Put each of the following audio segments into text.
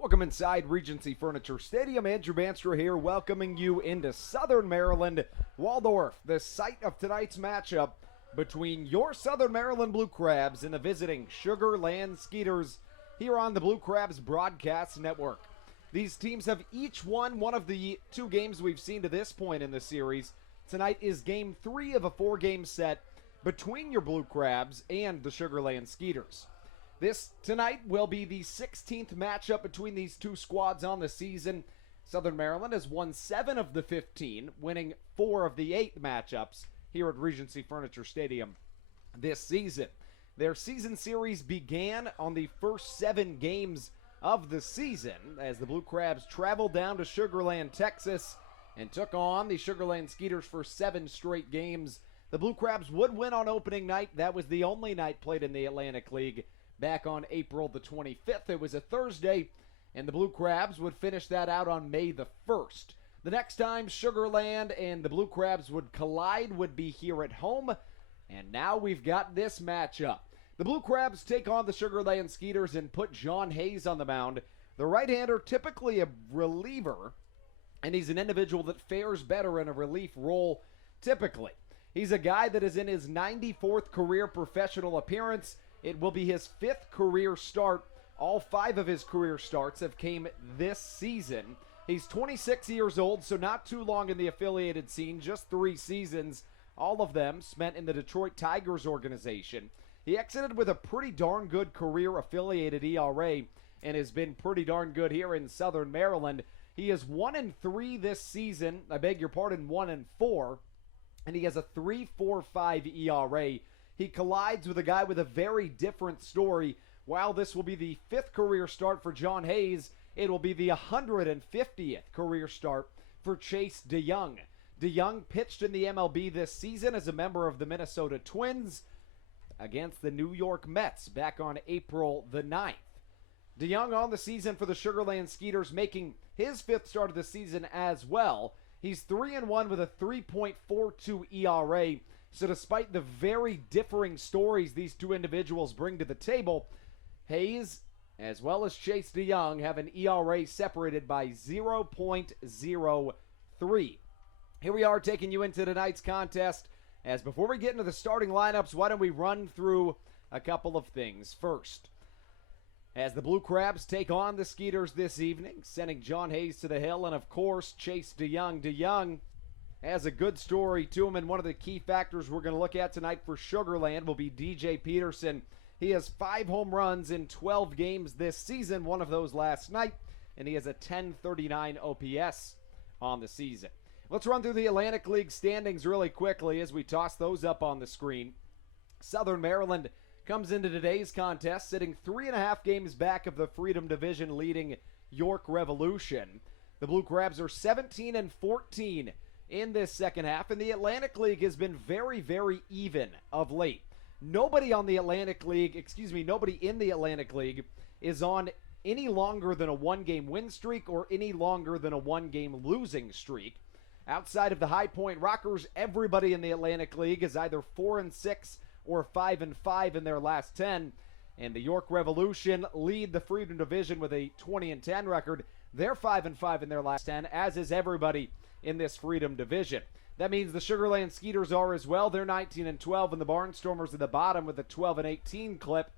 Welcome inside Regency Furniture Stadium. Andrew Banstra here, welcoming you into Southern Maryland. Waldorf, the site of tonight's matchup between your Southern Maryland Blue Crabs and the visiting Sugar Land Skeeters here on the Blue Crabs Broadcast Network. These teams have each won one of the two games we've seen to this point in the series. Tonight is Game 3 of a 4-game set between your Blue Crabs and the Sugar Land Skeeters. This tonight will be the 16th matchup between these two squads on the season. Southern Maryland has won 7 of the 15, winning 4 of the 8 matchups here at Regency Furniture Stadium this season. Their season series began on the first 7 games of the season as the Blue Crabs traveled down to Sugar Land, Texas, and took on the Sugar Land Skeeters for 7 straight games. The Blue Crabs would win on opening night. That was the only night played in the Atlantic League. Back on April the 25th, it was a Thursday, and the Blue Crabs would finish that out on May the 1st. The next time Sugar Land and the Blue Crabs would collide would be here at home, and now we've got this matchup. The Blue Crabs take on the Sugar Land Skeeters and put John Hayes on the mound. The right-hander, typically a reliever, and he's an individual that fares better in a relief role typically. He's a guy that is in his 94th career professional appearance. It will be his 5th career start. All 5 of his career starts have came this season. He's 26 years old, so not too long in the affiliated scene, just 3 seasons, all of them spent in the Detroit Tigers organization. He exited with a pretty darn good career affiliated ERA and has been pretty darn good here in Southern Maryland. He is 1-3 this season, 1-4, and he has a 3.45 ERA. He collides with a guy with a very different story. While this will be the 5th career start for John Hayes, it will be the 150th career start for Chase DeYoung. DeYoung pitched in the MLB this season as a member of the Minnesota Twins against the New York Mets back on April the 9th. DeYoung on the season for the Sugar Land Skeeters, making his 5th start of the season as well. He's 3-1 with a 3.42 ERA. So despite the very differing stories these two individuals bring to the table, Hayes, as well as Chase DeYoung, have an ERA separated by 0.03. Here we are taking you into tonight's contest. As before we get into the starting lineups, why don't we run through a couple of things. First, as the Blue Crabs take on the Skeeters this evening, sending John Hayes to the hill, and of course, Chase DeYoung. DeYoung has a good story to him, and one of the key factors we're going to look at tonight for Sugar Land will be DJ Peterson. He has 5 home runs in 12 games this season, one of those last night, and he has a 1039 OPS on the season. Let's run through the Atlantic League standings really quickly as we toss those up on the screen. Southern Maryland comes into today's contest sitting 3.5 games back of the Freedom Division leading York Revolution. The Blue Crabs are 17-14 in this second half, and the Atlantic League has been very, very even of late. Nobody in the Atlantic League is on any longer than a 1-game win streak or any longer than a 1-game losing streak. Outside of the High Point Rockers, everybody in the Atlantic League is either 4-6 or 5-5 in their last 10. And the York Revolution lead the Freedom Division with a 20-10 record. They're 5-5 in their last 10, as is everybody in this Freedom Division. That means the Sugar Land Skeeters are as well. They're 19-12, and the Barnstormers at the bottom with a 12-18 clip.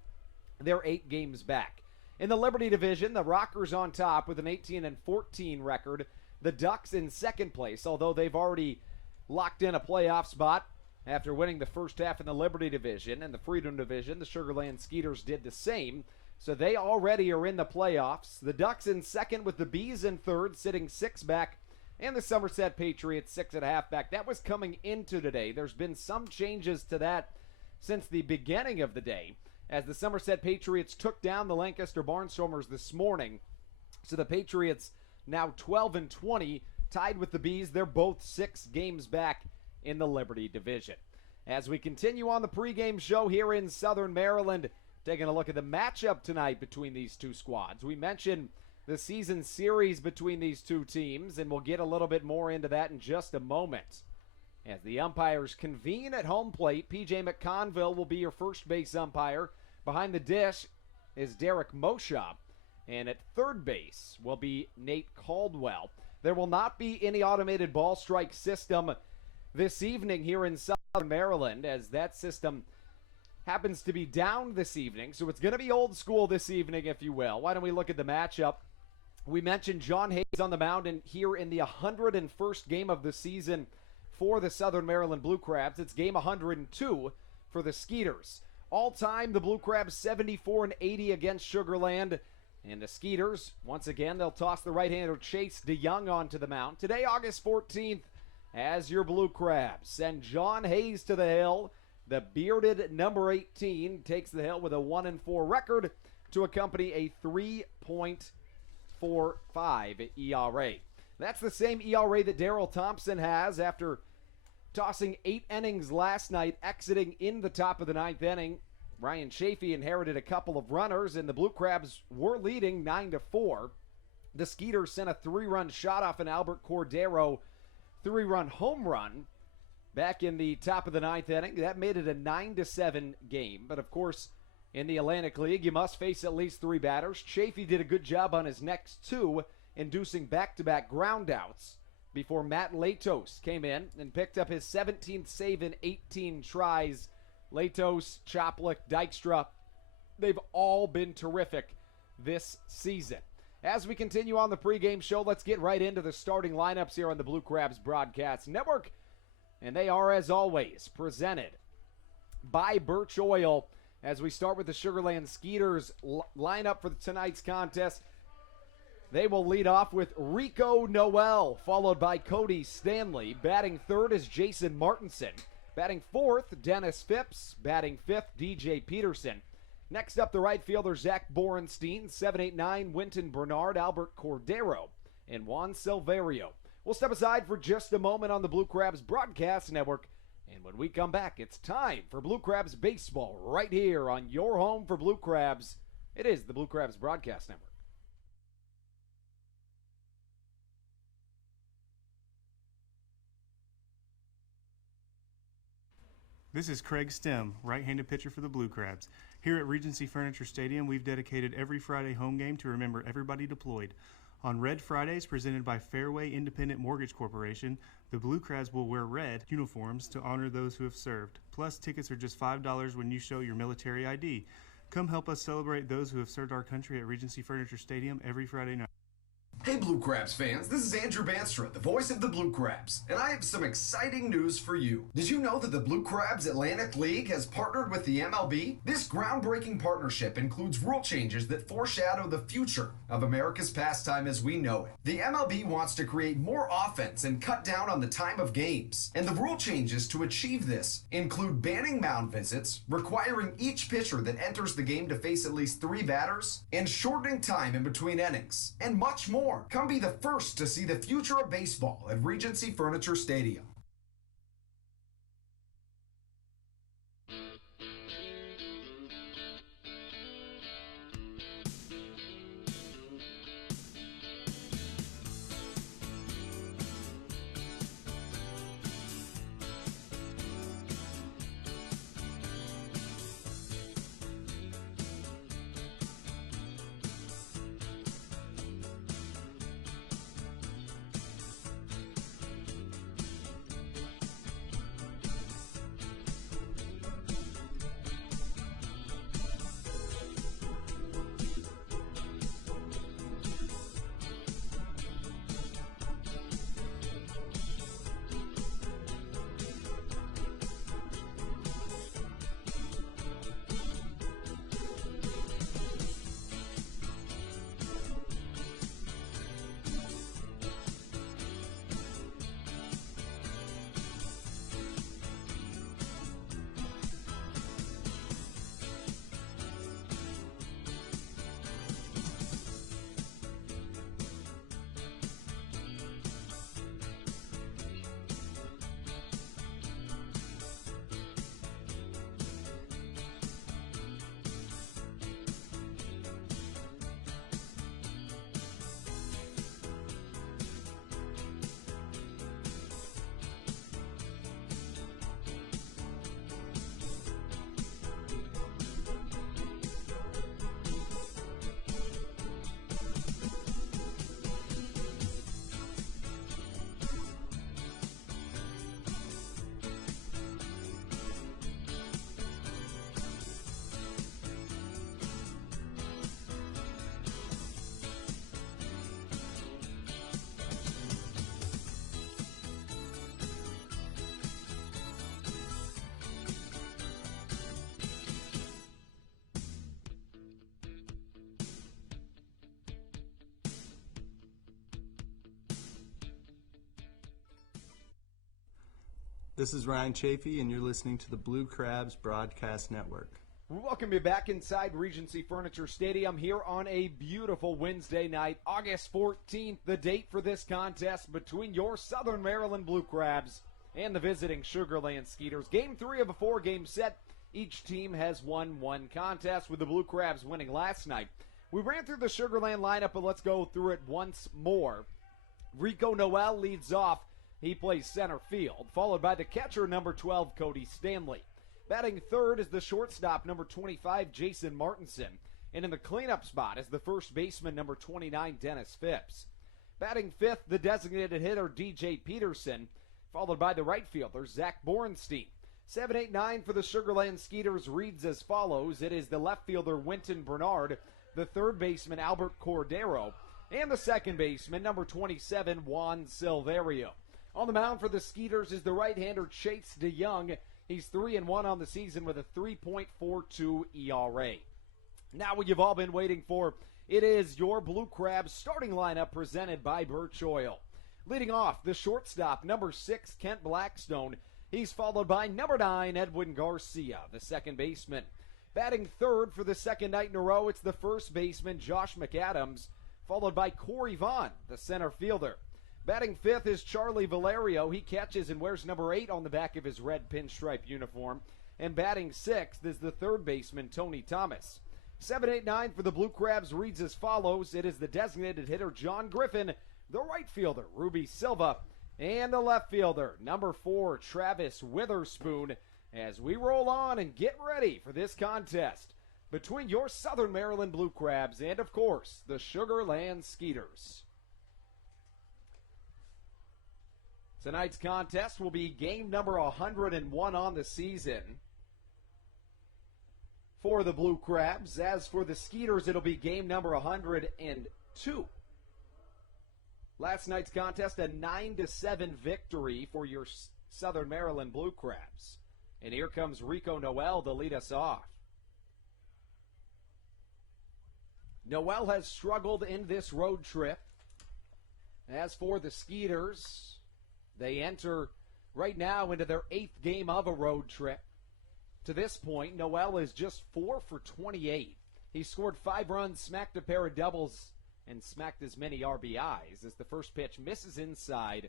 They're 8 games back. In the Liberty Division, the Rockers on top with an 18-14 record. The Ducks in second place, although they've already locked in a playoff spot after winning the first half in the Liberty Division. And the Freedom Division, the Sugar Land Skeeters did the same. So they already are in the playoffs. The Ducks in second with the Bees in third, sitting 6 back. And the Somerset Patriots 6.5 back. That was coming into today. There's been some changes to that since the beginning of the day, as the Somerset Patriots took down the Lancaster Barnstormers this morning. So the Patriots now 12-20, tied with the Bees. They're both 6 games back in the Liberty Division. As we continue on the pregame show here in Southern Maryland, taking a look at the matchup tonight between these two squads. We mentioned the season series between these two teams, and we'll get a little bit more into that in just a moment. As the umpires convene at home plate, P.J. McConville will be your first base umpire. Behind the dish is Derek Moshaw. And at third base will be Nate Caldwell. There will not be any automated ball strike system this evening here in Southern Maryland, as that system happens to be down this evening. So it's going to be old school this evening, if you will. Why don't we look at the matchup? We mentioned John Hayes on the mound and here in the 101st game of the season for the Southern Maryland Blue Crabs. It's game 102 for the Skeeters. All time, the Blue Crabs 74-80 against Sugar Land. And the Skeeters, once again, they'll toss the right-hander Chase DeYoung onto the mound. Today, August 14th, as your Blue Crabs send John Hayes to the hill. The bearded number 18 takes the hill with a 1-4 record to accompany a 3.45 ERA. That's the same ERA that Darrell Thompson has after tossing 8 innings last night, exiting in the top of the 9th inning. Ryan Chafee inherited a couple of runners, and the Blue Crabs were leading 9-4. The Skeeters sent a 3-run shot off an Albert Cordero 3-run home run back in the top of the 9th inning. That made it a 9-7 game. But, of course, in the Atlantic League, you must face at least 3 batters. Chafee did a good job on his next 2, inducing back-to-back groundouts before Matt Latos came in and picked up his 17th save in 18 tries. Latos, Choplik, Dykstra, they've all been terrific this season. As we continue on the pregame show, let's get right into the starting lineups here on the Blue Crabs Broadcast Network. And they are, as always, presented by Birch Oil. As we start with the Sugar Land Skeeters lineup for tonight's contest, they will lead off with Rico Noel, followed by Cody Stanley. Batting third is Jason Martinson. Batting fourth, Dennis Phipps. Batting fifth, DJ Peterson. Next up, the right fielder, Zach Borenstein. 7-8-9, Winton Bernard, Albert Cordero, and Juan Silverio. We'll step aside for just a moment on the Blue Crabs Broadcast Network. And when we come back, it's time for Blue Crabs Baseball right here on your home for Blue Crabs. It is the Blue Crabs Broadcast Network. This is Craig Stem, right-handed pitcher for the Blue Crabs. Here at Regency Furniture Stadium, we've dedicated every Friday home game to remember everybody deployed. On Red Fridays, presented by Fairway Independent Mortgage Corporation, the Blue Crabs will wear red uniforms to honor those who have served. Plus, tickets are just $5 when you show your military ID. Come help us celebrate those who have served our country at Regency Furniture Stadium every Friday night. Hey Blue Crabs fans, this is Andrew Banstra, the voice of the Blue Crabs, and I have some exciting news for you. Did you know that the Blue Crabs Atlantic League has partnered with the MLB? This groundbreaking partnership includes rule changes that foreshadow the future of America's pastime as we know it. The MLB wants to create more offense and cut down on the time of games, and the rule changes to achieve this include banning mound visits, requiring each pitcher that enters the game to face at least 3 batters, and shortening time in between innings, and much more. Come be the first to see the future of baseball at Regency Furniture Stadium. This is Ryan Chafee, and you're listening to the Blue Crabs Broadcast Network. Welcome you back inside Regency Furniture Stadium here on a beautiful Wednesday night, August 14th, the date for this contest between your Southern Maryland Blue Crabs and the visiting Sugar Land Skeeters. Game 3 of a 4-game set. Each team has won one contest, with the Blue Crabs winning last night. We ran through the Sugar Land lineup, but let's go through it once more. Rico Noel leads off. He plays center field, followed by the catcher, number 12, Cody Stanley. Batting third is the shortstop, number 25, Jason Martinson. And in the cleanup spot is the first baseman, number 29, Dennis Phipps. Batting fifth, the designated hitter, DJ Peterson, followed by the right fielder, Zach Borenstein. 7, 8, 9 for the Sugar Land Skeeters reads as follows. It is the left fielder, Winton Bernard, the third baseman, Albert Cordero, and the second baseman, number 27, Juan Silverio. On the mound for the Skeeters is the right-hander, Chase DeYoung. He's 3-1 on the season with a 3.42 ERA. Now what you've all been waiting for, it is your Blue Crabs starting lineup presented by Birch Oil. Leading off, the shortstop, number 6, Kent Blackstone. He's followed by number 9, Edwin Garcia, the second baseman. Batting third for the second night in a row, it's the first baseman, Josh McAdams, followed by Corey Vaughn, the center fielder. Batting fifth is Charlie Valerio. He catches and wears number 8 on the back of his red pinstripe uniform. And batting sixth is the third baseman, Tony Thomas. 7, 8, 9 for the Blue Crabs reads as follows. It is the designated hitter, John Griffin, the right fielder, Ruby Silva, and the left fielder, number 4, Travis Witherspoon, as we roll on and get ready for this contest between your Southern Maryland Blue Crabs and, of course, the Sugar Land Skeeters. Tonight's contest will be game number 101 on the season for the Blue Crabs. As for the Skeeters, it'll be game number 102. Last night's contest, a 9-7 victory for your Southern Maryland Blue Crabs. And here comes Rico Noel to lead us off. Noel has struggled in this road trip. As for the Skeeters, they enter right now into their 8th game of a road trip. To this point, Noel is just 4 for 28. He scored 5 runs, smacked a pair of doubles, and smacked as many RBIs as the first pitch misses inside.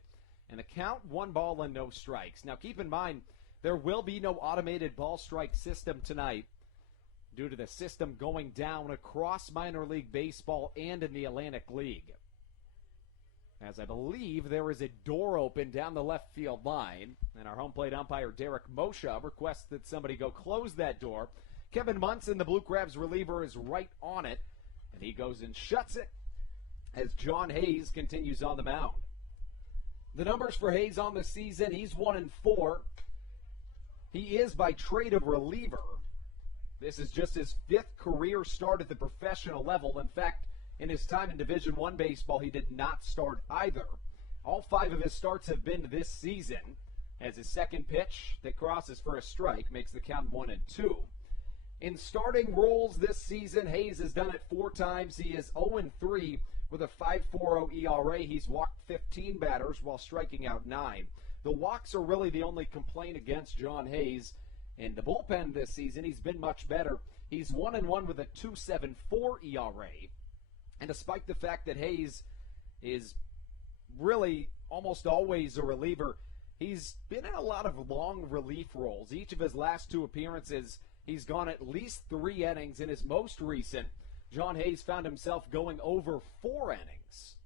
And the count, 1 ball and no strikes. Now keep in mind, there will be no automated ball strike system tonight due to the system going down across minor league baseball and in the Atlantic League. As I believe there is a door open down the left field line, and our home plate umpire, Derek Mosha, requests that somebody go close that door. Kevin Munson, the Blue Crabs reliever, is right on it, and he goes and shuts it as John Hayes continues on the mound. The numbers for Hayes on the season, he's 1-4. He is by trade a reliever. This is just his 5th career start at the professional level. In fact, in his time in Division I baseball, he did not start either. All 5 of his starts have been this season, as his second pitch that crosses for a strike makes the count 1-2. In starting roles this season, Hayes has done it 4 times. He is 0-3 with a 5.40 ERA. He's walked 15 batters while striking out 9. The walks are really the only complaint against John Hayes. In the bullpen this season, he's been much better. He's 1-1 with a 2.74 ERA. And despite the fact that Hayes is really almost always a reliever, he's been in a lot of long relief roles. Each of his last 2 appearances, he's gone at least 3 innings. In his most recent, John Hayes found himself going over 4 innings.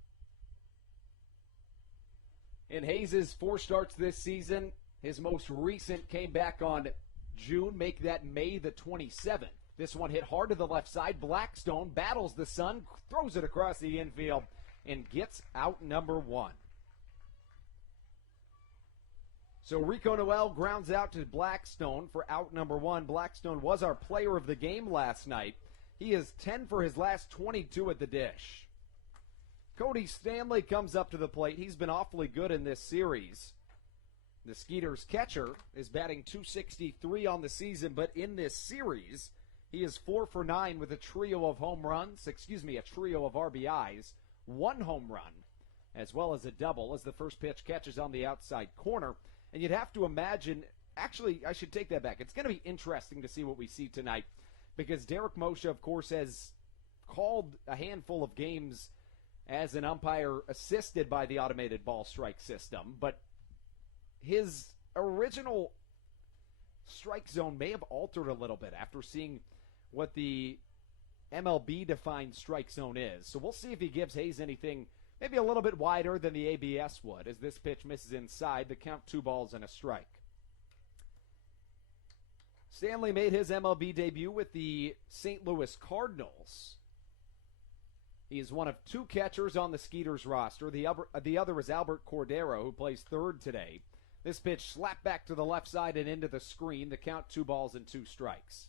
In Hayes' 4 starts this season, his most recent came back on June, make that May the 27th. This one hit hard to the left side. Blackstone battles the sun, throws it across the infield, and gets out number 1. So Rico Noel grounds out to Blackstone for out number 1. Blackstone was our player of the game last night. He is 10 for his last 22 at the dish. Cody Stanley comes up to the plate. He's been awfully good in this series. The Skeeters catcher is batting .263 on the season, but in this series, he is 4 for 9 with a trio of home runs, a trio of RBIs, 1 home run, as well as a double as the first pitch catches on the outside corner. And you'd have to imagine, actually, I should take that back. It's going to be interesting to see what we see tonight because Derek Moshe, of course, has called a handful of games as an umpire assisted by the automated ball strike system, but his original strike zone may have altered a little bit after seeing what the MLB-defined strike zone is. So we'll see if he gives Hayes anything maybe a little bit wider than the ABS would as this pitch misses inside. The count 2 balls and a strike. Stanley made his MLB debut with the St. Louis Cardinals. He is one of 2 catchers on the Skeeters roster. The other is Albert Cordero, who plays third today. This pitch slapped back to the left side and into the screen. The count 2 balls and 2 strikes.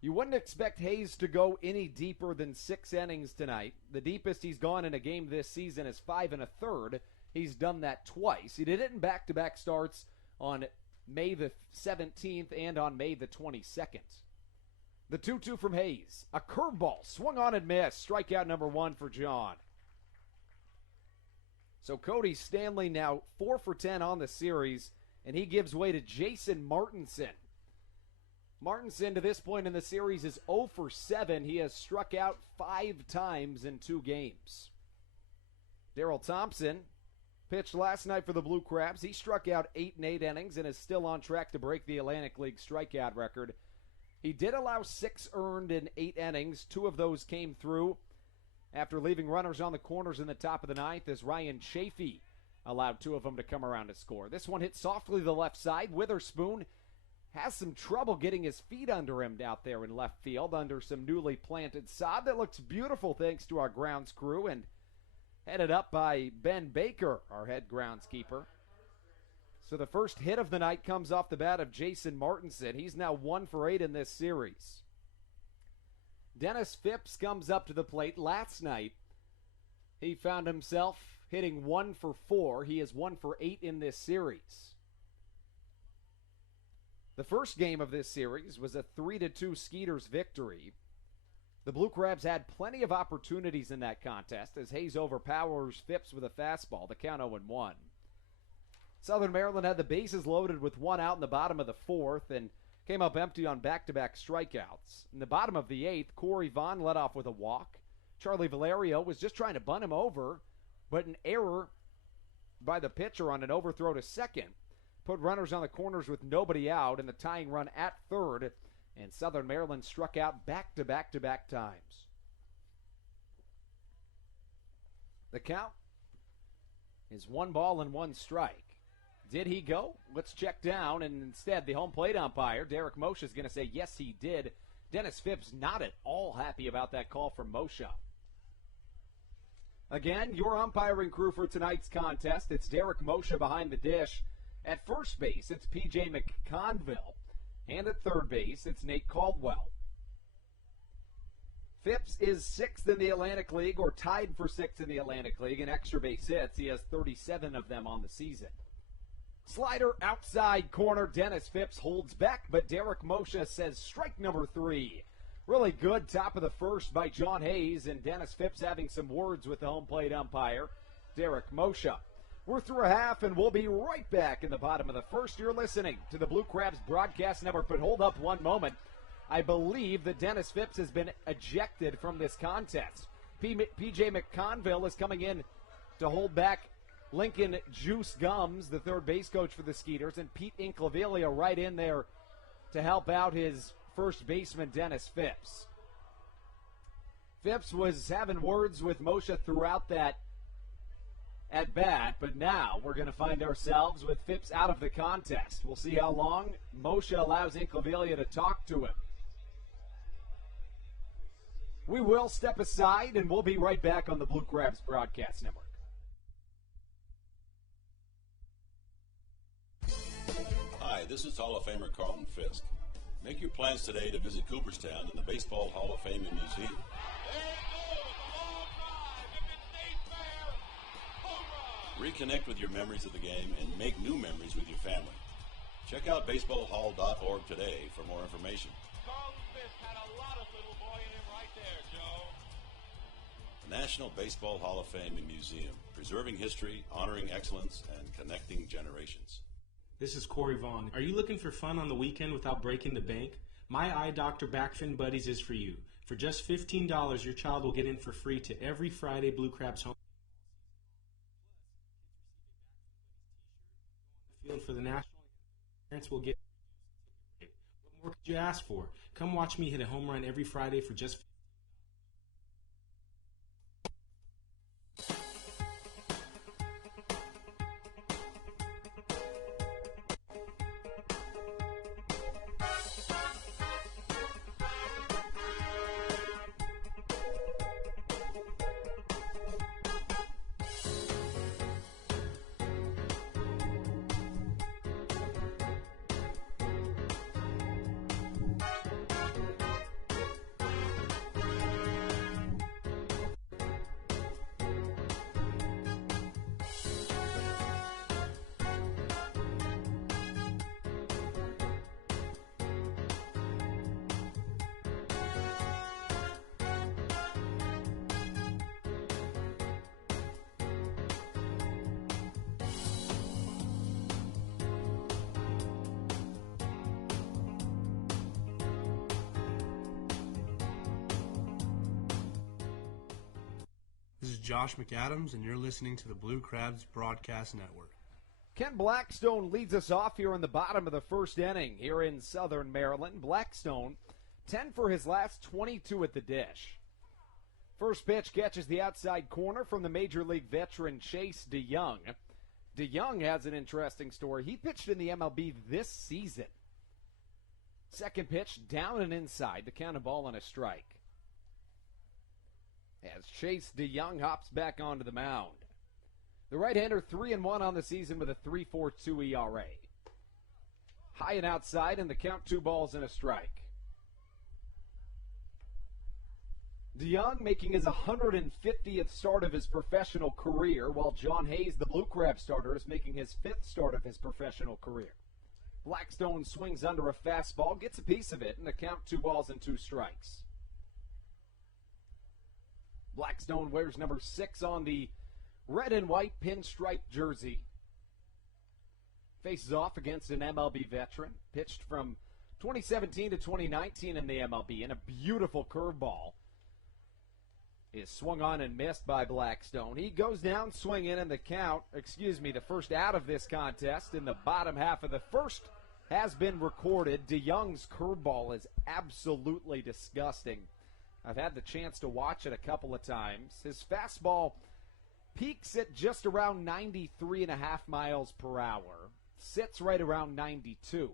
You wouldn't expect Hayes to go any deeper than 6 innings tonight. The deepest he's gone in a game this season is 5 1/3. He's done that twice. He did it in back-to-back starts on May the 17th and on May the 22nd. The 2-2 from Hayes. A curveball swung on and missed. Strikeout number 1 for John. So Cody Stanley now 4 for 10 on the series, and he gives way to Jason Martinson. Martinson, to this point in the series, is 0 for 7. He has struck out 5 times in 2 games. Darrell Thompson pitched last night for the Blue Crabs. He struck out 8 in 8 innings and is still on track to break the Atlantic League strikeout record. He did allow 6 earned in 8 innings. 2 of those came through after leaving runners on the corners in the top of the 9th as Ryan Chafee allowed 2 of them to come around to score. This one hit softly to the left side. Witherspoon has some trouble getting his feet under him out there in left field under some newly planted sod that looks beautiful thanks to our grounds crew and headed up by Ben Baker, our head groundskeeper. So the first hit of the night comes off the bat of Jason Martinson. He's now 1 for 8 in this series. Dennis Phipps comes up to the plate. Last night, he found himself hitting 1 for 4. He is 1 for 8 in this series. The first game of this series was a 3-2 Skeeters victory. The Blue Crabs had plenty of opportunities in that contest as Hayes overpowers Phipps with a fastball, the count 0-1. Southern Maryland had the bases loaded with 1 out in the bottom of the 4th and came up empty on back-to-back strikeouts. In the bottom of the 8th, Corey Vaughn led off with a walk. Charlie Valerio was just trying to bunt him over, but an error by the pitcher on an overthrow to second put runners on the corners with nobody out and the tying run at third, and Southern Maryland struck out back-to-back times. The count is 1 ball and 1 strike. Did he go? Let's check down, and instead the home plate umpire, Derek Moshe, is going to say yes, he did. Dennis Phipps not at all happy about that call from Moshe. Again, your umpiring crew for tonight's contest, it's Derek Moshe behind the dish. At first base, it's P.J. McConville. And at third base, it's Nate Caldwell. Phipps is 6th in the Atlantic League, or tied for 6th in the Atlantic League in extra base hits. He has 37 of them on the season. Slider outside corner. Dennis Phipps holds back, but Derek Moshe says strike number 3. Really good top of the first by John Hayes, and Dennis Phipps having some words with the home plate umpire, Derek Moshe. We're through a half, and we'll be right back in the bottom of the first. You're listening to the Blue Crabs Broadcast Network, but hold up one moment. I believe that Dennis Phipps has been ejected from this contest. P.J. McConville is coming in to hold back Lincoln Juice Gums, the third base coach for the Skeeters, and Pete Inclavilia right in there to help out his first baseman, Dennis Phipps. Phipps was having words with Moshe throughout that at bat, but now we're going to find ourselves with Phipps out of the contest. We'll see how long Moshe allows Inclavilia to talk to him. We will step aside, and we'll be right back on the Blue Crabs Broadcast Network. Hi, this is Hall of Famer Carlton Fisk. Make your plans today to visit Cooperstown and the Baseball Hall of Fame and Museum. Reconnect with your memories of the game and make new memories with your family. Check out baseballhall.org today for more information. Carlton Fisk had a lot of little boy in him right there, Joe. The National Baseball Hall of Fame and Museum, preserving history, honoring excellence, and connecting generations. This is Corey Vaughn. Are you looking for fun on the weekend without breaking the bank? My Eye Doctor Backfin Buddies is for you. For just $15, your child will get in for free to every Friday Blue Crabs home. Field for the national. Parents will get. What more could you ask for? Come watch me hit a home run every Friday for just. This is Josh McAdams, and you're listening to the Blue Crabs Broadcast Network. Ken Blackstone leads us off here in the bottom of the first inning here in Southern Maryland. Blackstone, 10 for his last 22 at the dish. First pitch catches the outside corner from the Major League veteran Chase DeYoung. DeYoung has an interesting story. He pitched in the MLB this season. Second pitch, down and inside. The count, a ball and a strike. As Chase DeYoung hops back onto the mound. The right-hander 3-1 on the season with a 3.42 ERA. High and outside, and the count, 2 balls and a strike. DeYoung making his 150th start of his professional career, while John Hayes, the Blue Crab starter, is making his 5th start of his professional career. Blackstone swings under a fastball, gets a piece of it, and the count, 2 balls and 2 strikes. Blackstone wears number 6 on the red and white pinstripe jersey. Faces off against an MLB veteran. Pitched from 2017 to 2019 in the MLB. And a beautiful curveball is swung on and missed by Blackstone. He goes down swinging, and the first out of this contest in the bottom half of the first has been recorded. DeYoung's curveball is absolutely disgusting. I've had the chance to watch it a couple of times. His fastball peaks at just around 93.5 miles per hour. Sits right around 92.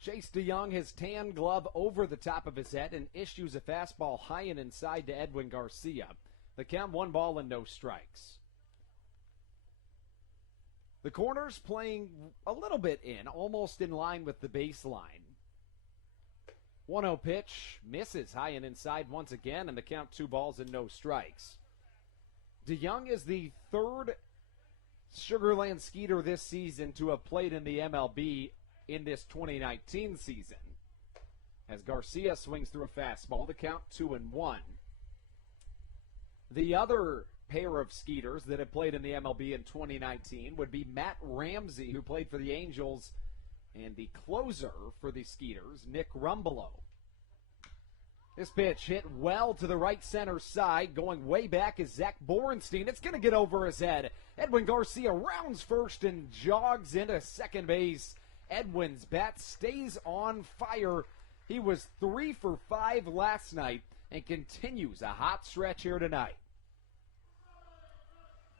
Chase DeYoung, his tan glove over the top of his head, and issues a fastball high and inside to Edwin Garcia. The count, 1 ball and no strikes. The corner's playing a little bit in, almost in line with the baseline. 1-0 pitch, misses high and inside once again, and the count, 2 balls and no strikes. DeYoung is the 3rd Sugarland Skeeter this season to have played in the MLB in this 2019 season. As Garcia swings through a fastball, the count, 2-1. The other pair of Skeeters that have played in the MLB in 2019 would be Matt Ramsey, who played for the Angels, and the closer for the Skeeters, Nick Rumbelow. This pitch hit well to the right center side. Going way back is Zach Borenstein. It's going to get over his head. Edwin Garcia rounds first and jogs into second base. Edwin's bat stays on fire. He was 3 for 5 last night and continues a hot stretch here tonight.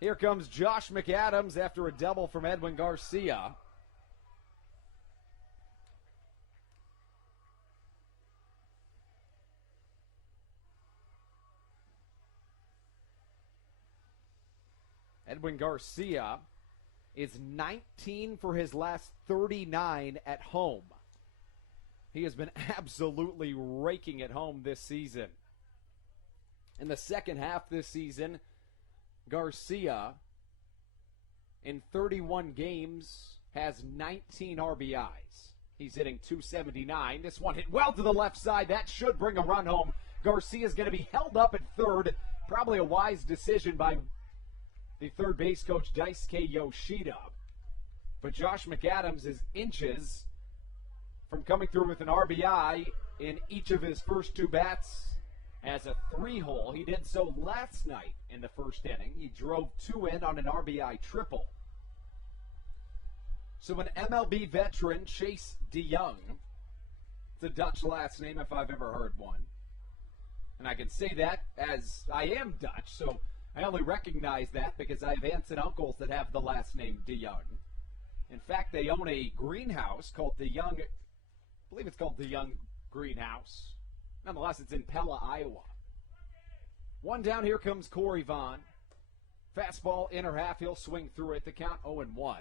Here comes Josh McAdams after a double from Edwin Garcia. Edwin Garcia is 19 for his last 39 at home. He has been absolutely raking at home this season. In the second half this season, Garcia, in 31 games, has 19 RBIs. He's hitting .279. This one hit well to the left side. That should bring a run home. Garcia's going to be held up at third. Probably a wise decision by the third base coach, Daisuke Yoshida. But Josh McAdams is inches from coming through with an RBI in each of his first two bats as a 3-hole. He did so last night in the first inning. He drove 2 in on an RBI triple. So an MLB veteran, Chase DeYoung, it's a Dutch last name if I've ever heard one. And I can say that as I am Dutch, so I only recognize that because I have aunts and uncles that have the last name DeYoung. In fact, they own a greenhouse called DeYoung, I believe it's called DeYoung Greenhouse. Nonetheless, it's in Pella, Iowa. One down, here comes Corey Vaughn. Fastball, inner half, he'll swing through it. The count 0-1.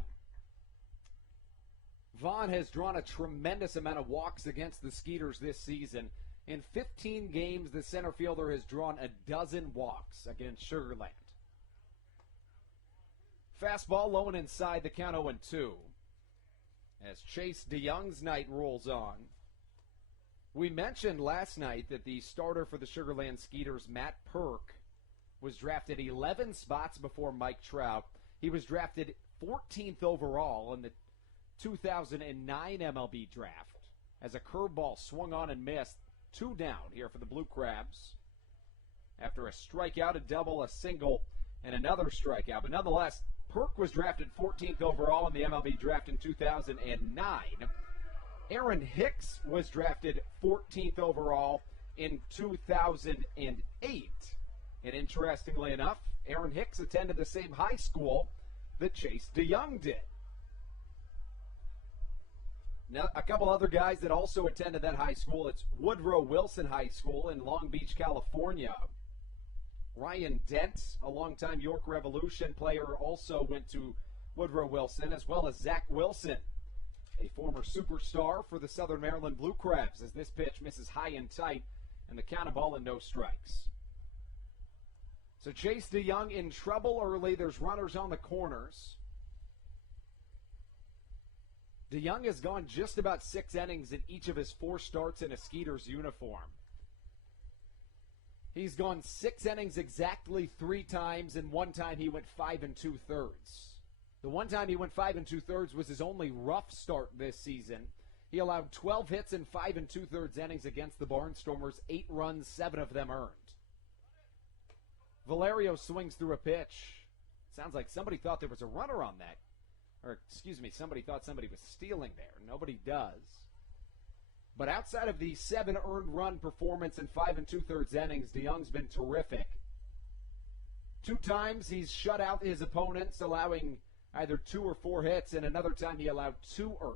Vaughn has drawn a tremendous amount of walks against the Skeeters this season. In 15 games, the center fielder has drawn a dozen walks against Sugar Land. Fastball low and inside, the count 0-2. As Chase DeYoung's night rolls on. We mentioned last night that the starter for the Sugar Land Skeeters, Matt Perk, was drafted 11 spots before Mike Trout. He was drafted 14th overall in the 2009 MLB draft as a curveball swung on and missed. 2 down here for the Blue Crabs after a strikeout, a double, a single, and another strikeout. But nonetheless, Perk was drafted 14th overall in the MLB draft in 2009. Aaron Hicks was drafted 14th overall in 2008. And interestingly enough, Aaron Hicks attended the same high school that Chase DeYoung did. Now, a couple other guys that also attended that high school, it's Woodrow Wilson High School in Long Beach, California. Ryan Dent, a longtime York Revolution player, also went to Woodrow Wilson, as well as Zach Wilson, a former superstar for the Southern Maryland Blue Crabs, as this pitch misses high and tight, and the count of ball and no strikes. So Chase DeYoung in trouble early. There's runners on the corners. DeYoung has gone just about 6 innings in each of his 4 starts in a Skeeters uniform. He's gone 6 innings exactly 3 times, and one time he went 5 2/3. The one time he went 5 2/3 was his only rough start this season. He allowed 12 hits in 5 2/3 innings against the Barnstormers, 8 runs, 7 of them earned. Valerio swings through a pitch. Sounds like somebody thought there was a runner on that. Or, excuse me, somebody thought somebody was stealing there. Nobody does. But outside of the 7 earned run performance in 5 2/3 innings, DeYoung's been terrific. 2 times he's shut out his opponents, allowing either 2 or 4 hits, and another time he allowed 2 earned.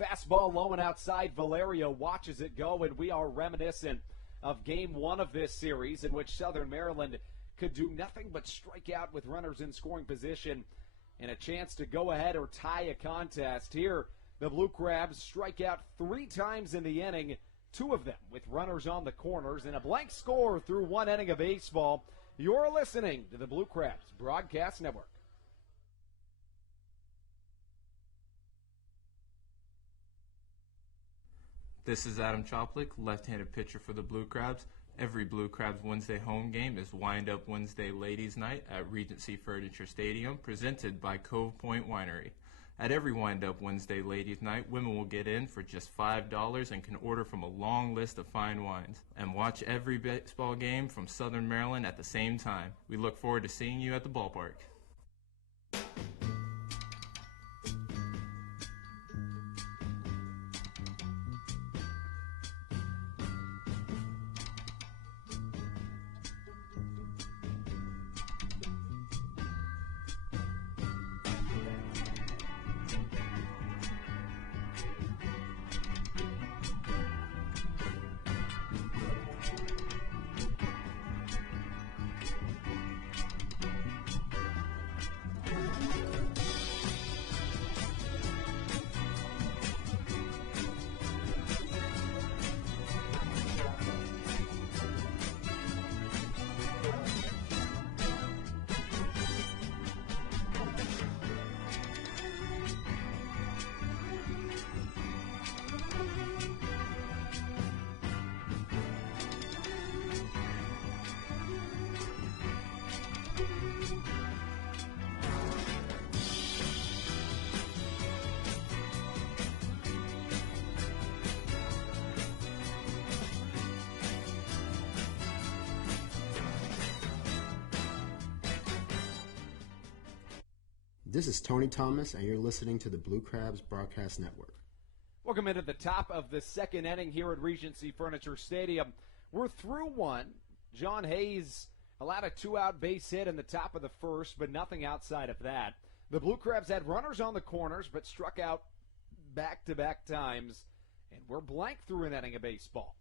Fastball low and outside. Valerio watches it go, and we are reminiscent of Game 1 of this series, in which Southern Maryland could do nothing but strike out with runners in scoring position and a chance to go ahead or tie a contest. Here, the Blue Crabs strike out 3 times in the inning, 2 of them with runners on the corners, and a blank score through 1 inning of baseball. You're listening to the Blue Crabs Broadcast Network. This is Adam Choplik, left-handed pitcher for the Blue Crabs. Every Blue Crabs Wednesday home game is Wind Up Wednesday Ladies Night at Regency Furniture Stadium, presented by Cove Point Winery. At every Wind Up Wednesday Ladies Night, women will get in for just $5 and can order from a long list of fine wines and watch every baseball game from Southern Maryland at the same time. We look forward to seeing you at the ballpark. This is Tony Thomas, and you're listening to the Blue Crabs Broadcast Network. Welcome into the top of the second inning here at Regency Furniture Stadium. We're through one. John Hayes allowed a two-out base hit in the top of the first, but nothing outside of that. The Blue Crabs had runners on the corners, but struck out back-to-back times, and we're blank through an inning of baseball.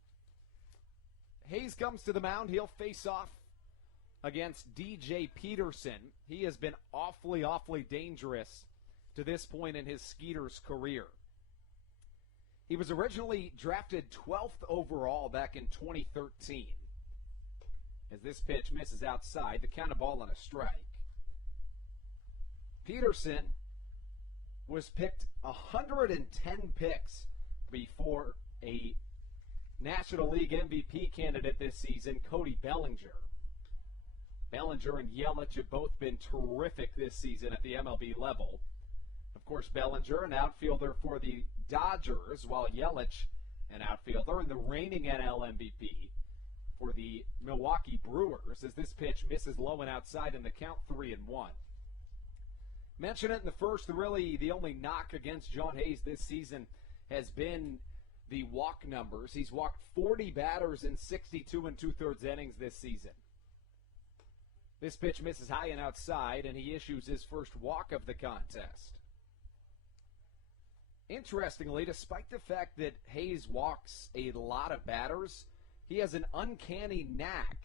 Hayes comes to the mound. He'll face off against DJ Peterson. He has been awfully dangerous to this point in his Skeeters career. He was originally drafted 12th overall back in 2013. As this pitch misses outside, the count of ball and a strike. Peterson was picked 110 picks before a National League MVP candidate this season, Cody Bellinger. Bellinger and Yelich have both been terrific this season at the MLB level. Of course, Bellinger, an outfielder for the Dodgers, while Yelich, an outfielder and the reigning NL MVP for the Milwaukee Brewers, as this pitch misses low and outside in the count 3-1. Mentioned it in the first, really the only knock against John Hayes this season has been the walk numbers. He's walked 40 batters in 62 2/3 innings this season. This pitch misses high and outside, and he issues his first walk of the contest. Interestingly, despite the fact that Hayes walks a lot of batters, he has an uncanny knack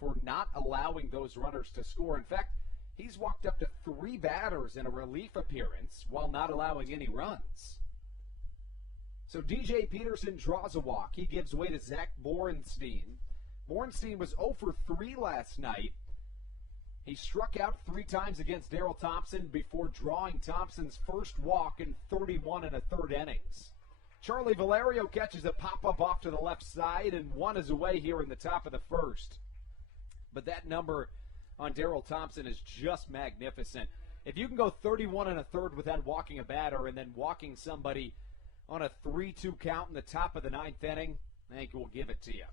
for not allowing those runners to score. In fact, he's walked up to 3 batters in a relief appearance while not allowing any runs. So DJ Peterson draws a walk. He gives way to Zach Borenstein. Borenstein was 0 for 3 last night. He struck out 3 times against Darryl Thompson before drawing Thompson's first walk in 31 1/3 innings. Charlie Valerio catches a pop-up off to the left side, and 1 is away here in the top of the first. But that number on Darryl Thompson is just magnificent. If you can go 31 1/3 without walking a batter and then walking somebody on a 3-2 count in the top of the 9th inning, I think we'll give it to you.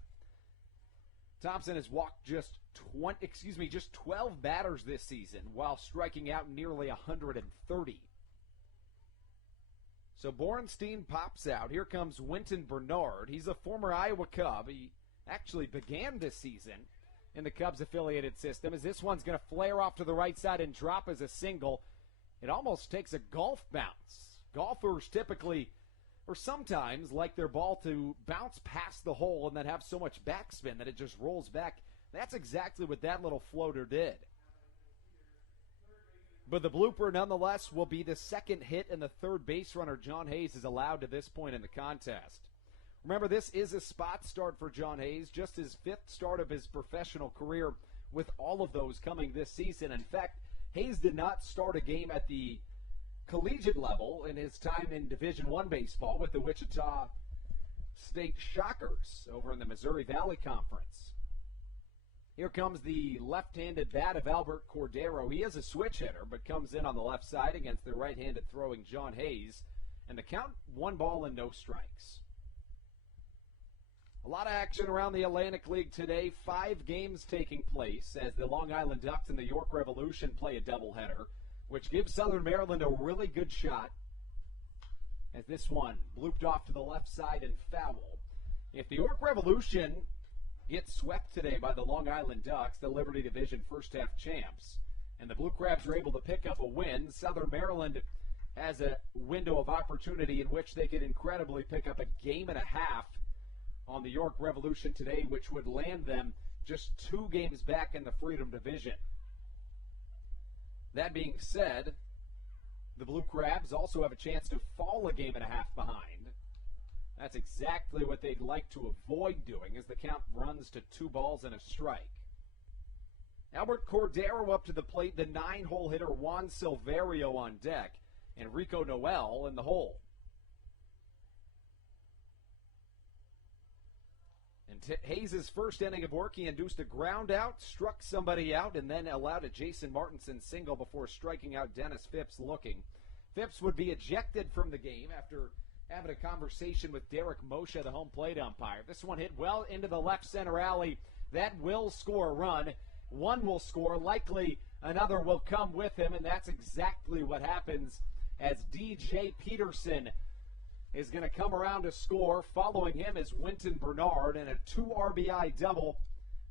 Thompson has walked just 12 batters this season while striking out nearly 130. So Borenstein pops out. Here comes Winton Bernard. He's a former Iowa Cub. He actually began this season in the Cubs-affiliated system, as this one's going to flare off to the right side and drop as a single. It almost takes a golf bounce. Golfers typically, or sometimes, like their ball to bounce past the hole and then have so much backspin that it just rolls back. That's exactly what that little floater did. But the blooper, nonetheless, will be the second hit and the third base runner John Hayes has allowed to this point in the contest. Remember, this is a spot start for John Hayes, just his 5th start of his professional career, with all of those coming this season. In fact, Hayes did not start a game at the collegiate level in his time in Division I baseball with the Wichita State Shockers over in the Missouri Valley Conference. Here comes the left-handed bat of Albert Cordero. He is a switch hitter, but comes in on the left side against the right-handed throwing John Hayes. And the count, 1 ball and no strikes. A lot of action around the Atlantic League today. 5 games taking place as the Long Island Ducks and the York Revolution play a doubleheader, which gives Southern Maryland a really good shot, as this one blooped off to the left side and foul. If the York Revolution gets swept today by the Long Island Ducks, the Liberty Division first-half champs, and the Blue Crabs are able to pick up a win, Southern Maryland has a window of opportunity in which they could incredibly pick up a game and a half on the York Revolution today, which would land them just 2 games back in the Freedom Division. That being said, the Blue Crabs also have a chance to fall a game and a half behind. That's exactly what they'd like to avoid doing as the count runs to 2 balls and a strike. Albert Cordero up to the plate, the 9-hole hitter Juan Silverio on deck, and Rico Noel in the hole. And Hayes' first inning of work, he induced a ground out, struck somebody out, and then allowed a Jason Martinson single before striking out Dennis Phipps looking. Phipps would be ejected from the game after having a conversation with Derek Moshe, the home plate umpire. This one hit well into the left center alley. That will score a run. One will score, likely another will come with him, and that's exactly what happens as DJ Peterson is going to come around to score. Following him is Winton Bernard, and a 2 RBI double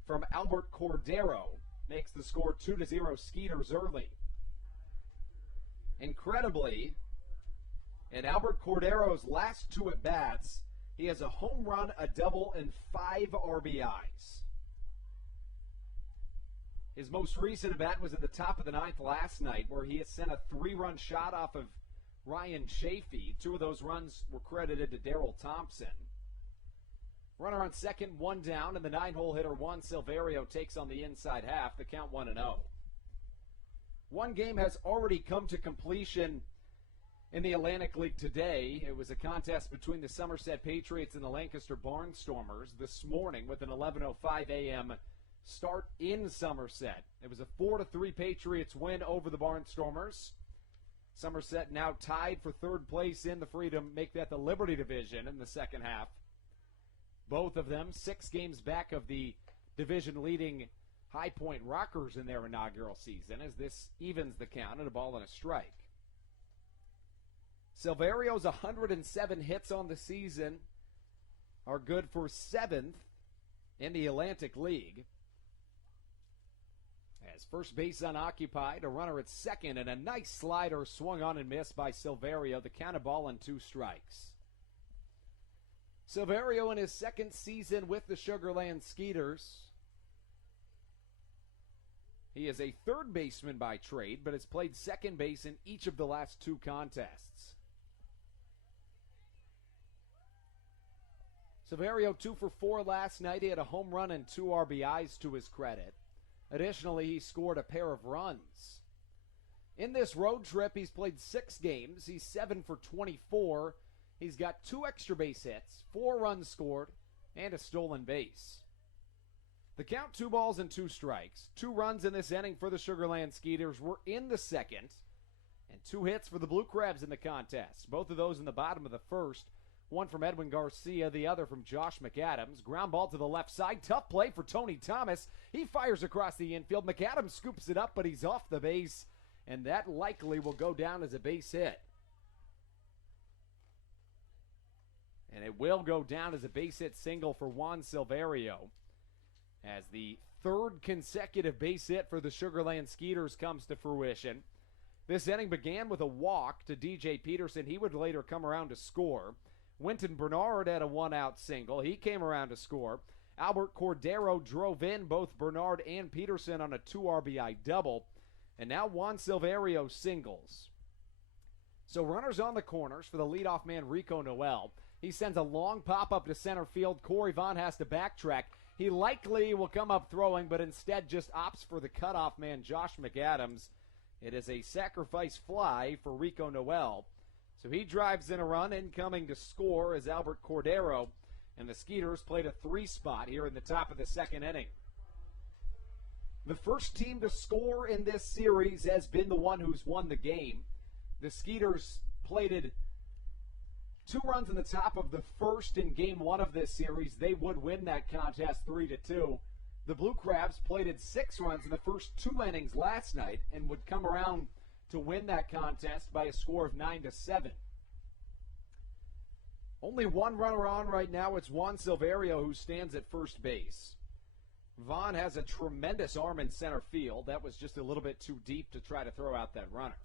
from Albert Cordero makes the score 2-0 Skeeters early. Incredibly, in Albert Cordero's last 2 at-bats, he has a home run, a double, and 5 RBIs. His most recent at-bat was at the top of the 9th last night, where he had sent a 3-run shot off of Ryan Chafee. 2 of those runs were credited to Darrell Thompson. Runner on second, 1 down, and the 9-hole hitter Juan Silverio takes on the inside half, the count 1-0. One game has already come to completion in the Atlantic League today. It was a contest between the Somerset Patriots and the Lancaster Barnstormers this morning with an 11:05 a.m. start in Somerset. It was a 4-3 Patriots win over the Barnstormers. Somerset now tied for 3rd place in the Freedom, make that the Liberty Division in the second half. Both of them 6 games back of the division-leading High Point Rockers in their inaugural season, as this evens the count at a ball and a strike. Silverio's 107 hits on the season are good for 7th in the Atlantic League. As first base unoccupied, a runner at second, and a nice slider swung on and missed by Silverio. The count, a ball and 2 strikes. Silverio in his 2nd season with the Sugarland Skeeters. He is a 3rd baseman by trade, but has played 2nd base in each of the last 2 contests. Silverio 2 for 4 last night. He had a home run and 2 RBIs to his credit. Additionally, he scored a pair of runs. In this road trip, he's played 6 games. He's 7 for 24. He's got 2 extra base hits, 4 runs scored, and a stolen base. The count, 2 balls and 2 strikes. 2 runs in this inning for the Sugarland Skeeters were in the 2nd, and 2 hits for the Blue Crabs in the contest. Both of those in the bottom of the 1st. One from Edwin Garcia, the other from Josh McAdams. Ground ball to the left side. Tough play for Tony Thomas. He fires across the infield. McAdams scoops it up, but he's off the base, and that likely will go down as a base hit. And it will go down as a base hit single for Juan Silverio, as the 3rd consecutive base hit for the Sugarland Skeeters comes to fruition. This inning began with a walk to DJ Peterson. He would later come around to score. Winton Bernard had a 1-out single. He came around to score. Albert Cordero drove in both Bernard and Peterson on a 2 RBI double. And now Juan Silverio singles. So runners on the corners for the leadoff man Rico Noel. He sends a long pop up to center field. Corey Vaughn has to backtrack. He likely will come up throwing, but instead just opts for the cutoff man Josh McAdams. It is a sacrifice fly for Rico Noel. So he drives in a run. Incoming to score is Albert Cordero. And the Skeeters played a 3 spot here in the top of the 2nd inning. The first team to score in this series has been the one who's won the game. The Skeeters plated 2 runs in the top of the 1st in game 1 of this series. They would win that contest 3-2. The Blue Crabs plated 6 runs in the first 2 innings last night and would come around to win that contest by a score of 9-7. Only one runner on right now. It's Juan Silverio, who stands at first base. Vaughn has a tremendous arm in center field. That was just a little bit too deep to try to throw out that runner.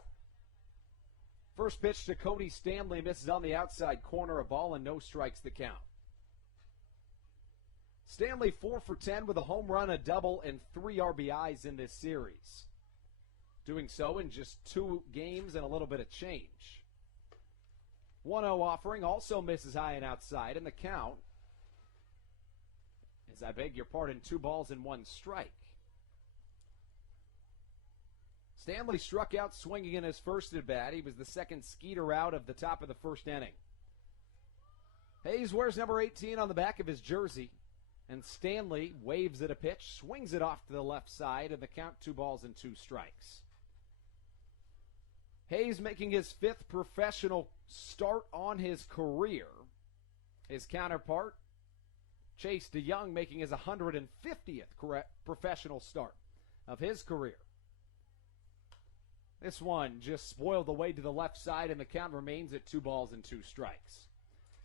First pitch to Cody Stanley, misses on the outside corner, a ball and no strikes the count. Stanley 4 for 10 with a home run, a double, and 3 RBIs in this series. Doing so in just 2 games and a little bit of change. 1-0 offering also misses high and outside, and the count is, 2 balls and 1 strike. Stanley struck out swinging in his first at-bat. He was the 2nd Skeeter out of the top of the 1st inning. Hayes wears number 18 on the back of his jersey, and Stanley waves at a pitch, swings it off to the left side, and the count 2 balls and 2 strikes. Hayes making his 5th professional start on his career. His counterpart, Chase DeYoung, making his 150th professional start of his career. This one just spoiled the way to the left side, and the count remains at 2-2 strikes.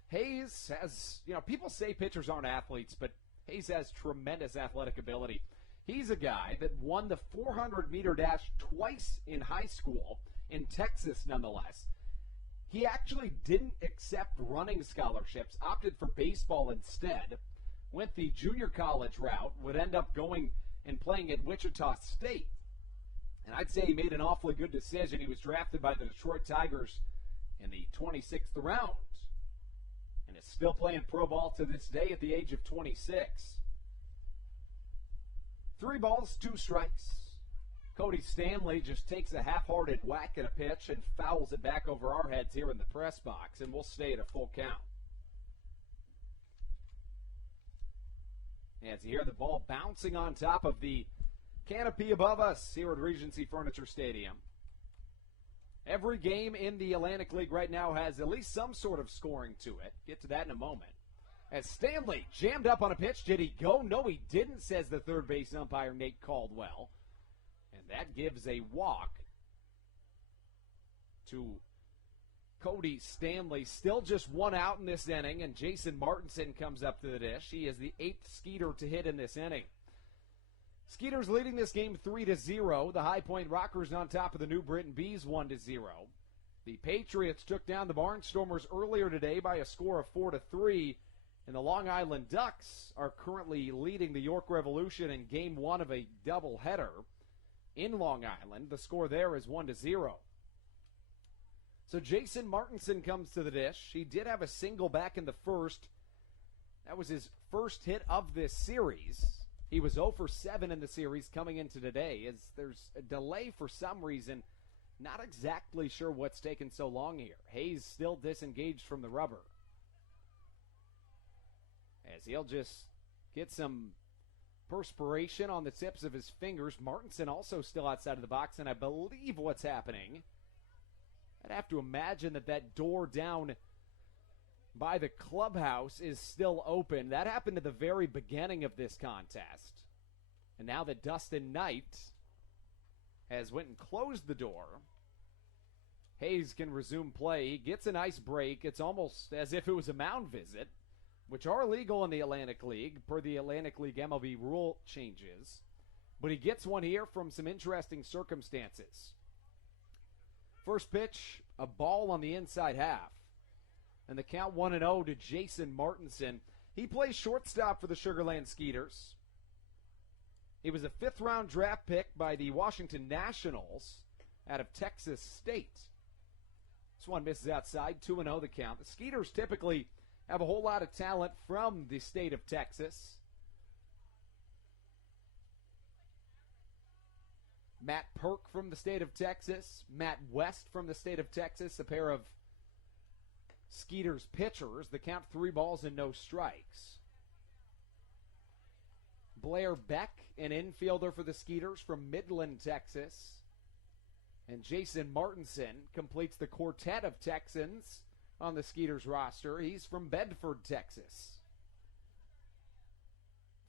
Hayes has, people say pitchers aren't athletes, but Hayes has tremendous athletic ability. He's a guy that won the 400-meter dash twice in high school, in Texas nonetheless. He actually didn't accept running scholarships, opted for baseball instead, went the junior college route, would end up going and playing at Wichita State. And I'd say he made an awfully good decision. He was drafted by the Detroit Tigers in the 26th round and is still playing pro ball to this day at the age of 26. 3-2 strikes. Cody Stanley just takes a half-hearted whack at a pitch and fouls it back over our heads here in the press box, and we'll stay at a full count. As you hear the ball bouncing on top of the canopy above us here at Regency Furniture Stadium. Every game in the Atlantic League right now has at least some sort of scoring to it. Get to that in a moment. As Stanley jammed up on a pitch, did he go? No, he didn't, says the third base umpire, Nate Caldwell. And that gives a walk to Cody Stanley. Still just one out in this inning, and Jason Martinson comes up to the dish. He is the 8th Skeeter to hit in this inning. Skeeters leading this game 3-0. The High Point Rockers on top of the New Britain Bees 1-0. The Patriots took down the Barnstormers earlier today by a score of 4-3. And the Long Island Ducks are currently leading the York Revolution in game 1 of a doubleheader in Long Island. The score there is 1-0. So Jason Martinson comes to the dish. He did have a single back in the first. That was his first hit of this series. He was 0 for 7 in the series coming into today. As there's a delay for some reason. Not exactly sure what's taken so long here. Hayes still disengaged from the rubber. As he'll just get some perspiration on the tips of his fingers. Martinson also still outside of the box, and I believe what's happening, I'd have to imagine that door down by the clubhouse is still open. That happened at the very beginning of this contest. And now that Dustin Knight has went and closed the door, Hayes can resume play. He gets a nice break. It's almost as if it was a mound visit, which are legal in the Atlantic League per the Atlantic League MLB rule changes. But he gets one here from some interesting circumstances. First pitch, a ball on the inside half. And the count 1-0 to Jason Martinson. He plays shortstop for the Sugarland Skeeters. He was a 5th-round draft pick by the Washington Nationals out of Texas State. This one misses outside, 2-0 the count. The Skeeters typically have a whole lot of talent from the state of Texas. Matt Perk from the state of Texas. Matt West from the state of Texas. A pair of Skeeters pitchers. The count 3-0 strikes. Blair Beck, an infielder for the Skeeters from Midland, Texas. And Jason Martinson completes the quartet of Texans on the Skeeters roster. He's from Bedford, Texas.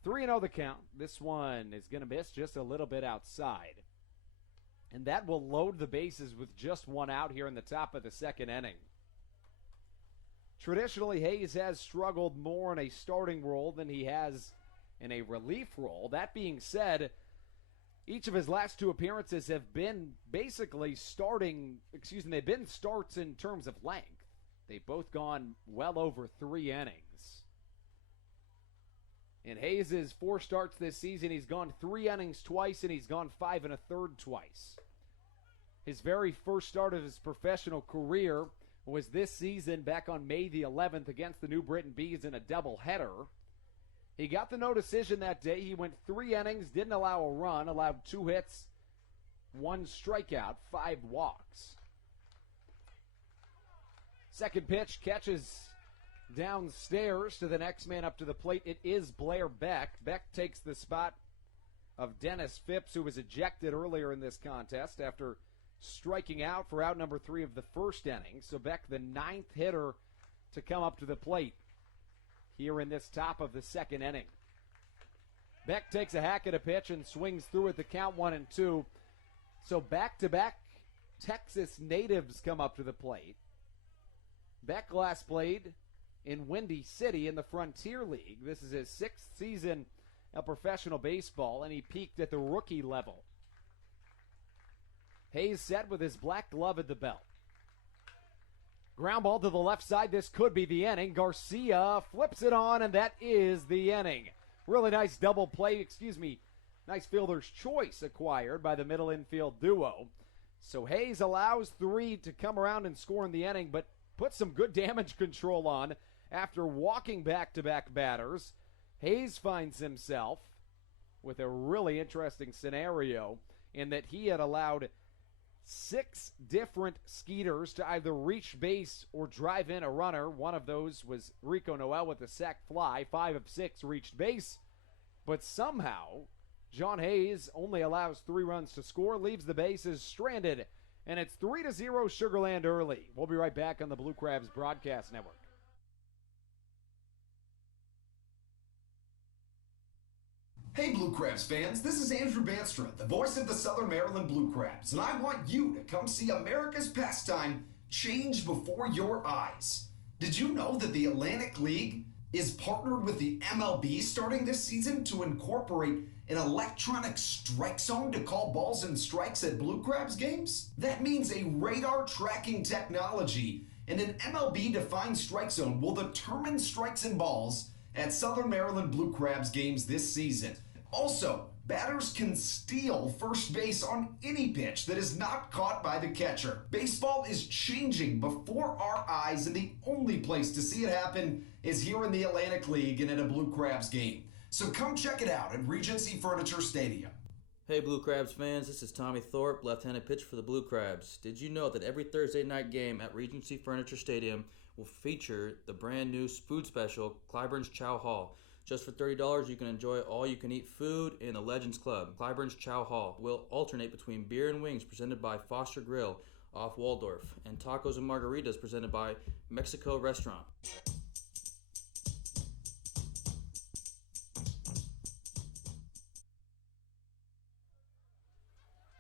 3-0 the count. This one is going to miss just a little bit outside. And that will load the bases with just one out here in the top of the second inning. Traditionally, Hayes has struggled more in a starting role than he has in a relief role. That being said, each of his last 2 appearances have been basically they've been starts in terms of length. They've both gone well over 3 innings. In Hayes' 4 starts this season, he's gone 3 innings twice, and he's gone 5 1/3 twice. His very first start of his professional career was this season back on May the 11th against the New Britain Bees in a doubleheader. He got the no decision that day. He went 3 innings, didn't allow a run, allowed 2 hits, 1 strikeout, 5 walks. Second pitch catches downstairs to the next man up to the plate. It is Blair Beck. Beck takes the spot of Dennis Phipps, who was ejected earlier in this contest after striking out for out number 3 of the first inning. So Beck, the 9th hitter to come up to the plate here in this top of the second inning. Beck takes a hack at a pitch and swings through at the count 1-2. So back-to-back Texas natives come up to the plate. Beck last played in Windy City in the Frontier League. This is his 6th season of professional baseball, and he peaked at the rookie level. Hayes set with his black glove at the belt. Ground ball to the left side. This could be the inning. Garcia flips it on, and that is the inning. Really nice double play, nice fielder's choice acquired by the middle infield duo. So Hayes allows 3 to come around and score in the inning, but puts some good damage control on after walking back-to-back batters. Hayes finds himself with a really interesting scenario in that he had allowed 6 different Skeeters to either reach base or drive in a runner. One of those was Rico Noel with a sac fly. 5 of 6 reached base. But somehow, John Hayes only allows 3 runs to score, leaves the bases stranded, and it's 3-0 Sugarland early. We'll be right back on the Blue Crabs Broadcast Network. Hey Blue Crabs fans, this is Andrew Banstra, the voice of the Southern Maryland Blue Crabs, and I want you to come see America's pastime change before your eyes. Did you know that the Atlantic League is partnered with the MLB starting this season to incorporate an electronic strike zone to call balls and strikes at Blue Crabs games? That means a radar tracking technology and an MLB-defined strike zone will determine strikes and balls at Southern Maryland Blue Crabs games this season. Also, batters can steal first base on any pitch that is not caught by the catcher. Baseball is changing before our eyes, and the only place to see it happen is here in the Atlantic League and at a Blue Crabs game. So come check it out at Regency Furniture Stadium. Hey Blue Crabs fans, this is Tommy Thorpe, left-handed pitcher for the Blue Crabs. Did you know that every Thursday night game at Regency Furniture Stadium will feature the brand new food special, Clyburn's Chow Hall? Just for $30, you can enjoy all-you-can-eat food in the Legends Club. Clyburn's Chow Hall will alternate between beer and wings presented by Foster Grill off Waldorf and tacos and margaritas presented by Mexico Restaurant.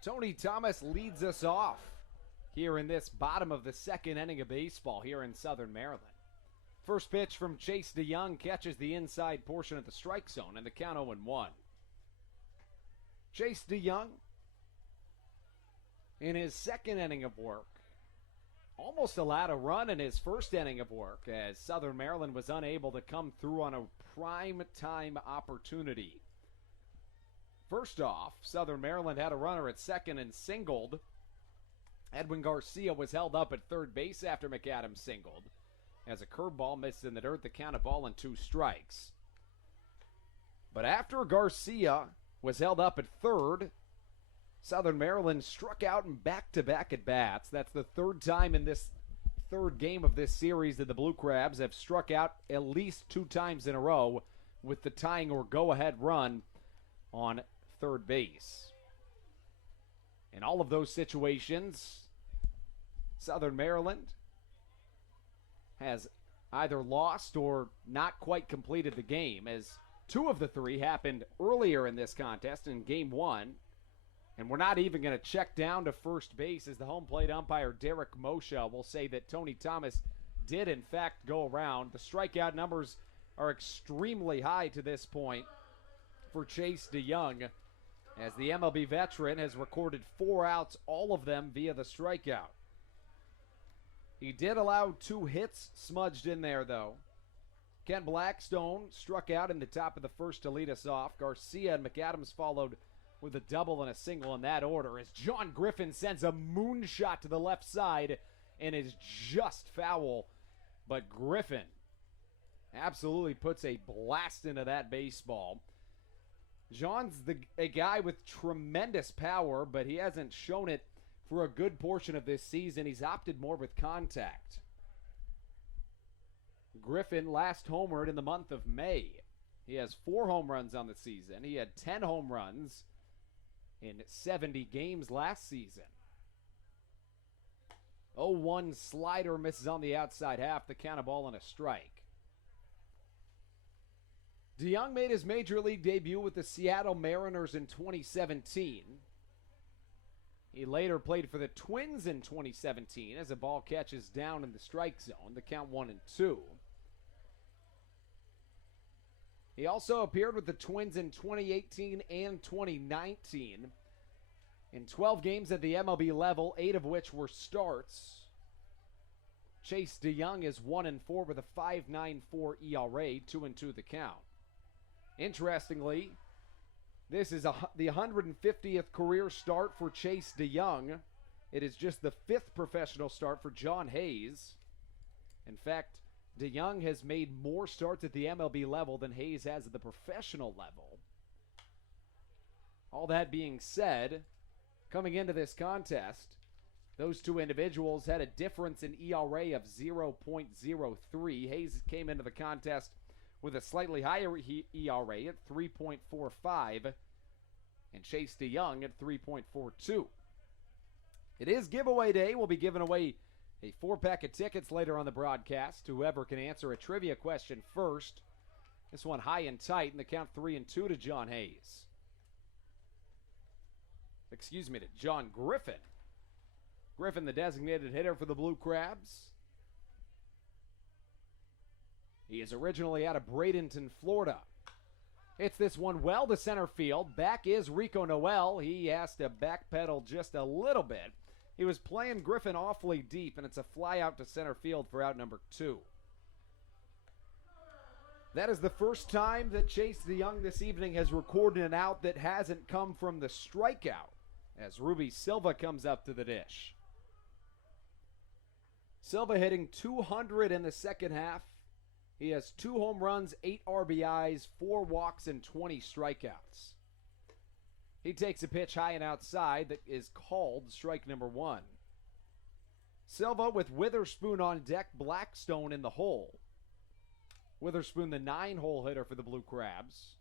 Tony Thomas leads us off here in this bottom of the 2nd inning of baseball here in Southern Maryland. First pitch from Chase DeYoung catches the inside portion of the strike zone, and the count 0-1. Chase DeYoung, in his 2nd inning of work, almost allowed a run in his 1st inning of work as Southern Maryland was unable to come through on a prime time opportunity. First off, Southern Maryland had a runner at 2nd and singled. Edwin Garcia was held up at 3rd base after McAdams singled. As a curveball missed in the dirt, the count of 2 strikes. But after Garcia was held up at 3rd, Southern Maryland struck out in back-to-back at-bats. That's the 3rd time in this 3rd game of this series that the Blue Crabs have struck out at least 2 times in a row with the tying or go-ahead run on 3rd base. In all of those situations, Southern Maryland has either lost or not quite completed the game, as 2 of the 3 happened earlier in this contest in Game 1. And we're not even going to check down to first base as the home plate umpire, Derek Moshe, will say that Tony Thomas did, in fact, go around. The strikeout numbers are extremely high to this point for Chase DeYoung, as the MLB veteran has recorded 4 outs, all of them via the strikeout. He did allow 2 hits smudged in there, though. Ken Blackstone struck out in the top of the 1st to lead us off. Garcia and McAdams followed with a double and a single in that order, as John Griffin sends a moonshot to the left side and is just foul. But Griffin absolutely puts a blast into that baseball. John's a guy with tremendous power, but he hasn't shown it for a good portion of this season. He's opted more with contact. Griffin last homered in the month of May. He has 4 home runs on the season. He had 10 home runs in 70 games last season. 0-1 slider misses on the outside half. The count, a ball and a strike. DeYoung made his major league debut with the Seattle Mariners in 2017. He later played for the Twins in 2017 as a ball catches down in the strike zone, the count 1-2. He also appeared with the Twins in 2018 and 2019 in 12 games at the MLB level, 8 of which were starts. Chase DeYoung is 1-4 with a 5.94 ERA, 2-2 the count. Interestingly, this is the 150th career start for Chase DeYoung. It is just the 5th professional start for John Hayes. In fact, DeYoung has made more starts at the MLB level than Hayes has at the professional level. All that being said, coming into this contest, those two individuals had a difference in ERA of 0.03. Hayes came into the contest with a slightly higher ERA at 3.45, and Chase DeYoung at 3.42. It is giveaway day. We'll be giving away a 4-pack of tickets later on the broadcast. Whoever can answer a trivia question first. This one high and tight, and the count 3-2 to John Hayes. Excuse me, to John Griffin. Griffin, the designated hitter for the Blue Crabs. He is originally out of Bradenton, Florida. Hits this one well to center field. Back is Rico Noel. He has to backpedal just a little bit. He was playing Griffin awfully deep, and it's a fly out to center field for out number 2. That is the first time that Chase DeYoung this evening has recorded an out that hasn't come from the strikeout, as Ruby Silva comes up to the dish. Silva hitting 200 in the second half. He has 2 home runs, 8 RBIs, 4 walks, and 20 strikeouts. He takes a pitch high and outside that is called strike number 1. Silva with Witherspoon on deck, Blackstone in the hole. Witherspoon, the 9-hole hitter for the Blue Crabs.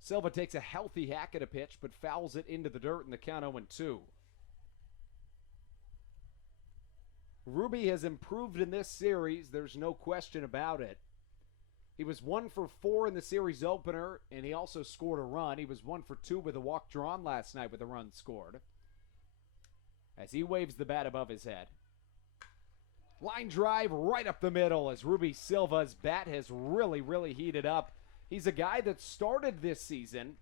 Silva takes a healthy hack at a pitch, but fouls it into the dirt in the count 0-2. Ruby has improved in this series. There's no question about it. He was 1 for 4 in the series opener, and he also scored a run. He was 1 for 2 with a walk drawn last night with a run scored. As he waves the bat above his head. Line drive right up the middle as Ruby Silva's bat has really heated up. He's a guy that started this season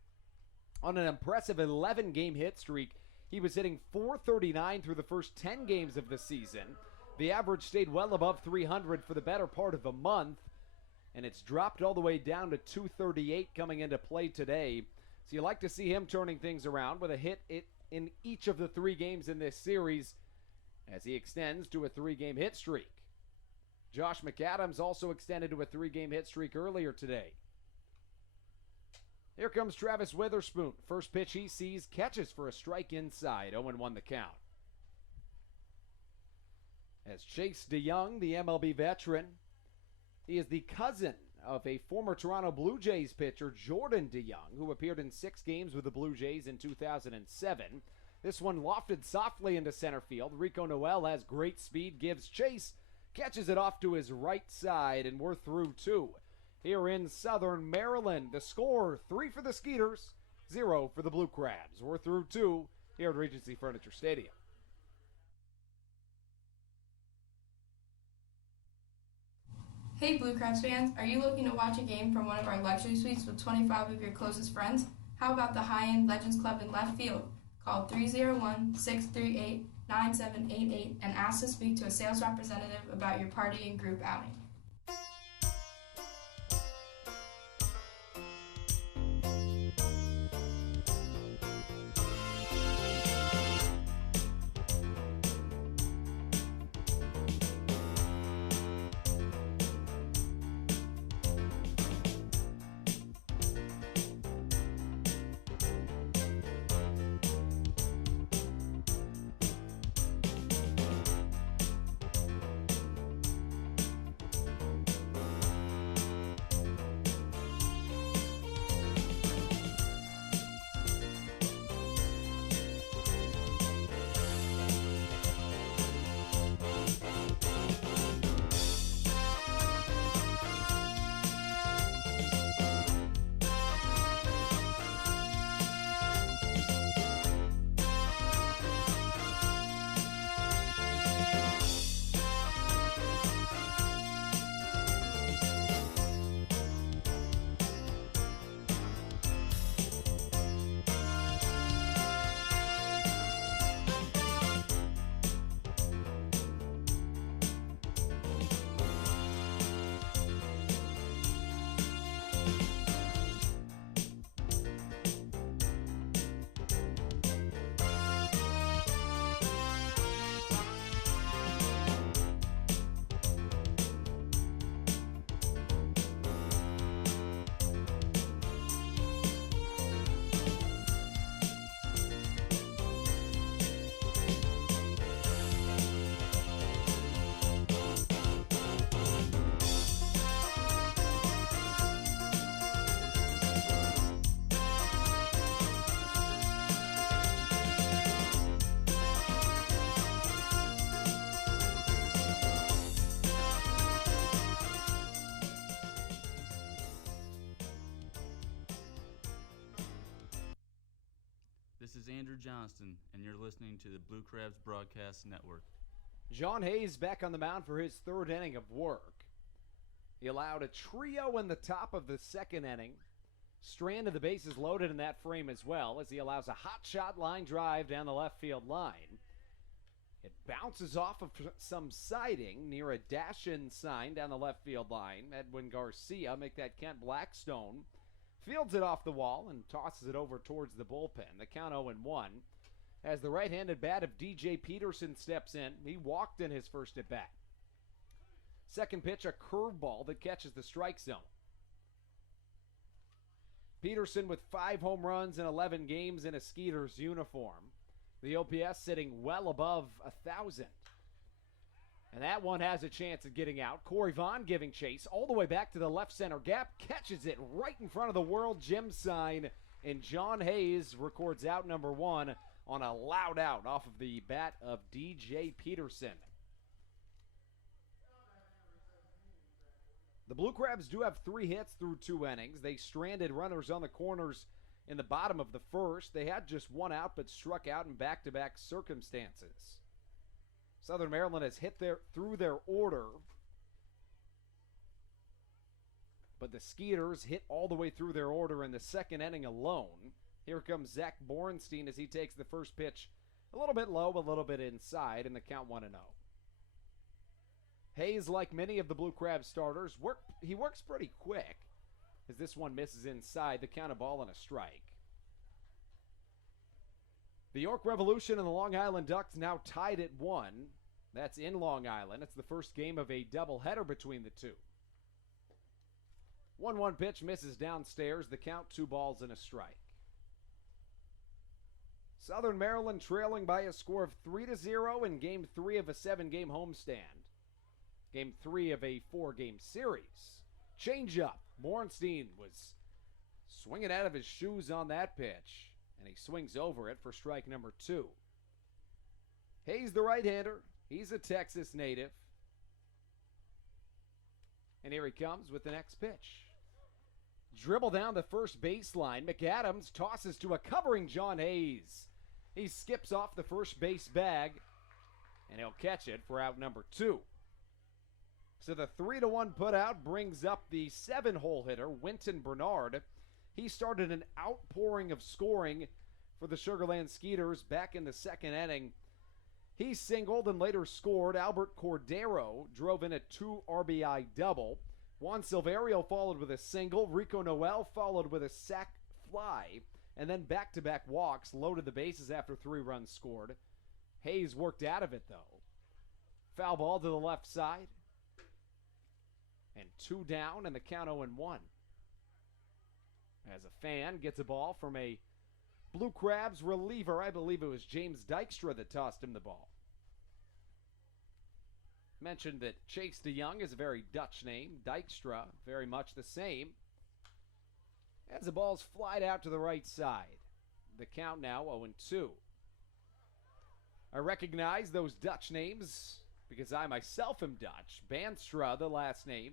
on an impressive 11-game hit streak. He was hitting .439 through the first 10 games of the season. The average stayed well above 300 for the better part of a month, and it's dropped all the way down to .238 coming into play today. So you like to see him turning things around with a hit in each of the 3 games in this series as he extends to a 3-game hit streak. Josh McAdams also extended to a 3-game hit streak earlier today. Here comes Travis Witherspoon. First pitch he sees, catches for a strike inside. 0-1 the count. As Chase DeYoung, the MLB veteran, he is the cousin of a former Toronto Blue Jays pitcher, Jordan DeYoung, who appeared in 6 games with the Blue Jays in 2007. This one lofted softly into center field. Rico Noel has great speed, gives chase, catches it off to his right side, and we're through 2. Here in Southern Maryland, the score, 3 for the Skeeters, 0 for the Blue Crabs. We're through 2 here at Regency Furniture Stadium. Hey Blue Crabs fans, are you looking to watch a game from one of our luxury suites with 25 of your closest friends? How about the high-end Legends Club in left field? Call 301-638-9788 and ask to speak to a sales representative about your party and group outing. Andrew Johnston, and you're listening to the Blue Crabs Broadcast Network. John Hayes back on the mound for his third inning of work. He allowed a trio in the top of the second inning. Stranded the bases loaded in that frame as well as he allows a hot shot line drive down the left field line. It bounces off of some siding near a dash-in sign down the left field line. Edwin Garcia make that Kent Blackstone. Fields it off the wall and tosses it over towards the bullpen. The count 0-1. As the right-handed bat of DJ Peterson steps in, he walked in his first at bat. Second pitch, a curveball that catches the strike zone. Peterson with 5 home runs in 11 games in a Skeeters uniform. The OPS sitting well above 1,000. And that one has a chance of getting out. Corey Vaughn giving chase all the way back to the left center gap. Catches it right in front of the World Gym sign. And John Hayes records out number 1 on a loud out off of the bat of DJ Peterson. The Blue Crabs do have 3 hits through 2 innings. They stranded runners on the corners in the bottom of the first. They had just 1 out but struck out in back-to-back circumstances. Southern Maryland has hit through their order, but the Skeeters hit all the way through their order in the second inning alone. Here comes Zach Borenstein as he takes the first pitch a little bit low, a little bit inside, and the count 1-0. Hayes, like many of the Blue Crab starters, he works pretty quick as this one misses inside. The count, a ball and a strike. The York Revolution and the Long Island Ducks now tied at 1. That's in Long Island. It's the first game of a doubleheader between the two. 1-1 pitch misses downstairs. The count, 2 balls and a strike. Southern Maryland trailing by a score of 3-0 in Game 3 of a 7-game homestand. Game 3 of a 4-game series. Change up. Borenstein was swinging out of his shoes on that pitch, and he swings over it for strike number 2. Hayes, the right-hander. He's a Texas native. And here he comes with the next pitch. Dribble down the first baseline. McAdams tosses to a covering John Hayes. He skips off the first base bag, and he'll catch it for out number 2. So the 3-1 putout brings up the 7-hole hitter, Winton Bernard. He started an outpouring of scoring for the Sugarland Skeeters back in the second inning. He singled and later scored. Albert Cordero drove in a 2 RBI double. Juan Silverio followed with a single. Rico Noel followed with a sac fly. And then back-to-back walks loaded the bases after 3 runs scored. Hayes worked out of it, though. Foul ball to the left side. And 2 down, and the count 0-1. As a fan gets a ball from a Blue Crabs reliever, I believe it was James Dykstra that tossed him the ball. Mentioned that Chase DeYoung is a very Dutch name. Dykstra, very much the same. As the ball's flied out to the right side. The count now 0-2. I recognize those Dutch names because I myself am Dutch. Banstra, the last name.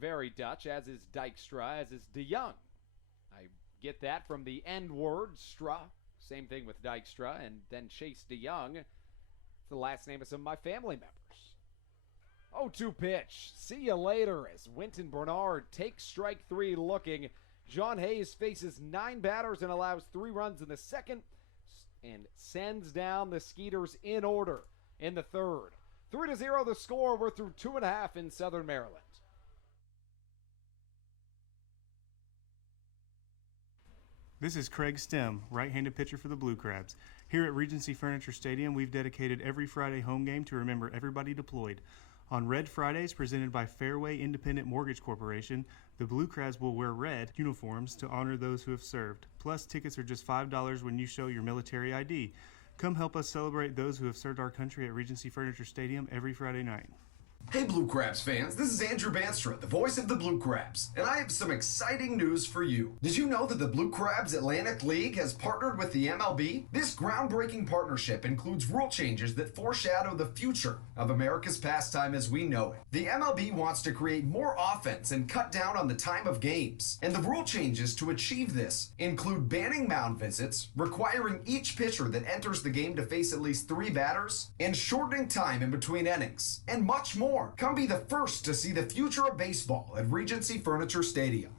Very Dutch, as is Dykstra, as is DeYoung. I get that from the end word, stra. Same thing with Dykstra, and then Chase DeYoung. It's the last name of some of my family members. 0-2 pitch. See you later as Winton Bernard takes strike 3 looking. John Hayes faces 9 batters and allows 3 runs in the second and sends down the Skeeters in order in the third. 3-0 the score. We're through 2.5 in Southern Maryland. This is Craig Stem, right-handed pitcher for the Blue Crabs. Here at Regency Furniture Stadium, we've dedicated every Friday home game to remember everybody deployed. On Red Fridays, presented by Fairway Independent Mortgage Corporation, the Blue Crabs will wear red uniforms to honor those who have served. Plus, tickets are just $5 when you show your military ID. Come help us celebrate those who have served our country at Regency Furniture Stadium every Friday night. Hey Blue Crabs fans, this is Andrew Banstra, the voice of the Blue Crabs, and I have some exciting news for you. Did you know that the Blue Crabs Atlantic League has partnered with the MLB? This groundbreaking partnership includes rule changes that foreshadow the future of America's pastime as we know it. The MLB wants to create more offense and cut down on the time of games, and the rule changes to achieve this include banning mound visits, requiring each pitcher that enters the game to face at least 3 batters, and shortening time in between innings, and much more. Come be the first to see the future of baseball at Regency Furniture Stadium.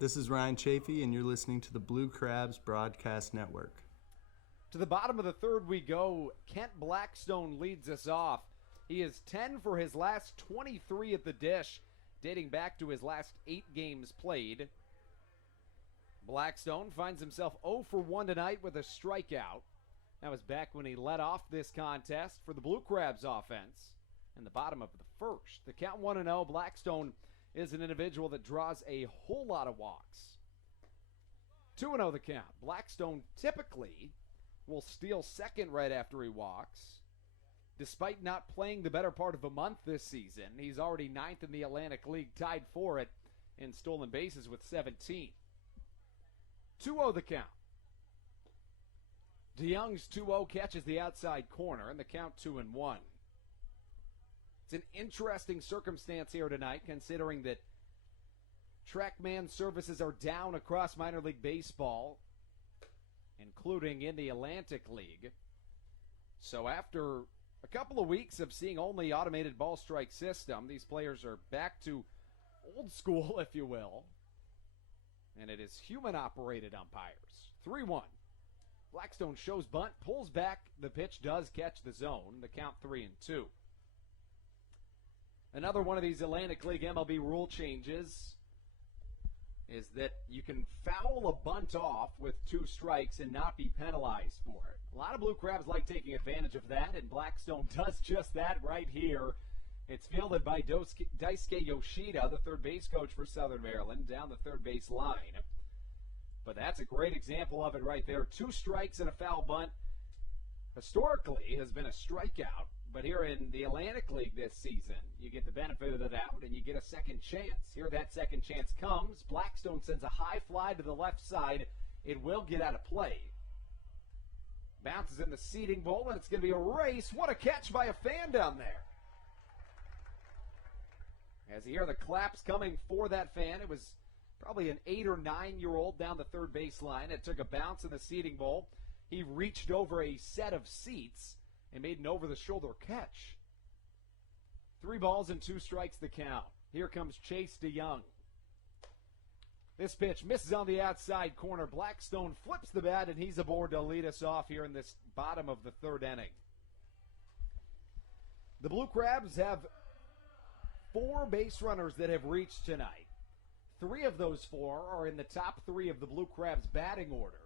This is Ryan Chafee, and you're listening to the Blue Crabs Broadcast Network. To the bottom of the third we go. Kent Blackstone leads us off. He is 10 for his last 23 at the dish, dating back to his last 8 games played. Blackstone finds himself 0 for 1 tonight with a strikeout. That was back when he led off this contest for the Blue Crabs offense. In the bottom of the first, the count 1-0. Blackstone is an individual that draws a whole lot of walks. 2-0 the count. Blackstone typically will steal second right after he walks. Despite not playing the better part of a month this season, he's already 9th in the Atlantic League, tied for it in stolen bases with 17. 2-0 the count. DeYoung's 2-0 catches the outside corner, and the count 2-1. It's an interesting circumstance here tonight, considering that TrackMan services are down across minor league baseball, including in the Atlantic League. So after a couple of weeks of seeing only automated ball strike system, these players are back to old school, if you will. And it is human-operated umpires. 3-1. Blackstone shows bunt, pulls back. The pitch does catch the zone. The count 3-2. Another one of these Atlantic League MLB rule changes is that you can foul a bunt off with 2 strikes and not be penalized for it. A lot of Blue Crabs like taking advantage of that, and Blackstone does just that right here. It's fielded by Daisuke Yoshida, the third base coach for Southern Maryland, down the third base line. But that's a great example of it right there. 2 strikes and a foul bunt historically has been a strikeout. But here in the Atlantic League this season, you get the benefit of the doubt and you get a second chance. Here that second chance comes. Blackstone sends a high fly to the left side. It will get out of play. Bounces in the seating bowl, and it's going to be a race. What a catch by a fan down there. As you hear the claps coming for that fan, it was probably an 8 or 9-year-old down the third baseline. It took a bounce in the seating bowl. He reached over a set of seats and made an over-the-shoulder catch. 3 balls and 2 strikes the count. Here comes Chase DeYoung. This pitch misses on the outside corner. Blackstone flips the bat, and he's aboard to lead us off here in this bottom of the third inning. The Blue Crabs have 4 base runners that have reached tonight. 3 of those 4 are in the top 3 of the Blue Crabs batting order.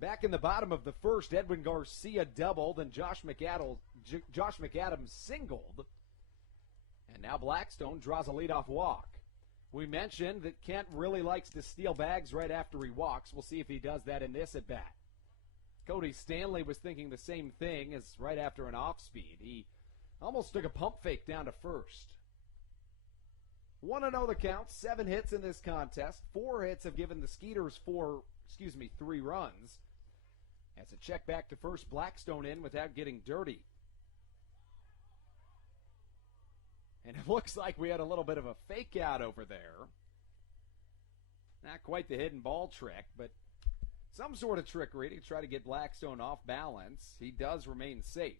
Back in the bottom of the first, Edwin Garcia doubled and Josh McAdams singled. And now Blackstone draws a leadoff walk. We mentioned that Kent really likes to steal bags right after he walks. We'll see if he does that in this at-bat. Cody Stanley was thinking the same thing as right after an off-speed. He almost took a pump fake down to first. 1-0 the count, 7 hits in this contest. 4 hits have given the Skeeters 3 runs. As a check back to first, Blackstone in without getting dirty. And it looks like we had a little bit of a fake out over there. Not quite the hidden ball trick, but some sort of trickery to try to get Blackstone off balance. He does remain safe.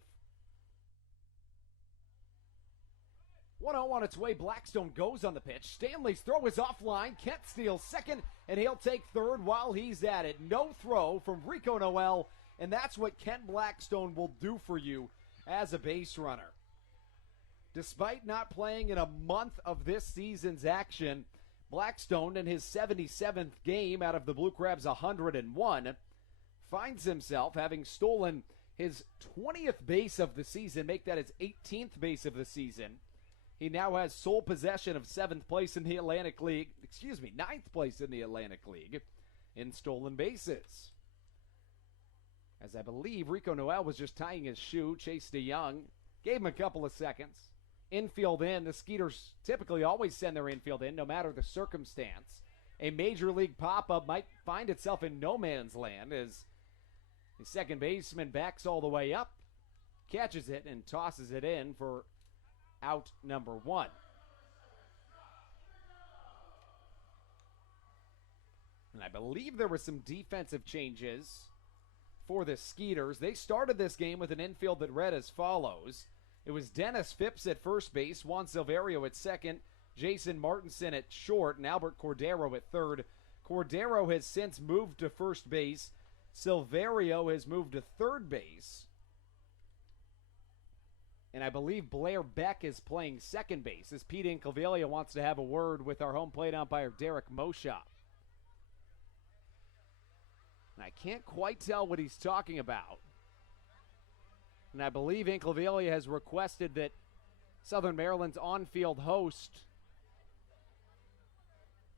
1-0 on its way. Blackstone goes on the pitch. Stanley's throw is offline. Kent steals second, and he'll take third while he's at it. No throw from Rico Noel, and that's what Kent Blackstone will do for you as a base runner. Despite not playing in a month of this season's action, Blackstone, in his 77th game out of the Blue Crabs' 101, finds himself having stolen his 20th base of the season, make that his 18th base of the season. He now has sole possession of 7th place in the Atlantic League, 9th place in the Atlantic League in stolen bases. As I believe Rico Noel was just tying his shoe, Chase DeYoung gave him a couple of seconds. Infield in, the Skeeters typically always send their infield in no matter the circumstance. A major league pop-up might find itself in no man's land as the second baseman backs all the way up, catches it, and tosses it in for out number 1. And I believe there were some defensive changes for the Skeeters. They started this game with an infield that read as follows. It was Dennis Phipps at first base, Juan Silverio at second, Jason Martinson at short, and Albert Cordero at third. Cordero has since moved to first base. Silverio has moved to third base. And I believe Blair Beck is playing second base as Pete Incaviglia wants to have a word with our home plate umpire, Derek Moshop. And I can't quite tell what he's talking about. And I believe Incaviglia has requested that Southern Maryland's on-field host,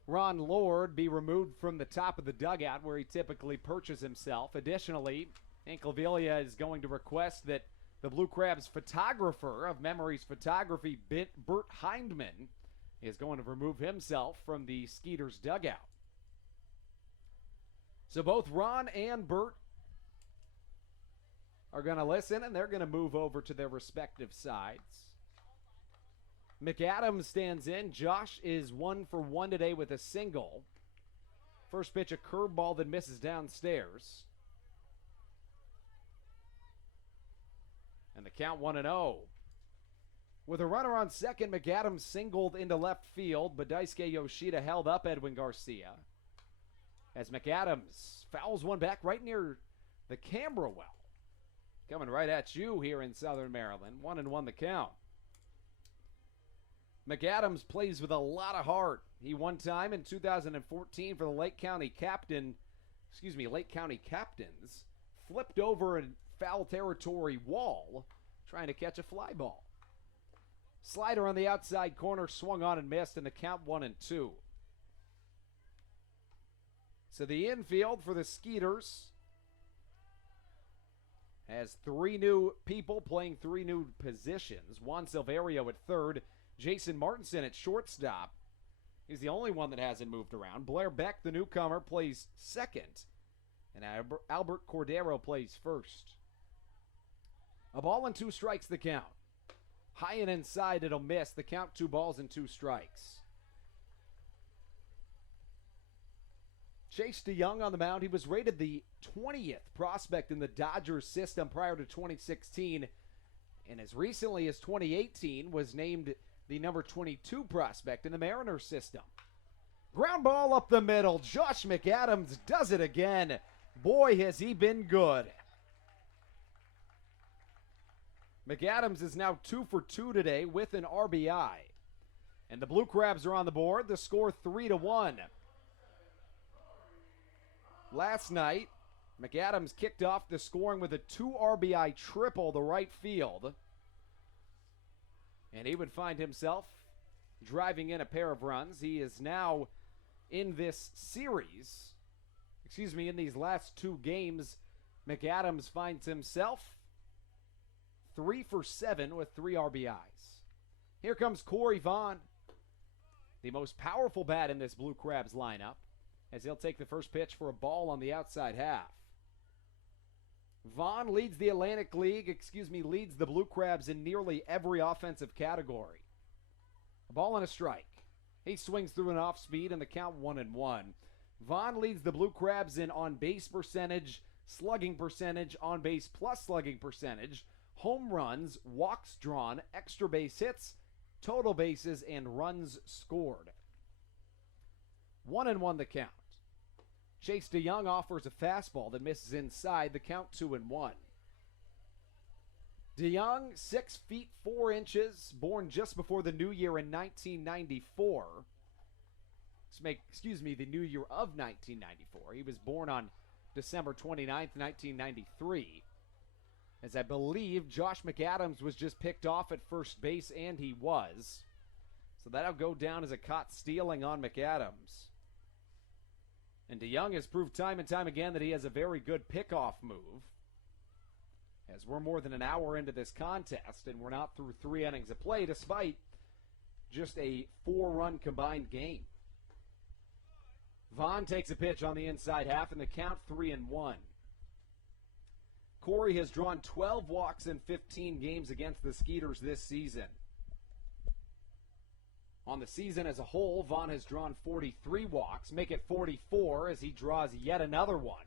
Ron Lord, be removed from the top of the dugout where he typically perches himself. Additionally, Incaviglia is going to request that the Blue Crabs photographer of Memories Photography, Bert Hindman, is going to remove himself from the Skeeters dugout. So both Ron and Bert are going to listen, and they're going to move over to their respective sides. McAdams stands in. Josh is 1 for 1 today with a single. First pitch, a curveball that misses downstairs. And the count 1-0. With a runner on second, McAdams singled into left field, but Daisuke Yoshida held up Edwin Garcia as McAdams fouls one back right near the camera well. Coming right at you here in Southern Maryland. 1-1 the count. McAdams plays with a lot of heart. He one time in 2014 for the Lake County Captains flipped over a foul territory wall trying to catch a fly ball. Slider on the outside corner swung on and missed, and the count 1-2. So the infield for the Skeeters has 3 new people playing 3 new positions. Juan Silverio at third, Jason Martinson at shortstop. He's the only one that hasn't moved around. Blair Beck, the newcomer, plays second, and Albert Cordero plays first. A ball and 2 strikes the count. High and inside, it'll miss. The count 2 balls and 2 strikes. Chase DeYoung on the mound. He was rated the 20th prospect in the Dodgers system prior to 2016, and as recently as 2018 was named the number 22 prospect in the Mariners system. Ground ball up the middle. Josh McAdams does it again. Boy, has he been good. McAdams is now 2 for 2 today with an RBI. And the Blue Crabs are on the board. The score 3-1. Last night, McAdams kicked off the scoring with a 2 RBI triple to right field. And he would find himself driving in a pair of runs. He is now in this series, in these last 2 games, McAdams finds himself 3 for 7 with 3 RBIs. Here comes Corey Vaughn, the most powerful bat in this Blue Crabs lineup, as he'll take the first pitch for a ball on the outside half. Vaughn leads the Atlantic League, leads the Blue Crabs in nearly every offensive category. A ball and a strike. He swings through an off speed and the count 1-1. Vaughn leads the Blue Crabs in on-base percentage, slugging percentage, on-base plus slugging percentage, home runs, walks drawn, extra base hits, total bases, and runs scored. 1-1 the count. Chase DeYoung offers a fastball that misses inside, the count 2-1. DeYoung, 6 feet 4 inches, born just before the new year in 1994. the new year of 1994. He was born on December 29th, 1993. As I believe Josh McAdams was just picked off at first base, and he was. So that'll go down as a caught stealing on McAdams. And DeYoung has proved time and time again that he has a very good pickoff move. As we're more than an hour into this contest, and we're not through 3 innings of play, despite just a 4-run combined game. Vaughn takes a pitch on the inside half, and the count 3-1. Corey has drawn 12 walks in 15 games against the Skeeters this season. On the season as a whole, Vaughn has drawn 43 walks, make it 44 as he draws yet another one.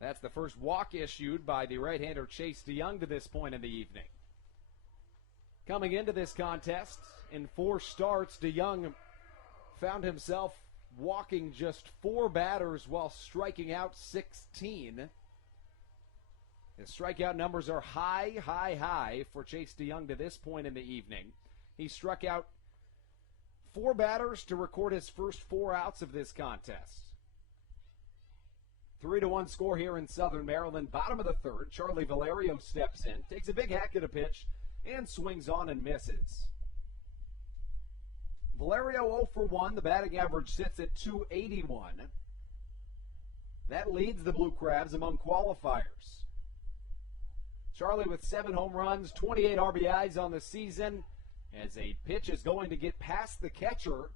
That's the first walk issued by the right-hander Chase DeYoung to this point in the evening. Coming into this contest, in 4 starts, DeYoung found himself walking just 4 batters while striking out 16. His strikeout numbers are high for Chase DeYoung to this point in the evening. He struck out 4 batters to record his first 4 outs of this contest. 3-1 score here in Southern Maryland. Bottom of the 3rd, Charlie Valerio steps in, takes a big hack at a pitch, and swings on and misses. Valerio 0 for 1. The batting average sits at .281. That leads the Blue Crabs among qualifiers. Charlie with 7 home runs, 28 RBIs on the season, as a pitch is going to get past the catcher,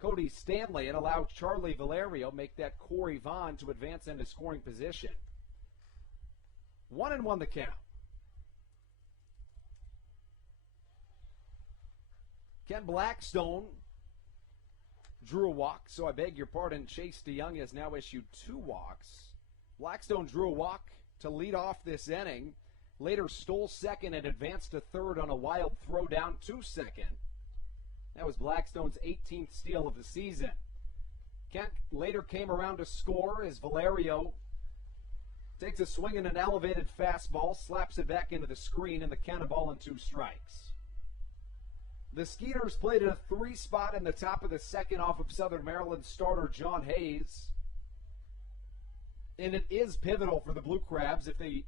Cody Stanley, and allow Charlie Valerio make that Corey Vaughn to advance into scoring position. 1-1 the count. Ken Blackstone drew a walk, so I beg your pardon, Chase DeYoung has now issued 2 walks. Blackstone drew a walk to lead off this inning, later stole second and advanced to third on a wild throw down to second. That was Blackstone's 18th steal of the season. Kent later came around to score as Valerio takes a swing and an elevated fastball, slaps it back into the screen, and the count of ball and 2 strikes. The Skeeters played at a 3 spot in the top of the 2nd off of Southern Maryland starter John Hayes. And it is pivotal for the Blue Crabs if they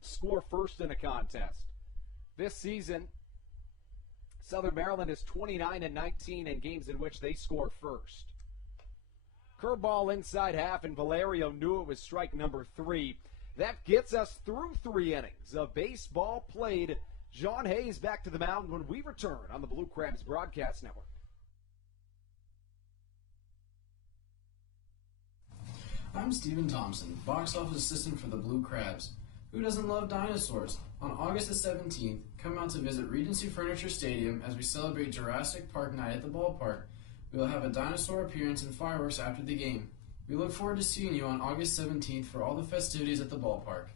score first in a contest. This season, Southern Maryland is 29-19 in games in which they score first. Curveball inside half, and Valerio knew it was strike number 3. That gets us through 3 innings of baseball played. John Hayes back to the mound when we return on the Blue Crabs Broadcast Network. I'm Stephen Thompson, box office assistant for the Blue Crabs. Who doesn't love dinosaurs? On August the 17th, come out to visit Regency Furniture Stadium as we celebrate Jurassic Park night at the ballpark. We will have a dinosaur appearance and fireworks after the game. We look forward to seeing you on August 17th for all the festivities at the ballpark.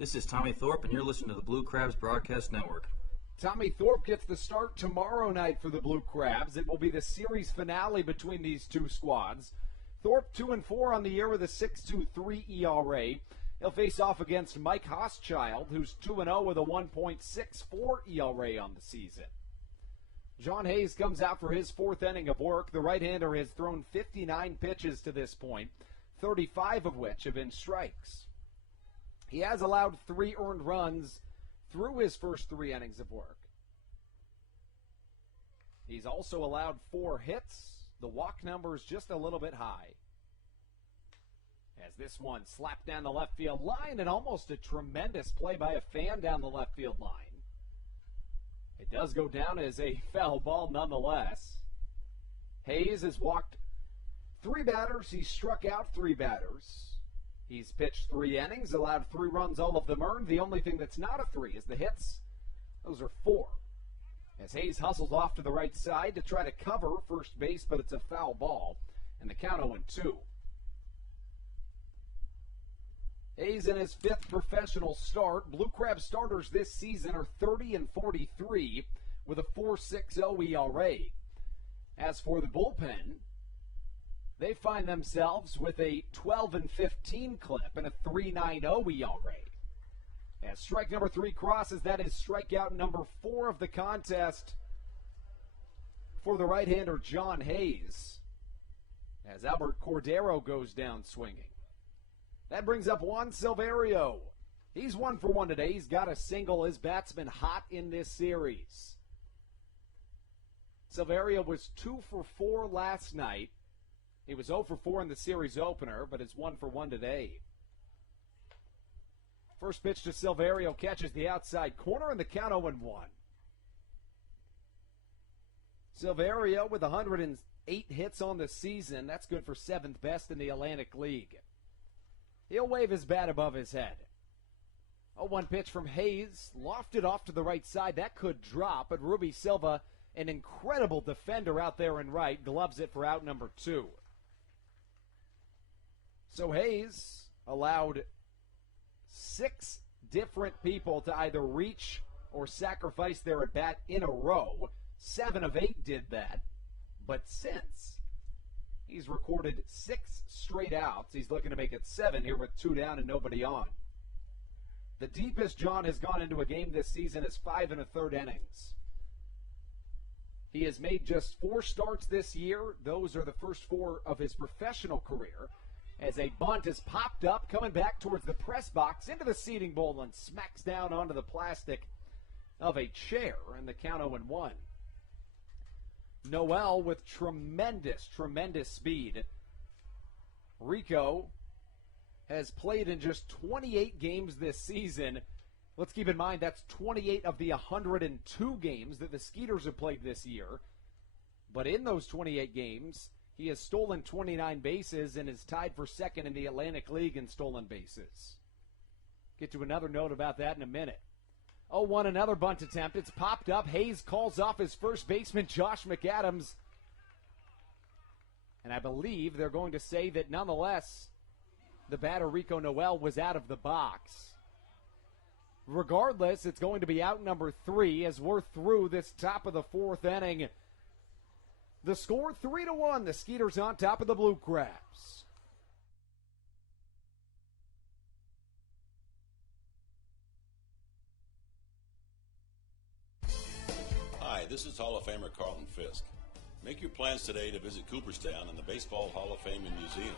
This is Tommy Thorpe, and you're listening to the Blue Crabs Broadcast Network. Tommy Thorpe gets the start tomorrow night for the Blue Crabs. It will be the series finale between these two squads. Thorpe 2-4 on the year with a 6.23 ERA. He'll face off against Mike Hochschild, who's 2-0 with a 1.64 ERA on the season. John Hayes comes out for his fourth inning of work. The right-hander has thrown 59 pitches to this point, 35 of which have been strikes. He has allowed 3 earned runs through his first 3 innings of work. He's also allowed 4 hits. The walk number is just a little bit high. As this one slapped down the left field line, and almost a tremendous play by a fan down the left field line. It does go down as a foul ball nonetheless. Hayes has walked 3 batters. He's struck out 3 batters. He's pitched 3 innings, allowed 3 runs, all of them earned. The only thing that's not a 3 is the hits. Those are 4. As Hayes hustles off to the right side to try to cover first base, but it's a foul ball, and the count 0-2. Hayes in his 5th professional start. Blue Crab starters this season are 30-43 with a 4.60 ERA. As for the bullpen, they find themselves with a 12-15 clip and a 3.90 ERA. As strike number 3 crosses, that is strikeout number 4 of the contest for the right-hander John Hayes, as Albert Cordero goes down swinging. That brings up Juan Silverio. He's 1 for 1 today. He's got a single. His bat's been hot in this series. Silverio was 2 for 4 last night. He was 0 for 4 in the series opener, but is 1 for 1 today. First pitch to Silverio catches the outside corner, and the count 0-1. Silverio with 108 hits on the season. That's good for 7th best in the Atlantic League. He'll wave his bat above his head. 0-1 pitch from Hayes, lofted off to the right side. That could drop, but Ruby Silva, an incredible defender out there in right, gloves it for out number 2. So Hayes allowed 6 different people to either reach or sacrifice their at-bat in a row. 7 of 8 did that. But since he's recorded 6 straight outs, he's looking to make it 7 here with 2 down and nobody on. The deepest John has gone into a game this season is 5 1/3 innings. He has made just 4 starts this year. Those are the first 4 of his professional career. As a bunt is popped up, coming back towards the press box, into the seating bowl, and smacks down onto the plastic of a chair, and the count 0-1. Noel with tremendous speed. Rico has played in just 28 games this season. Let's keep in mind that's 28 of the 102 games that the Skeeters have played this year. But in those 28 games, he has stolen 29 bases and is tied for 2nd in the Atlantic League in stolen bases. Get to another note about that in a minute. 0-1, another bunt attempt. It's popped up. Hayes calls off his first baseman, Josh McAdams. And I believe they're going to say that nonetheless, the batter Rico Noel was out of the box. Regardless, it's going to be out number 3 as we're through this top of the 4th inning. The score 3-1. The Skeeters on top of the Blue Crabs. Hi, this is Hall of Famer Carlton Fisk. Make your plans today to visit Cooperstown and the Baseball Hall of Fame and Museum.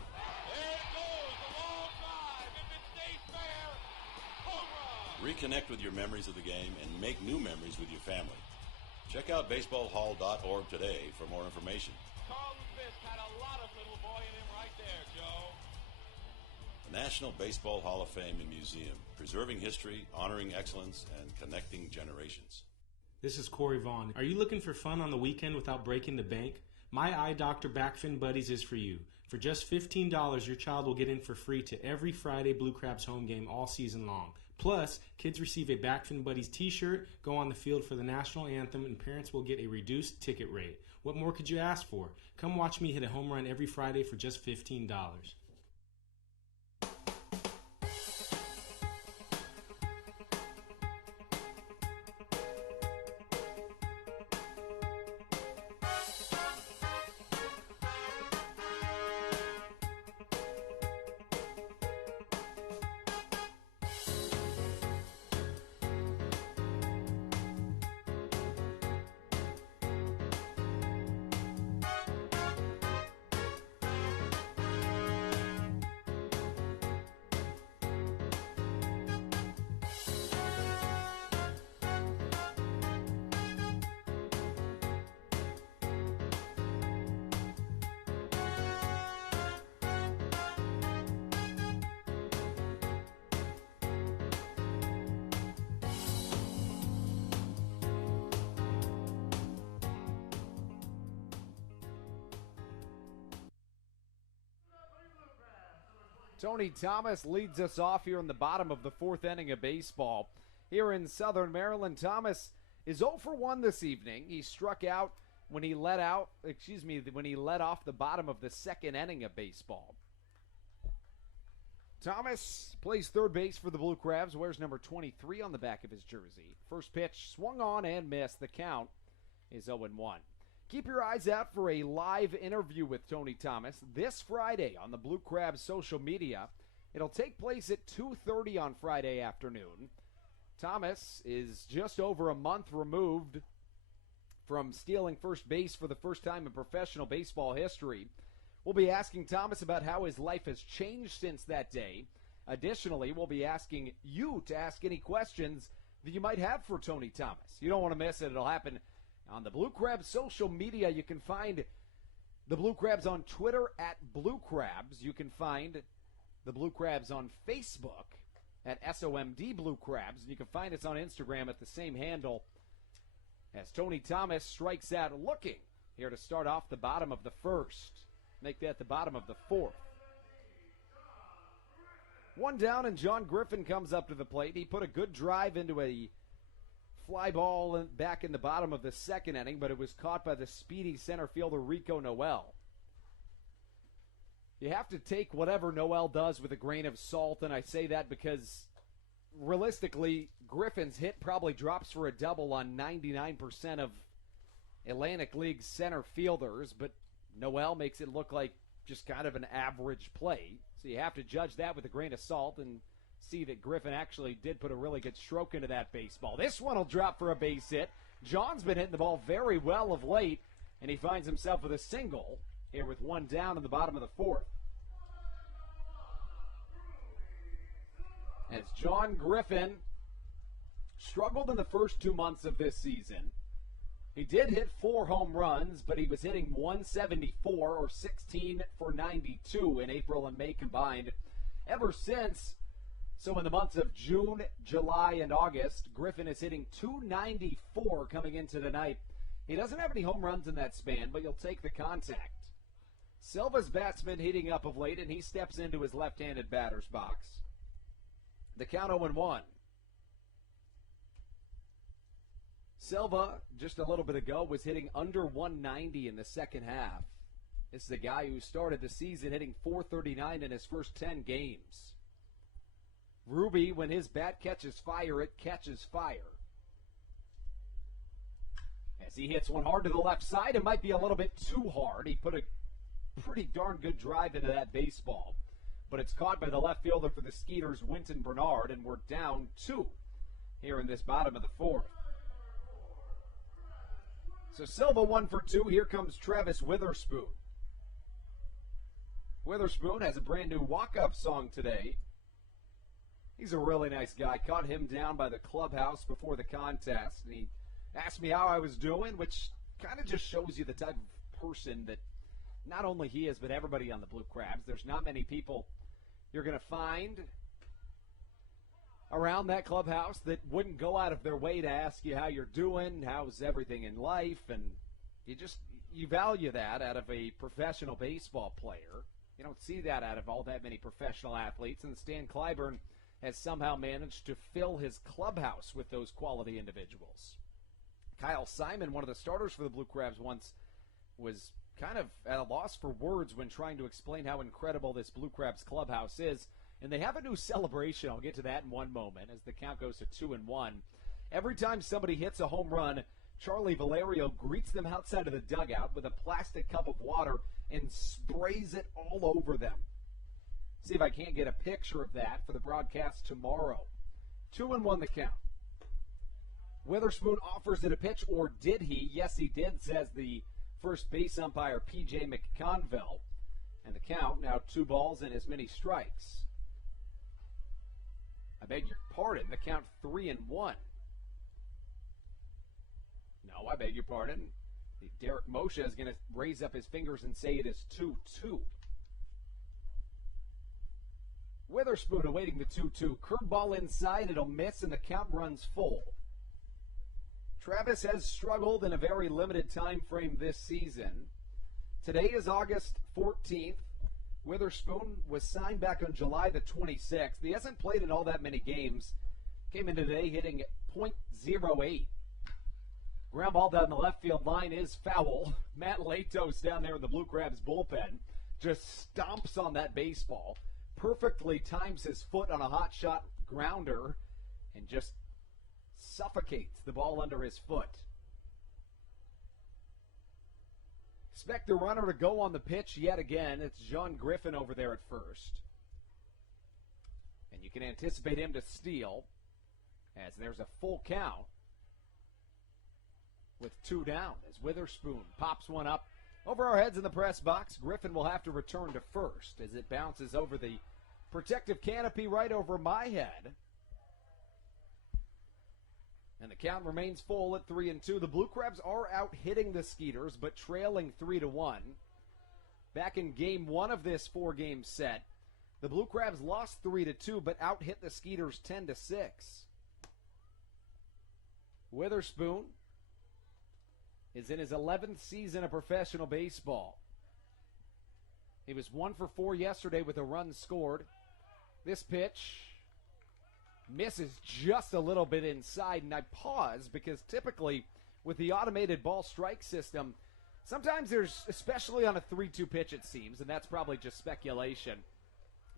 Reconnect with your memories of the game and make new memories with your family. Check out baseballhall.org today for more information. Carlton Fisk had a lot of little boy in him right there, Joe. The National Baseball Hall of Fame and Museum, preserving history, honoring excellence, and connecting generations. This is Corey Vaughn. Are you looking for fun on the weekend without breaking the bank? My Eye Doctor Backfin Buddies is for you. For just $15, your child will get in for free to every Friday Blue Crabs home game all season long. Plus, kids receive a Backfin Buddies t-shirt, go on the field for the national anthem, and parents will get a reduced ticket rate. What more could you ask for? Come watch me hit a home run every Friday for just $15. Tony Thomas leads us off here in the bottom of the fourth inning of baseball. Here in Southern Maryland, Thomas is 0 for 1 this evening. He struck out when he let off the bottom of the second inning of baseball. Thomas plays third base for the Blue Crabs, wears number 23 on the back of his jersey. First pitch swung on and missed. The count is 0-1. Keep your eyes out for a live interview with Tony Thomas this Friday on the Blue Crabs social media. It'll take place at 2:30 on Friday afternoon. Thomas is just over a month removed from stealing first base for the first time in professional baseball history. We'll be asking Thomas about how his life has changed since that day. Additionally, we'll be asking you to ask any questions that you might have for Tony Thomas. You don't want to miss it. It'll happen on the Blue Crabs social media. You can find the Blue Crabs on Twitter at Blue Crabs. You can find the Blue Crabs on Facebook at SOMD Blue Crabs. And you can find us on Instagram at the same handle as Tony Thomas strikes out looking here to start off the bottom of the first. Make that the bottom of the fourth. One down, and John Griffin comes up to the plate. He put a good drive into a fly ball back in the bottom of the second inning, but it was caught by the speedy center fielder Rico Noel. You have to take whatever Noel does with a grain of salt, and I say that because realistically, Griffin's hit probably drops for a double on 99% of Atlantic League center fielders, but Noel makes it look like just kind of an average play. So you have to judge that with a grain of salt and see that Griffin actually did put a really good stroke into that baseball. This one will drop for a base hit. John's been hitting the ball very well of late, and he finds himself with a single here with one down in the bottom of the fourth. As John Griffin struggled in the first 2 months of this season. He did hit 4 home runs, but he was hitting 174 or 16 for 92 in April and May combined. Ever since, so in the months of June, July, and August, Griffin is hitting 294 coming into tonight. He doesn't have any home runs in that span, but you'll take the contact. Silva's bat's been heating up of late, and he steps into his left-handed batter's box. The count 0-1. Silva, just a little bit ago, was hitting under 190 in the second half. This is a guy who started the season hitting 439 in his first 10 games. Ruby, when his bat catches fire, it catches fire. As he hits one hard to the left side, it might be a little bit too hard. He put a pretty darn good drive into that baseball. But it's caught by the left fielder for the Skeeters, Winton Bernard, and we're down 2 here in this bottom of the fourth. So Silva 1 for 2. Here comes Travis Witherspoon. Witherspoon has a brand new walk-up song today. He's a really nice guy. Caught him down by the clubhouse before the contest. And he asked me how I was doing, which kind of just shows you the type of person that not only he is, but everybody on the Blue Crabs. There's not many people you're going to find around that clubhouse that wouldn't go out of their way to ask you how you're doing, how's everything in life, and you value that out of a professional baseball player. You don't see that out of all that many professional athletes, and Stan Clyburn has somehow managed to fill his clubhouse with those quality individuals. Kyle Simon, one of the starters for the Blue Crabs, once was kind of at a loss for words when trying to explain how incredible this Blue Crabs clubhouse is. And they have a new celebration. I'll get to that in one moment as the count goes to 2-1. Every time somebody hits a home run, Charlie Valerio greets them outside of the dugout with a plastic cup of water and sprays it all over them. See if I can't get a picture of that for the broadcast tomorrow. 2-1 the count. Witherspoon offers it a pitch, or did he? Yes, he did, says the first base umpire, P.J. McConville. And the count, now 2 balls and as many strikes. I beg your pardon, the count 3-1. No, I beg your pardon. Derek Moshe is going to raise up his fingers and say it is 2-2. Witherspoon awaiting the 2-2. Curveball inside, it'll miss, and the count runs full. Travis has struggled in a very limited time frame this season. Today is August 14th. Witherspoon was signed back on July the 26th. He hasn't played in all that many games. Came in today hitting .08. Ground ball down the left field line is foul. Matt Latos down there in the Blue Crabs bullpen just stomps on that baseball, perfectly times his foot on a hot shot grounder, and just suffocates the ball under his foot. Expect the runner to go on the pitch yet again. It's John Griffin over there at first. And you can anticipate him to steal as there's a full count with 2 down as Witherspoon pops one up over our heads in the press box. Griffin will have to return to first as it bounces over the protective canopy right over my head. And the count remains full at 3-2. The Blue Crabs are out hitting the Skeeters, but trailing 3-1. Back in game 1 of this 4-game set, the Blue Crabs lost 3-2, but out hit the Skeeters 10-6. Witherspoon is in his 11th season of professional baseball. He was 1 for 4 yesterday with a run scored. This pitch misses just a little bit inside, and I pause because typically with the automated ball strike system, sometimes there's, especially on a 3-2 pitch it seems, and that's probably just speculation,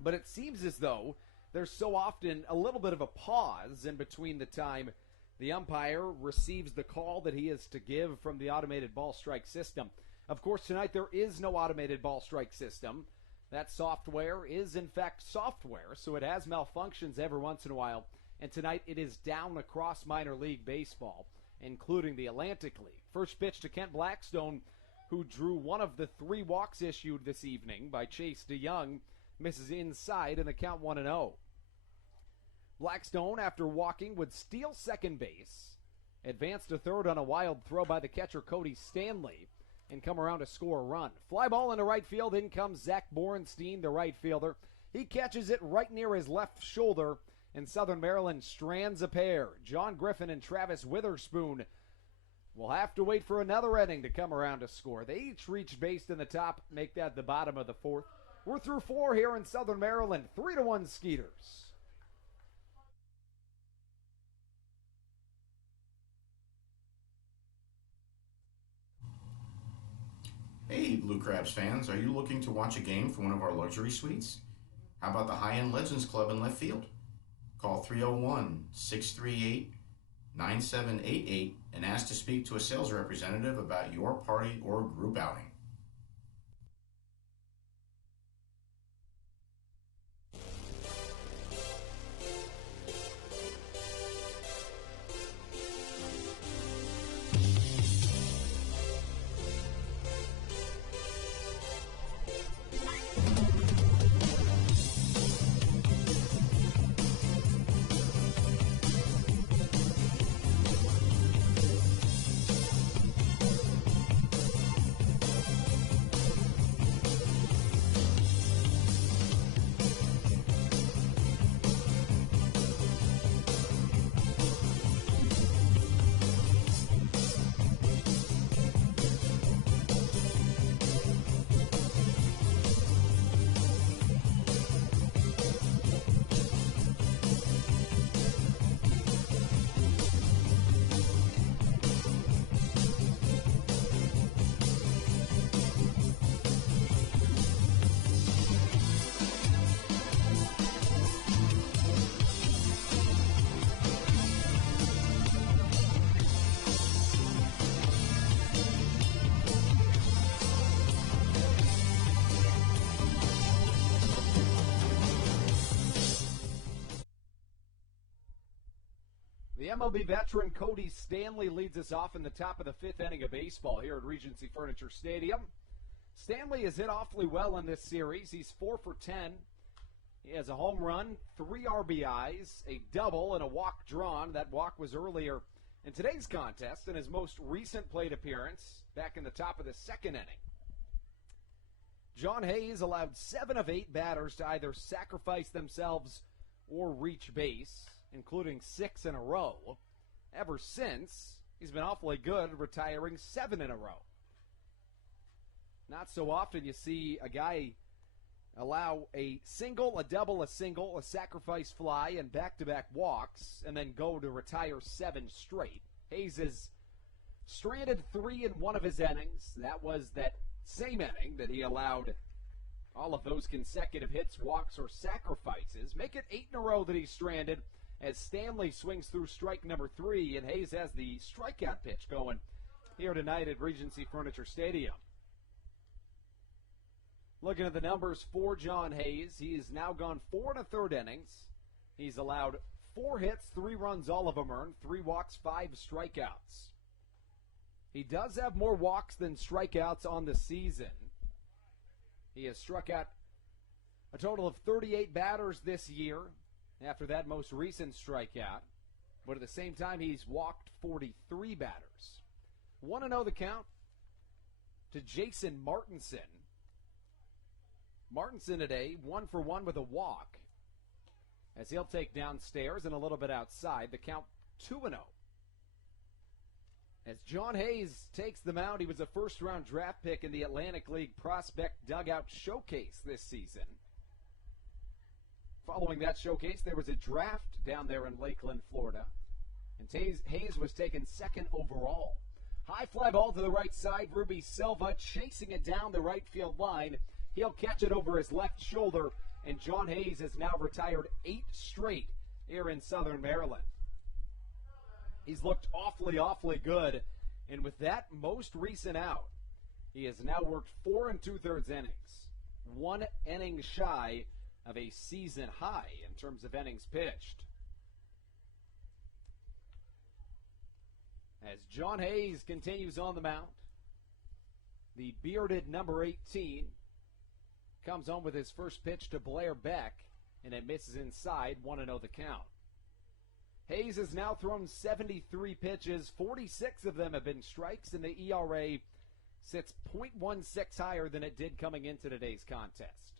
but it seems as though there's so often a little bit of a pause in between the time the umpire receives the call that he is to give from the automated ball strike system. Of course, tonight there is no automated ball strike system. That software is, in fact, software, so it has malfunctions every once in a while. And tonight it is down across minor league baseball, including the Atlantic League. First pitch to Kent Blackstone, who drew one of the 3 walks issued this evening by Chase DeYoung, misses inside in the count 1-0. Blackstone, after walking, would steal second base, advance to third on a wild throw by the catcher Cody Stanley, and come around to score a run. Fly ball into right field. In comes Zach Borenstein, the right fielder. He catches it right near his left shoulder, and Southern Maryland strands a pair. John Griffin and Travis Witherspoon will have to wait for another inning to come around to score. They each reach base in the top, make that the bottom of the 4th. We're through 4 here in Southern Maryland. 3-1 Skeeters. Hey, Blue Crabs fans, are you looking to watch a game from one of our luxury suites? How about the High-End Legends Club in left field? Call 301-638-9788 and ask to speak to a sales representative about your party or group outing. The MLB veteran Cody Stanley leads us off in the top of the 5th inning of baseball here at Regency Furniture Stadium. Stanley has hit awfully well in this series. He's 4 for 10. He has a home run, 3 RBIs, a double, and a walk drawn. That walk was earlier in today's contest in his most recent plate appearance back in the top of the 2nd inning. John Hayes allowed 7 of 8 batters to either sacrifice themselves or reach base, including 6 in a row. Ever since, he's been awfully good, retiring 7 in a row. Not so often you see a guy allow a single, a double, a single, a sacrifice fly, and back-to-back walks, and then go to retire 7 straight. Hayes is stranded 3 in one of his innings. That was that same inning that he allowed all of those consecutive hits, walks, or sacrifices. Make it 8 in a row that he's stranded as Stanley swings through strike number 3, and Hayes has the strikeout pitch going here tonight at Regency Furniture Stadium. Looking at the numbers for John Hayes, he has now gone 4 1/3 innings. He's allowed 4 hits, 3 runs, all of them earned, 3 walks, 5 strikeouts. He does have more walks than strikeouts on the season. He has struck out a total of 38 batters this year after that most recent strikeout. But at the same time, he's walked 43 batters. 1-0 the count to Jason Martinson. Martinson today, 1 for 1 with a walk, as he'll take downstairs and a little bit outside. The count 2-0. As John Hayes takes the mound, he was a first-round draft pick in the Atlantic League Prospect Dugout Showcase this season. Following that showcase, there was a draft down there in Lakeland, Florida, and Hayes was taken 2nd overall. High fly ball to the right side. Ruby Silva chasing it down the right field line. He'll catch it over his left shoulder, and John Hayes has now retired 8 straight here in Southern Maryland. He's looked awfully good, and with that most recent out, he has now worked 4 2/3 innings, 1 inning shy of a season high in terms of innings pitched. As John Hayes continues on the mound, the bearded number 18 comes on with his first pitch to Blair Beck, and it misses inside. 1-0 the count. Hayes has now thrown 73 pitches. 46 of them have been strikes, and the ERA sits .16 higher than it did coming into today's contest.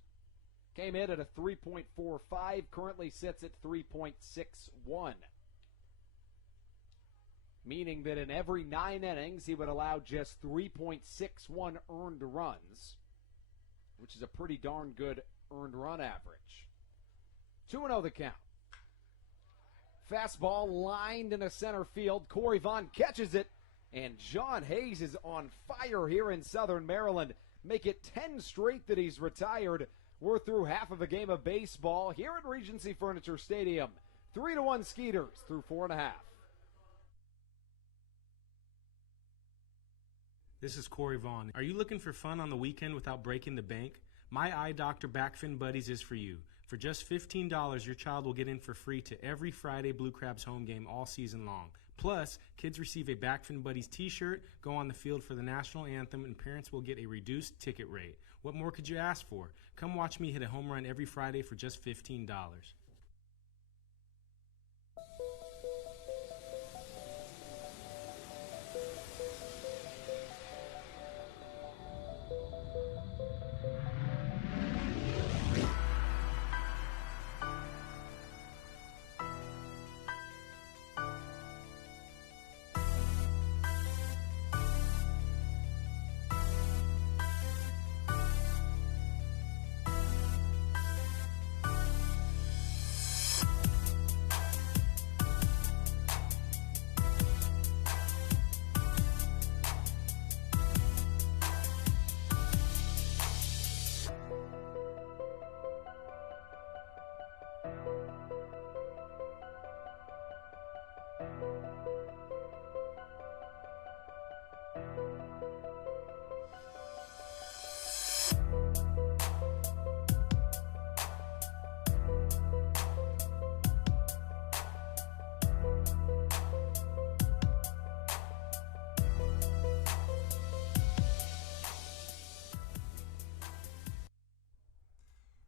Came in at a 3.45, currently sits at 3.61. Meaning that in every 9 innings, he would allow just 3.61 earned runs, which is a pretty darn good earned run average. 2-0 the count. Fastball lined into center field. Corey Vaughn catches it, and John Hayes is on fire here in Southern Maryland. Make it 10 straight that he's retired. We're through half of a game of baseball here at Regency Furniture Stadium. 3-1 Skeeters through 4 1/2. This is Corey Vaughn. Are you looking for fun on the weekend without breaking the bank? My Eye Doctor Backfin Buddies is for you. For just $15, your child will get in for free to every Friday Blue Crabs home game all season long. Plus, kids receive a Backfin Buddies t-shirt, go on the field for the national anthem, and parents will get a reduced ticket rate. What more could you ask for? Come watch me hit a home run every Friday for just $15.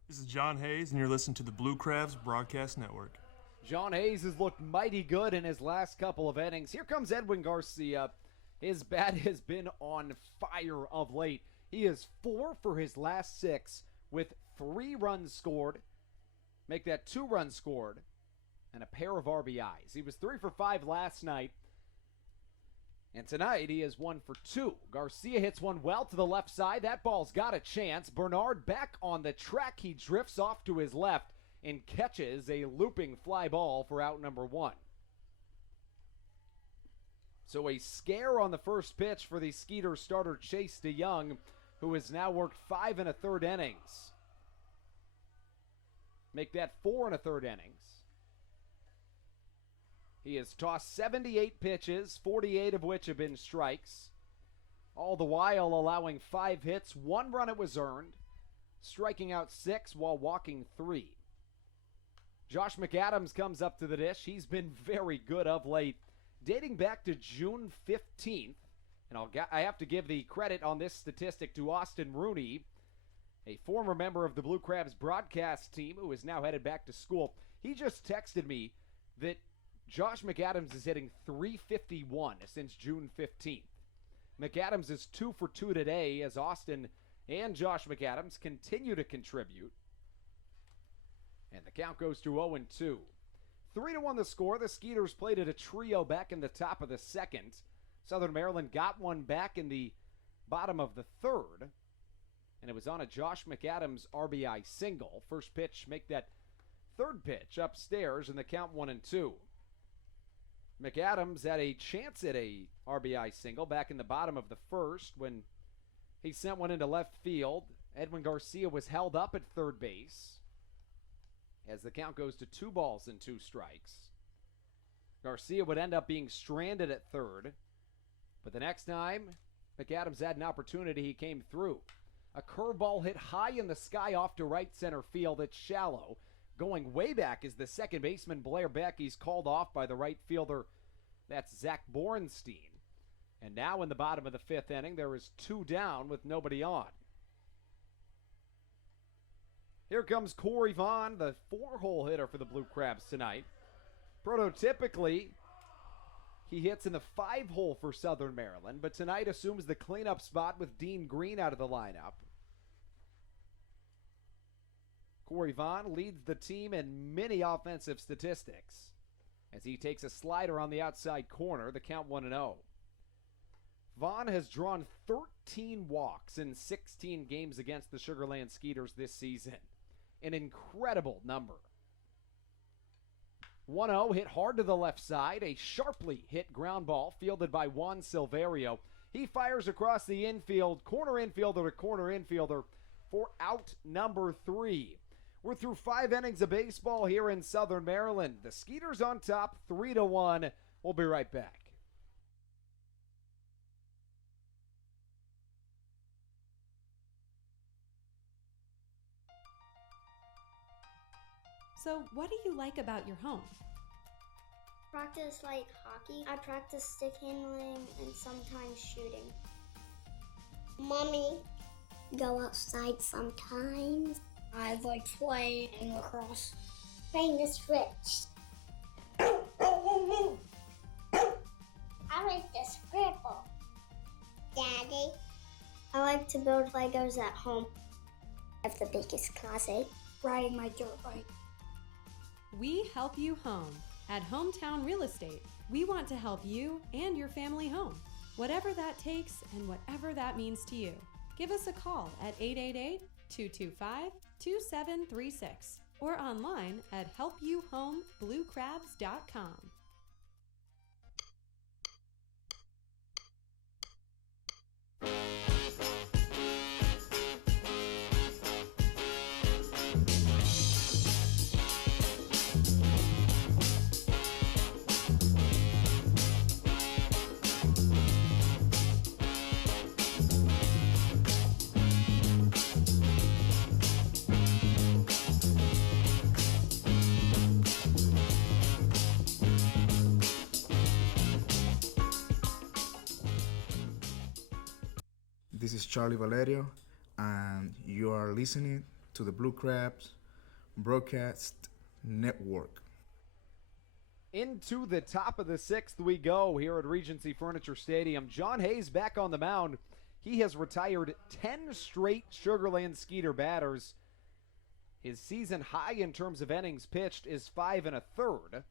This is John Hayes, and you're listening to the Blue Crabs Broadcast Network. John Hayes has looked mighty good in his last couple of innings. Here comes Edwin Garcia. His bat has been on fire of late. He is 4 for his last 6 with 3 runs scored. Make that 2 runs scored and a pair of RBIs. He was 3 for 5 last night. And tonight he is 1 for 2. Garcia hits one well to the left side. That ball's got a chance. Bernard back on the track. He drifts off to his left and catches a looping fly ball for out number 1. So a scare on the first pitch for the Skeeters starter Chase DeYoung, who has now worked 5 1/3 innings. Make that 4 1/3 innings. He has tossed 78 pitches, 48 of which have been strikes, all the while allowing 5 hits, 1 run it was earned, striking out 6 while walking 3. Josh McAdams comes up to the dish. He's been very good of late, dating back to June 15th. And I have to give the credit on this statistic to Austin Rooney, a former member of the Blue Crabs broadcast team who is now headed back to school. He just texted me that Josh McAdams is hitting .351 since June 15th. McAdams is 2 for 2 today as Austin and Josh McAdams continue to contribute. And the count goes to 0-2. 3-1 the score. The Skeeters played at a trio back in the top of the second. Southern Maryland got one back in the bottom of the third. And it was on a Josh McAdams RBI single. First pitch, make that third pitch upstairs, and the count 1-2. McAdams had a chance at a RBI single back in the bottom of the first when he sent one into left field. Edwin Garcia was held up at third base as the count goes to 2 balls and 2 strikes. Garcia would end up being stranded at third, but the next time McAdams had an opportunity, he came through. A curveball hit high in the sky off to right center field. It's shallow. Going way back is the second baseman, Blair Beck. He's called off by the right fielder. That's Zach Borenstein. And now in the bottom of the 5th inning, there is 2 down with nobody on. Here comes Corey Vaughn, the 4-hole hitter for the Blue Crabs tonight. Prototypically, he hits in the 5-hole for Southern Maryland, but tonight assumes the cleanup spot with Dean Green out of the lineup. Corey Vaughn leads the team in many offensive statistics as he takes a slider on the outside corner, the count 1-0. Vaughn has drawn 13 walks in 16 games against the Sugar Land Skeeters this season. An incredible number. 1-0 hit hard to the left side. A sharply hit ground ball fielded by Juan Silverio. He fires across the infield, corner infielder to corner infielder for out number 3. We're through 5 innings of baseball here in Southern Maryland. The Skeeters on top, 3-1. We'll be right back. So, what do you like about your home? Practice like hockey. I practice stick handling and sometimes shooting. Mommy. Go outside sometimes. I like playing lacrosse. Playing the Switch. I like the scribble. Daddy. I like to build Legos at home. I have the biggest closet. Riding my dirt bike. We help you home. At Hometown Real Estate, we want to help you and your family home, whatever that takes and whatever that means to you. Give us a call at 888-225-2736 or online at helpyouhomebluecrabs.com. This is Charlie Valerio, and you are listening to the Blue Crabs Broadcast Network. Into the top of the 6th we go here at Regency Furniture Stadium. John Hayes back on the mound. He has retired 10 straight Sugar Land Skeeter batters. His season high in terms of innings pitched is 5 1/3.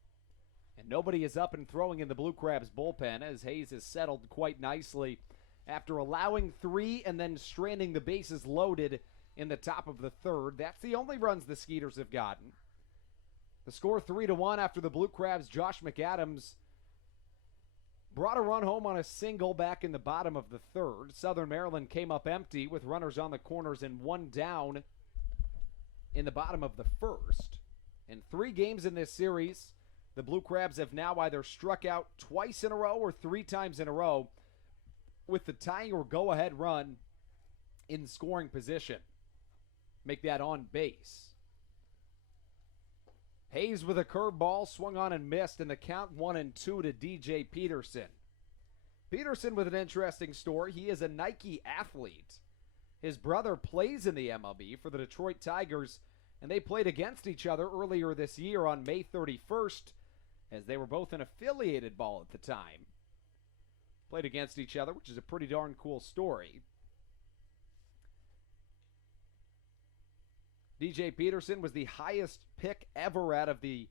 And nobody is up and throwing in the Blue Crabs bullpen as Hayes has settled quite nicely after allowing 3 and then stranding the bases loaded in the top of the third. That's the only runs the Skeeters have gotten. The score 3-1 after the Blue Crabs' Josh McAdams brought a run home on a single back in the bottom of the third. Southern Maryland came up empty with runners on the corners and 1 down in the bottom of the first. In 3 games in this series, the Blue Crabs have now either struck out twice in a row or 3 times in a row with the tying or go-ahead run in scoring position. Make that on base. Hayes with a curveball, swung on and missed, and the count 1-2 to DJ Peterson. Peterson with an interesting story. He is a Nike athlete. His brother plays in the MLB for the Detroit Tigers, and they played against each other earlier this year on May 31st, as they were both in affiliated ball at the time. Played against each other, which is a pretty darn cool story. DJ Peterson was the highest pick ever out of the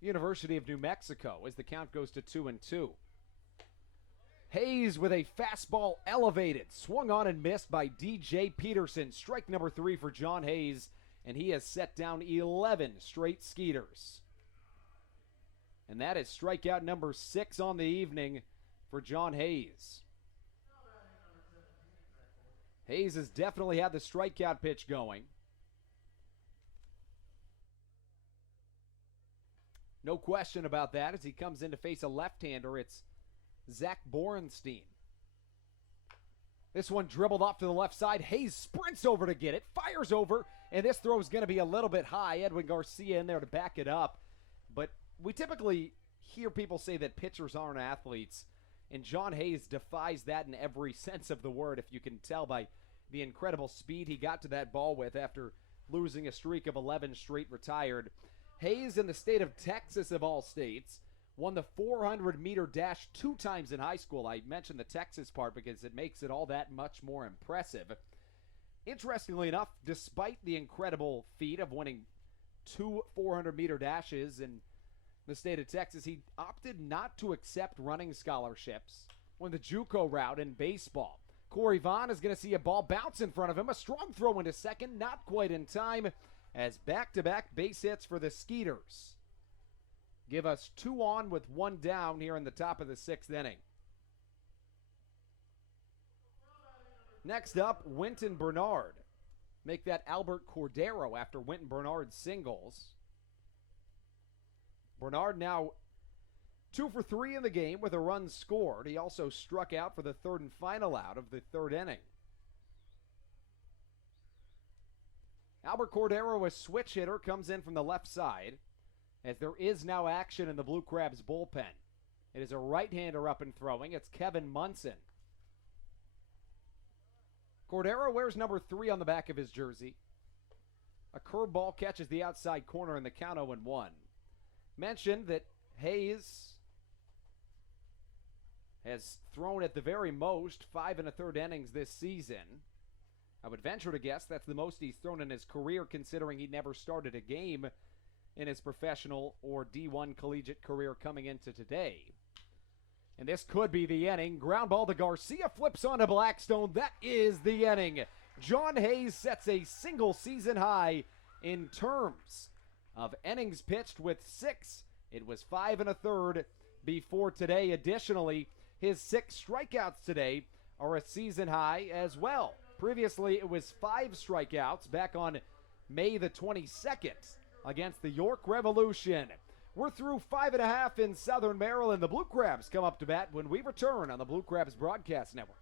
University of New Mexico as the count goes to 2-2. Hayes with a fastball elevated, swung on and missed by DJ Peterson. Strike number 3 for John Hayes, and he has set down 11 straight Skeeters. And that is strikeout number 6 on the evening for John Hayes. Hayes has definitely had the strikeout pitch going. No question about that as he comes in to face a left-hander. It's Zach Borenstein. This one dribbled off to the left side. Hayes sprints over to get it, fires over, and this throw is going to be a little bit high. Edwin Garcia in there to back it up. But we typically hear people say that pitchers aren't athletes, and John Hayes defies that in every sense of the word, if you can tell by the incredible speed he got to that ball with after losing a streak of 11 straight retired. Hayes, in the state of Texas of all states, won the 400-meter dash 2 times in high school. I mentioned the Texas part because it makes it all that much more impressive. Interestingly enough, despite the incredible feat of winning 2 400-meter dashes in the state of Texas, he opted not to accept running scholarships on the JUCO route in baseball. Corey Vaughn is going to see a ball bounce in front of him. A strong throw into second, not quite in time, as back-to-back base hits for the Skeeters give us 2 on with 1 down here in the top of the 6th inning. Next up, Winton Bernard. Make that Albert Cordero after Winton Bernard singles. Bernard now 2 for 3 in the game with a run scored. He also struck out for the 3rd and final out of the 3rd inning. Albert Cordero, a switch hitter, comes in from the left side as there is now action in the Blue Crabs bullpen. It is a right-hander up and throwing. It's Kevin Munson. Cordero wears number 3 on the back of his jersey. A curveball catches the outside corner in the count 0-1. Mentioned that Hayes has thrown at the very most 5 1/3 innings this season. I would venture to guess that's the most he's thrown in his career, considering he never started a game in his professional or D1 collegiate career coming into today. And this could be the inning. Ground ball to Garcia, flips onto Blackstone. That is the inning. John Hayes sets a single season high in terms of innings pitched with 6. It was 5 1/3 before today. Additionally, his 6 strikeouts today are a season high as well. Previously, it was 5 strikeouts back on May the 22nd against the York Revolution. We're through 5 1/2 in Southern Maryland. The Blue Crabs come up to bat when we return on the Blue Crabs Broadcast Network.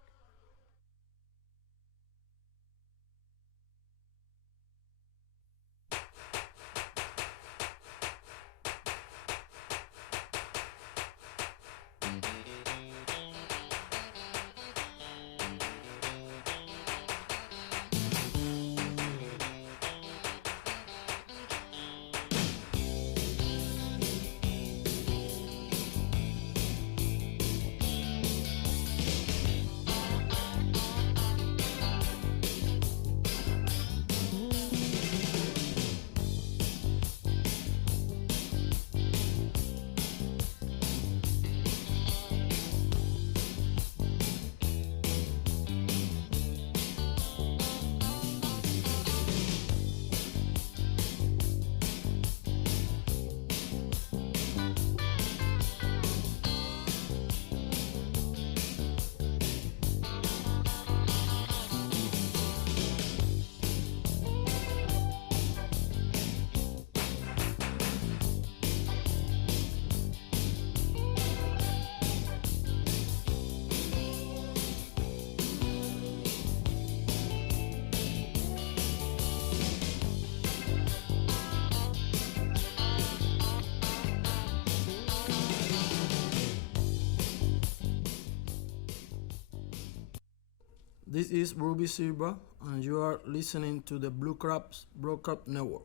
This is Ruby Silva, and you are listening to the Blue Crabs Broadcast Network.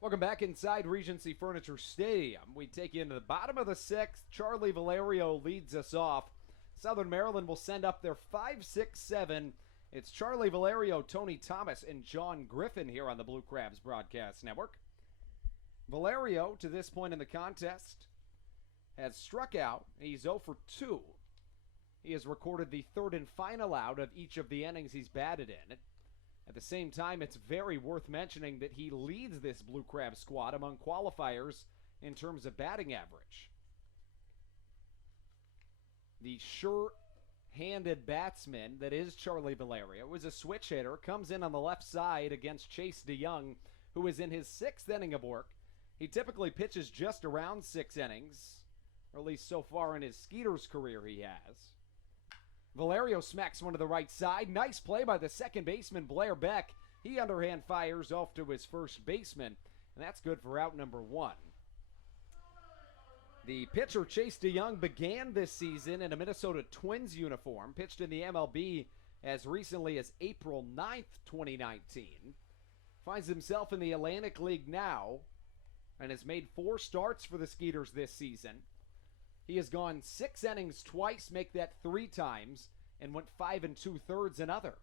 Welcome back inside Regency Furniture Stadium. We take you into the bottom of the sixth. Charlie Valerio leads us off. Southern Maryland will send up their 5-6-7. It's Charlie Valerio, Tony Thomas, and John Griffin here on the Blue Crabs Broadcast Network. Valerio, to this point in the contest, has struck out. He's 0 for 2. He has recorded the third and final out of each of the innings he's batted in. At the same time, it's very worth mentioning that he leads this Blue Crab squad among qualifiers in terms of batting average. The sure-handed batsman that is Charlie Valerio is a switch hitter, comes in on the left side against Chase DeYoung, who is in his 6th inning of work. He typically pitches just around 6 innings, or at least so far in his Skeeters career he has. Valerio smacks one to the right side. Nice play by the second baseman, Blair Beck. He underhand fires off to his first baseman, and that's good for out number 1. The pitcher, Chase DeYoung, began this season in a Minnesota Twins uniform, pitched in the MLB as recently as April 9th, 2019. Finds himself in the Atlantic League now and has made 4 starts for the Skeeters this season. He has gone 6 innings twice, make that 3 times, and went 5 2/3 another.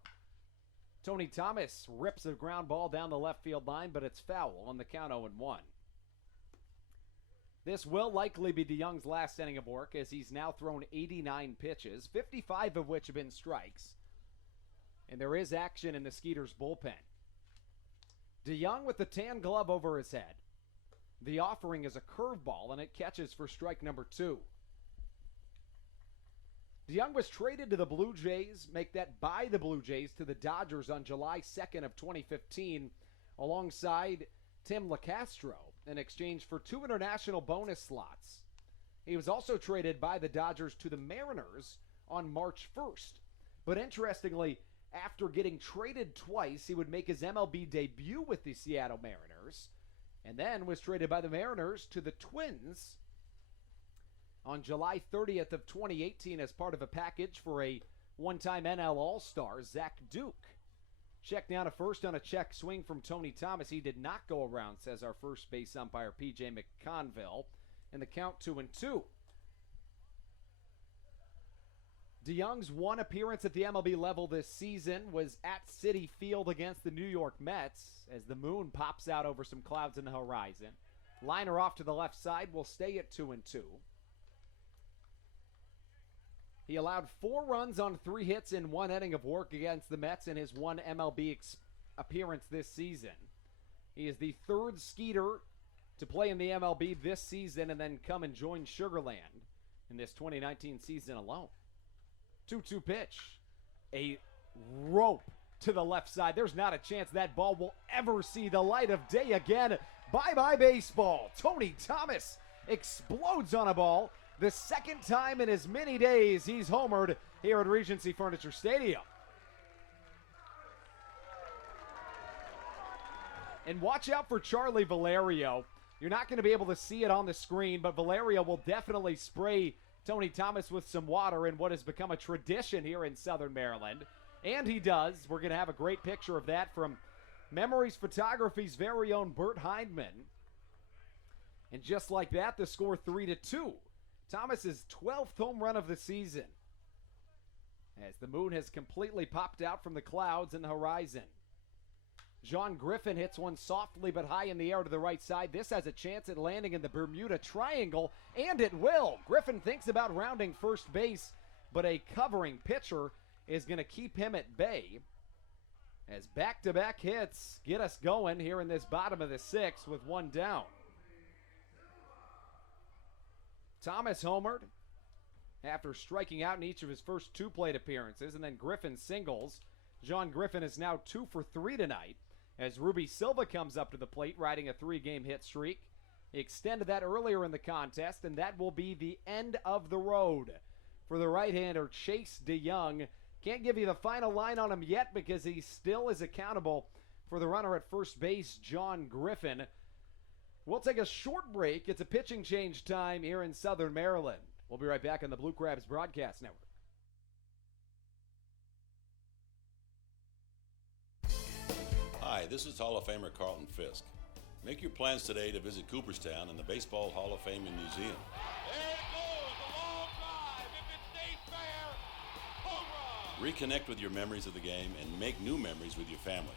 Tony Thomas rips a ground ball down the left field line, but it's foul on the count 0-1. This will likely be DeYoung's last inning of work, as he's now thrown 89 pitches, 55 of which have been strikes. And there is action in the Skeeters bullpen. DeYoung with the tan glove over his head. The offering is a curveball, and it catches for strike number 2. DeYoung was traded to the Blue Jays, make that by the Blue Jays to the Dodgers on July 2nd of 2015, alongside Tim LeCastro, in exchange for 2 international bonus slots. He was also traded by the Dodgers to the Mariners on March 1st. But interestingly, after getting traded twice, he would make his MLB debut with the Seattle Mariners, and then was traded by the Mariners to the Twins on July 30th of 2018 as part of a package for a one-time NL All-Star, Zach Duke. Check down to first on a check swing from Tony Thomas. He did not go around, says our first base umpire, P.J. McConville, and the count 2-2. DeYoung's one appearance at the MLB level this season was at Citi Field against the New York Mets as the moon pops out over some clouds in the horizon. Liner off to the left side will stay at 2-2. He allowed 4 runs on 3 hits in 1 inning of work against the Mets in his 1 MLB appearance this season. He is the 3rd Skeeter to play in the MLB this season and then come and join Sugarland in this 2019 season alone. 2-2 pitch. A rope to the left side. There's not a chance that ball will ever see the light of day again. Bye-bye baseball. Tony Thomas explodes on a ball. The second time in as many days he's homered here at Regency Furniture Stadium. And watch out for Charlie Valerio. You're not going to be able to see it on the screen, but Valerio will definitely spray Tony Thomas with some water in what has become a tradition here in Southern Maryland. And he does. We're going to have a great picture of that from Memories Photography's very own Bert Hindman. And just like that, the score 3-2. Thomas's 12th home run of the season, as the moon has completely popped out from the clouds in the horizon. John Griffin hits one softly but high in the air to the right side. This has a chance at landing in the Bermuda Triangle, and it will. Griffin thinks about rounding first base, but a covering pitcher is going to keep him at bay, as back-to-back hits get us going here in this bottom of the 6th with 1 down. Thomas homered after striking out in each of his first 2 plate appearances, and then Griffin singles. John Griffin is now 2 for 3 tonight as Ruby Silva comes up to the plate riding a 3-game hit streak. He extended that earlier in the contest, and that will be the end of the road for the right-hander Chase DeYoung. Can't give you the final line on him yet because he still is accountable for the runner at first base, John Griffin. We'll take a short break. It's a pitching change time here in Southern Maryland. We'll be right back on the Blue Crabs Broadcast Network. Hi, this is Hall of Famer Carlton Fisk. Make your plans today to visit Cooperstown and the Baseball Hall of Fame and Museum. Reconnect with your memories of the game and make new memories with your family.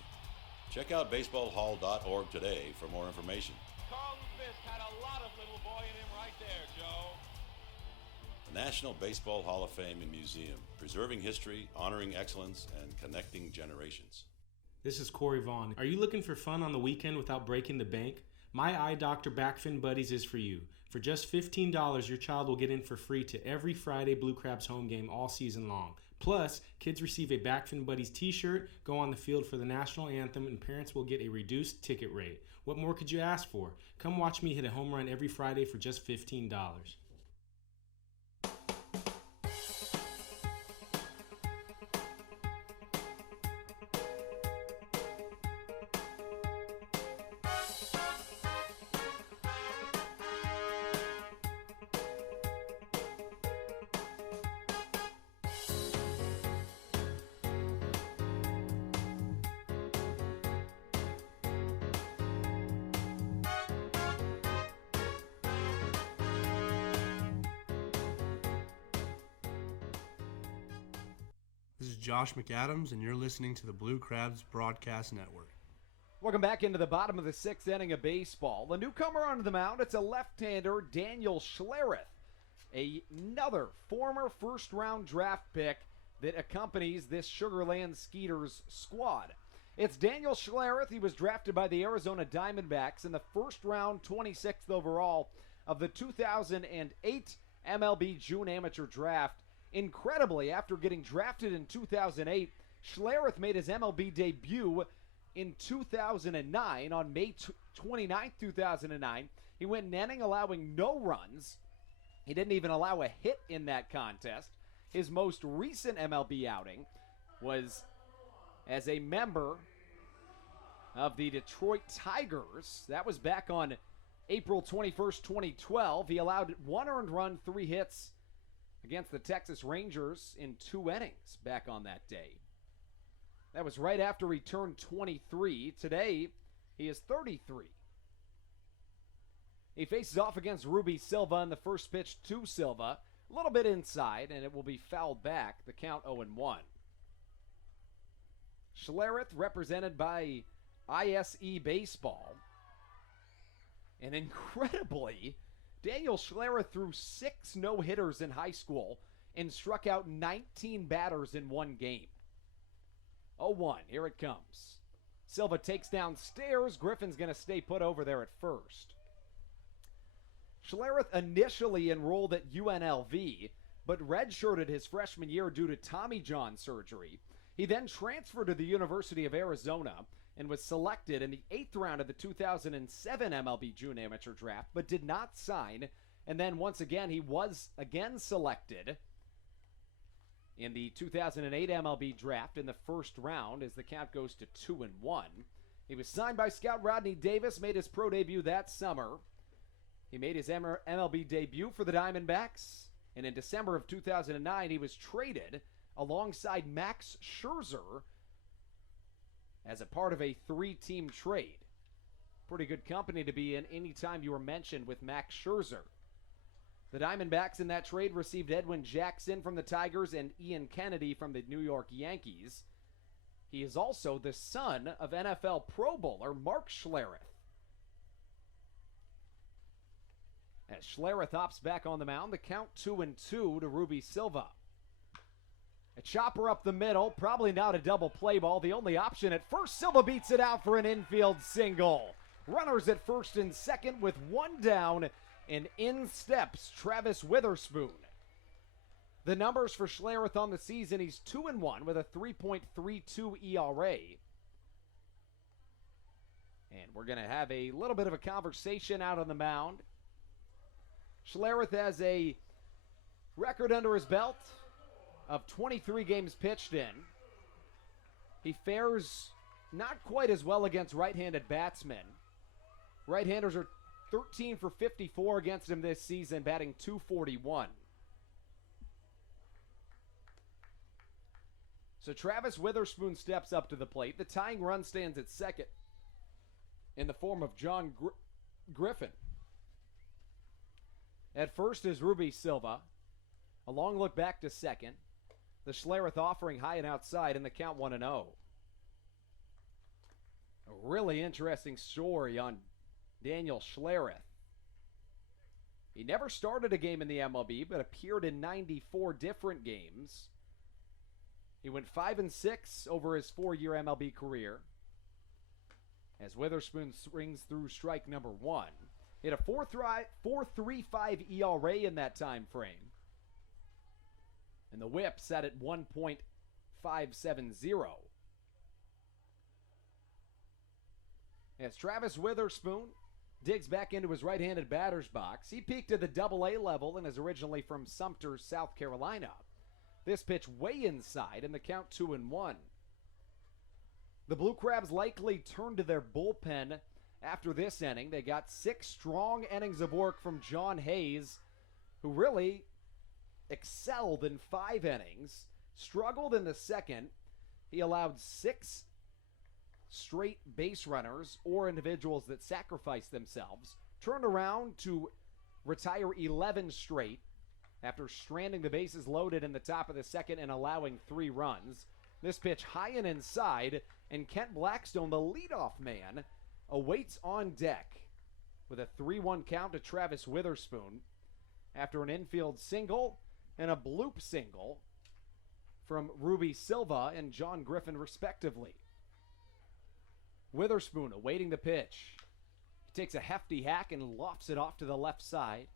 Check out baseballhall.org today for more information. Carlton Fisk had a lot of little boy in him right there, Joe. The National Baseball Hall of Fame and Museum, preserving history, honoring excellence, and connecting generations. This is Corey Vaughn. Are you looking for fun on the weekend without breaking the bank? My Eye Doctor Backfin Buddies is for you. For just $15, your child will get in for free to every Friday Blue Crabs home game all season long. Plus, kids receive a Backfin Buddies t-shirt, go on the field for the national anthem, and parents will get a reduced ticket rate. What more could you ask for? Come watch me hit a home run every Friday for just $15. This is Josh McAdams, and you're listening to the Blue Crabs Broadcast Network. Welcome back into the bottom of the sixth inning of baseball. The newcomer onto the mound, it's a left-hander, Daniel Schlereth, another former first-round draft pick that accompanies this Sugar Land Skeeters squad. It's Daniel Schlereth. He was drafted by the Arizona Diamondbacks in the first round, 26th overall of the 2008 MLB June Amateur Draft. Incredibly, after getting drafted in 2008, Schlereth made his MLB debut in 2009. On May 29, 2009, he went an inning allowing no runs. He didn't even allow a hit in that contest. His most recent MLB outing was as a member of the Detroit Tigers. That was back on April 21st, 2012. He allowed one earned run, 3 hits against the Texas Rangers in 2 innings back on that day. That was right after he turned 23. Today, he is 33. He faces off against Ruby Silva in the first pitch to Silva. A little bit inside, and it will be fouled back. The count 0-1. Schlereth represented by ISE Baseball. And incredibly, Daniel Schlereth threw 6 no-hitters in high school and struck out 19 batters in 1 game. 0-1, here it comes. Silva takes down stairs. Griffin's going to stay put over there at first. Schlereth initially enrolled at UNLV, but redshirted his freshman year due to Tommy John surgery. He then transferred to the University of Arizona and was selected in the 8th round of the 2007 MLB June Amateur Draft, but did not sign. And then once again, he was again selected in the 2008 MLB Draft in the first round as the count goes to 2-1. He was signed by scout Rodney Davis, made his pro debut that summer. He made his MLB debut for the Diamondbacks, and in December of 2009, he was traded alongside Max Scherzer as a part of a 3-team trade. Pretty good company to be in anytime you were mentioned with Max Scherzer. The Diamondbacks in that trade received Edwin Jackson from the Tigers and Ian Kennedy from the New York Yankees. He is also the son of NFL Pro Bowler Mark Schlereth. As Schlereth hops back on the mound, the count 2-2 to Ruby Silva. A chopper up the middle, probably not a double play ball. The only option at first, Silva beats it out for an infield single. Runners at first and second with 1 down, and in steps Travis Witherspoon. The numbers for Schlereth on the season, he's 2-1 with a 3.32 ERA. And we're going to have a little bit of a conversation out on the mound. Schlereth has a record under his belt of 23 games pitched in. He fares not quite as well against right-handed batsmen. Right-handers are 13 for 54 against him this season, batting .241. So Travis Witherspoon steps up to the plate. The tying run stands at second in the form of John Griffin. At first is Ruby Silva. A long look back to second. The Schlereth offering high and outside, and the count 1-0. A really interesting story on Daniel Schlereth. He never started a game in the MLB, but appeared in 94 different games. He went 5-6 over his 4-year MLB career. As Witherspoon swings through strike number 1. He had a 4.35 ERA in that time frame. And the whip set at 1.570. As Travis Witherspoon digs back into his right-handed batter's box, he peaked at the Double-A level and is originally from Sumter, South Carolina. This pitch way inside, and the count 2-1. The Blue Crabs likely turned to their bullpen after this inning. They got 6 strong innings of work from John Hayes, who really excelled in 5 innings, struggled in the second. He allowed 6 straight base runners or individuals that sacrificed themselves, turned around to retire 11 straight after stranding the bases loaded in the top of the second and allowing 3 runs. This pitch high and inside, and Kent Blackstone, the leadoff man, awaits on deck with a 3-1 count to Travis Witherspoon after an infield single and a bloop single from Ruby Silva and John Griffin, respectively. Witherspoon awaiting the pitch. He takes a hefty hack and lofts it off to the left side.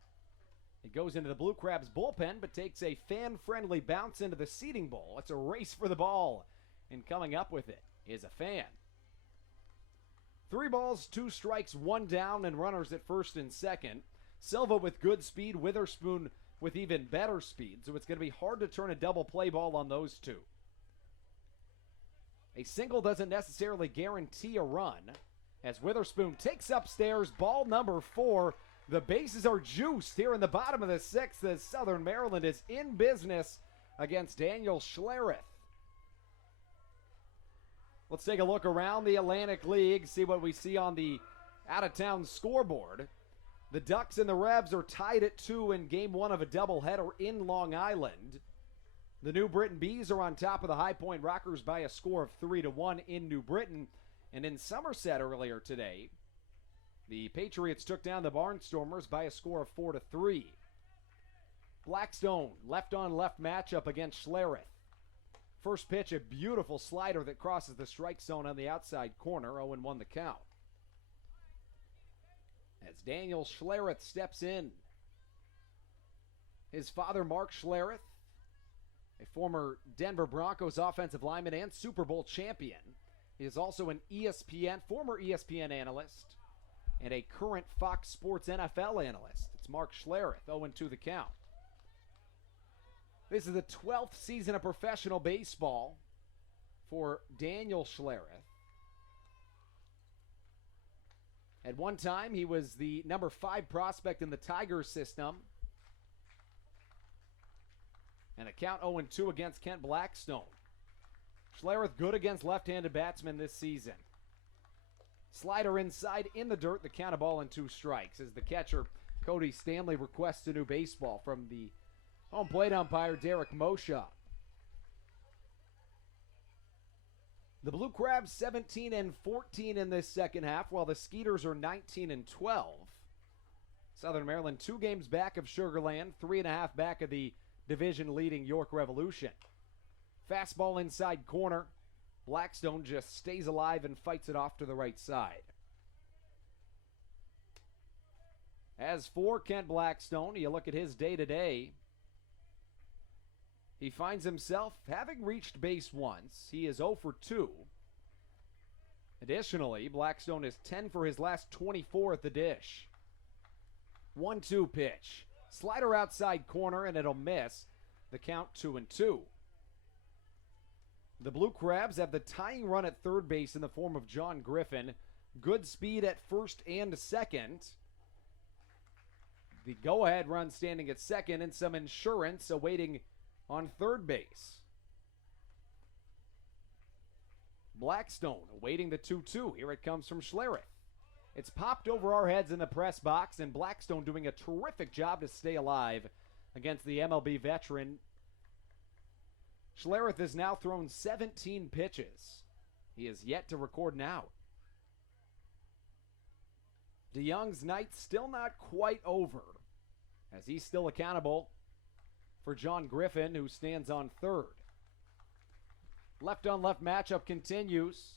It goes into the Blue Crabs bullpen, but takes a fan-friendly bounce into the seating bowl. It's a race for the ball, and coming up with it is a fan. 3 balls, 2 strikes, 1 down, and runners at first and second. Silva with good speed, Witherspoon with even better speed, so it's going to be hard to turn a double play ball on those two. A single doesn't necessarily guarantee a run, as Witherspoon takes upstairs, ball number 4. The bases are juiced here in the bottom of the 6th as Southern Maryland is in business against Daniel Schlereth. Let's take a look around the Atlantic League, see what we see on the out-of-town scoreboard. The Ducks and the Rebs are tied at 2 in Game 1 of a doubleheader in Long Island. The New Britain Bees are on top of the High Point Rockers by a score of 3-1 in New Britain. And in Somerset earlier today, the Patriots took down the Barnstormers by a score of 4-3. Blackstone, left-on-left matchup against Schlereth. First pitch, a beautiful slider that crosses the strike zone on the outside corner, 0-1 the count. As Daniel Schlereth steps in. His father, Mark Schlereth, a former Denver Broncos offensive lineman and Super Bowl champion. He is also an former ESPN analyst, and a current Fox Sports NFL analyst. It's Mark Schlereth, 0-2 the count. This is the 12th season of professional baseball for Daniel Schlereth. At one time, he was the number 5 prospect in the Tigers system. And a count 0-2 against Kent Blackstone. Schlereth good against left-handed batsmen this season. Slider inside in the dirt, the count, a ball and 2 strikes as the catcher, Cody Stanley, requests a new baseball from the home plate umpire, Derek Mosha. The Blue Crabs 17-14 in this second half, while the Skeeters are 19-12. Southern Maryland 2 games back of Sugar Land, 3.5 back of the division-leading York Revolution. Fastball inside corner. Blackstone just stays alive and fights it off to the right side. As for Kent Blackstone, you look at his day-to-day. He finds himself having reached base once. He is 0 for 2. Additionally, Blackstone is 10 for his last 24 at the dish. 1-2 pitch. Slider outside corner, and it'll miss. The count 2-2. The Blue Crabs have the tying run at third base in the form of John Griffin. Good speed at first and second. The go-ahead run standing at second, and some insurance awaiting on third base. Blackstone awaiting the 2-2. Here it comes from Schlereth. It's popped over our heads in the press box, and Blackstone doing a terrific job to stay alive against the MLB veteran. Schlereth has now thrown 17 pitches. He is yet to record an out. DeYoung's night still not quite over, as he's still accountable for John Griffin, who stands on third. Left-on-left matchup continues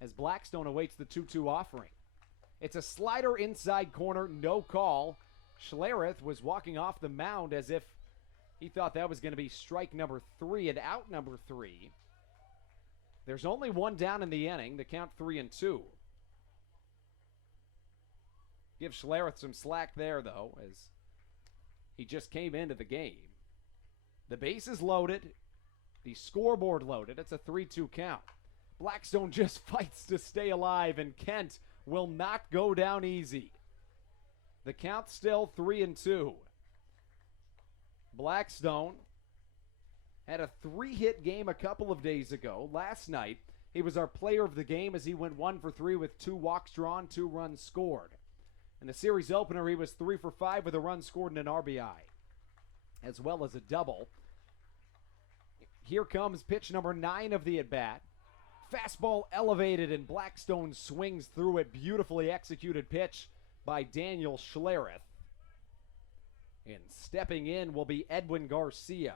as Blackstone awaits the 2-2 offering. It's a slider inside corner, no call. Schlereth was walking off the mound as if he thought that was going to be strike number 3 and out number 3. There's only one down in the inning, the count 3-2. Give Schlereth some slack there, though, as he just came into the game. The base is loaded. The scoreboard loaded. It's a 3-2 count. Blackstone just fights to stay alive, and Kent will not go down easy. The count's still 3-2. Blackstone had a 3-hit game a couple of days ago. Last night, he was our player of the game as he went 1 for 3 with 2 walks drawn, 2 runs scored. In the series opener, he was 3 for 5 with a run scored and an RBI, as well as a double. Here comes pitch number 9 of the at-bat. Fastball elevated, and Blackstone swings through it. Beautifully executed pitch by Daniel Schlereth. And stepping in will be Edwin Garcia.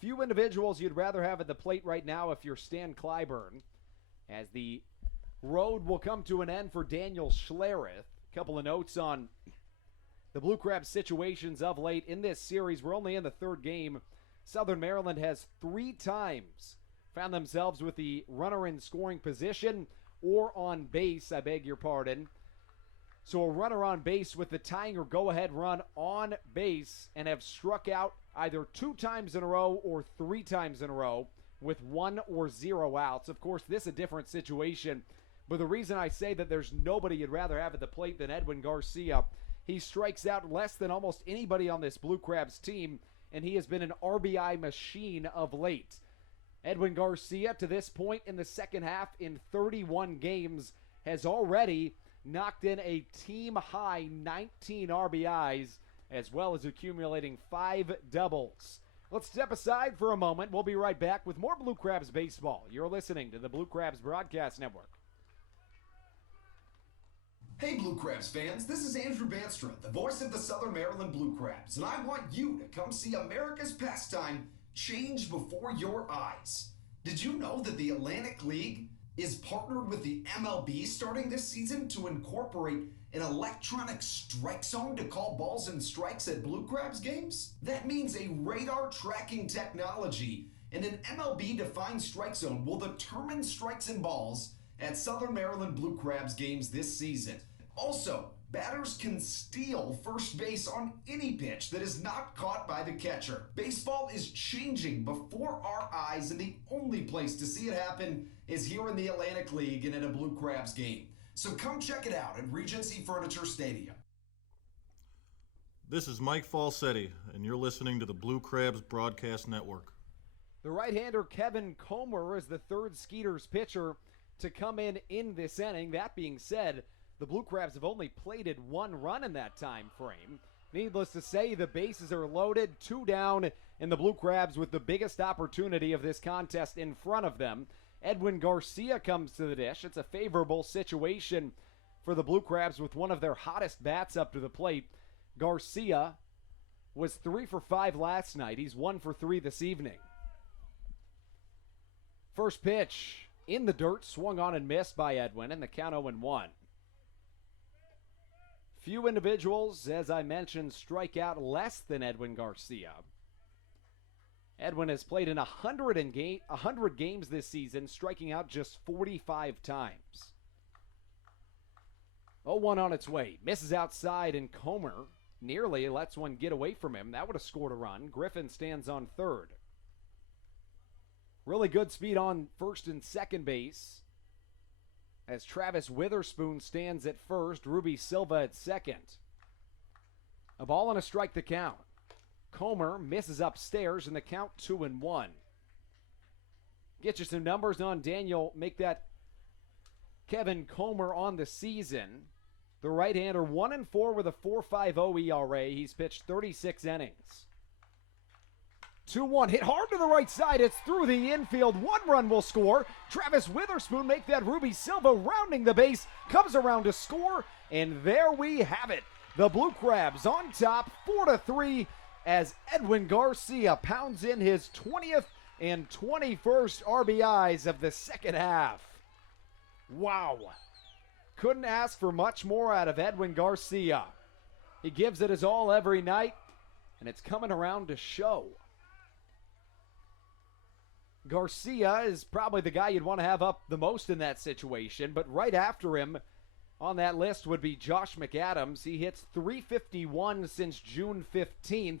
Few individuals you'd rather have at the plate right now if you're Stan Clyburn, as the road will come to an end for Daniel Schlereth. A couple of notes on the Blue Crabs situations of late in this series. We're only in the third game. Southern Maryland has 3 times found themselves with the runner in scoring position or on base, I beg your pardon. So a runner on base with the tying or go-ahead run on base, and have struck out either 2 times in a row or 3 times in a row with 1 or 0 outs. Of course, this is a different situation, but the reason I say that there's nobody you'd rather have at the plate than Edwin Garcia, he strikes out less than almost anybody on this Blue Crabs team, and he has been an RBI machine of late. Edwin Garcia, to this point in the second half in 31 games, has already knocked in a team-high 19 RBIs, as well as accumulating 5 doubles. Let's step aside for a moment. We'll be right back with more Blue Crabs baseball. You're listening to the Blue Crabs Broadcast Network. Hey Blue Crabs fans, this is Andrew Banstra, the voice of the Southern Maryland Blue Crabs, and I want you to come see America's pastime change before your eyes. Did you know that the Atlantic League is partnered with the MLB starting this season to incorporate an electronic strike zone to call balls and strikes at Blue Crabs games? That means a radar tracking technology and an MLB-defined strike zone will determine strikes and balls at Southern Maryland Blue Crabs games this season. Also, batters can steal first base on any pitch that is not caught by the catcher. Baseball is changing before our eyes, and the only place to see it happen is here in the Atlantic League and at a Blue Crabs game. So come check it out at Regency Furniture Stadium. This is Mike Falsetti, and you're listening to the Blue Crabs Broadcast Network. The right-hander Kevin Comer is the third Skeeters pitcher to come in this inning. That being said, the Blue Crabs have only plated 1 run in that time frame. Needless to say, the bases are loaded, 2 down, and the Blue Crabs with the biggest opportunity of this contest in front of them. Edwin Garcia comes to the dish. It's a favorable situation for the Blue Crabs with one of their hottest bats up to the plate. Garcia was 3 for 5 last night. He's 1 for 3 this evening. First pitch in the dirt, swung on and missed by Edwin, and the count 0-1. Few individuals, as I mentioned, strike out less than Edwin Garcia. Edwin has played in 100 games this season, striking out just 45 times. 0-1 on its way. Misses outside, and Comer nearly lets one get away from him. That would have scored a run. Griffin stands on third. Really good speed on first and second base, as Travis Witherspoon stands at first, Ruby Silva at second. A ball and a strike to count. Comer misses upstairs, and the count 2-1. Get you some numbers on Daniel. Make that Kevin Comer on the season. The right-hander 1-4 with a 4.50 ERA. He's pitched 36 innings. 2-1, hit hard to the right side. It's through the infield. 1 run will score. Travis Witherspoon make that Ruby Silva rounding the base. Comes around to score, and there we have it. The Blue Crabs on top, 4-3, as Edwin Garcia pounds in his 20th and 21st RBIs of the second half. Wow. Couldn't ask for much more out of Edwin Garcia. He gives it his all every night, and it's coming around to show. Garcia is probably the guy you'd want to have up the most in that situation, but right after him on that list would be Josh McAdams. He hits .351 since June 15th,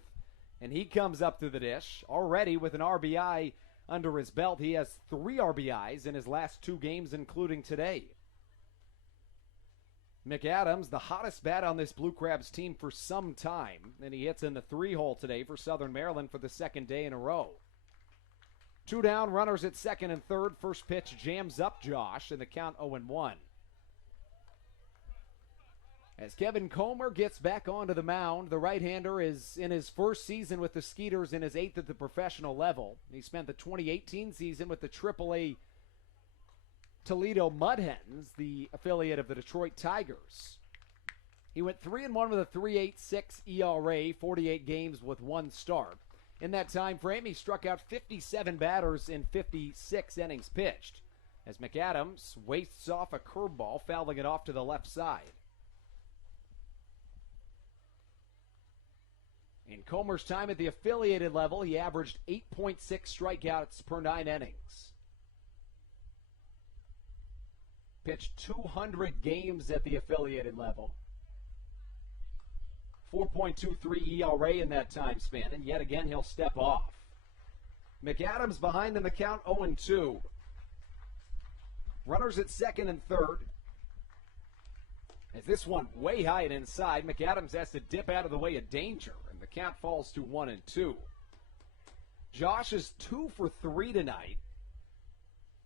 and he comes up to the dish already with an RBI under his belt. He has 3 RBIs in his last 2 games, including today. McAdams, the hottest bat on this Blue Crabs team for some time, and he hits in the 3-hole today for Southern Maryland for the second day in a row. 2 down, runners at second and third. First pitch jams up Josh, and the count 0-1. As Kevin Comer gets back onto the mound, the right-hander is in his first season with the Skeeters and his 8th at the professional level. He spent the 2018 season with the AAA Toledo Mudhens, the affiliate of the Detroit Tigers. He went 3-1 with a 3.86 ERA, 48 games with 1 start. In that time frame, he struck out 57 batters in 56 innings pitched, as McAdams wastes off a curveball, fouling it off to the left side. In Comer's time at the affiliated level, he averaged 8.6 strikeouts per 9 innings. Pitched 200 games at the affiliated level. 4.23 ERA in that time span, and yet again he'll step off. McAdams behind in the count, 0-2. Runners at second and third. As this one way high and inside, McAdams has to dip out of the way of danger, and the count falls to 1-2. Josh is 2 for 3 tonight.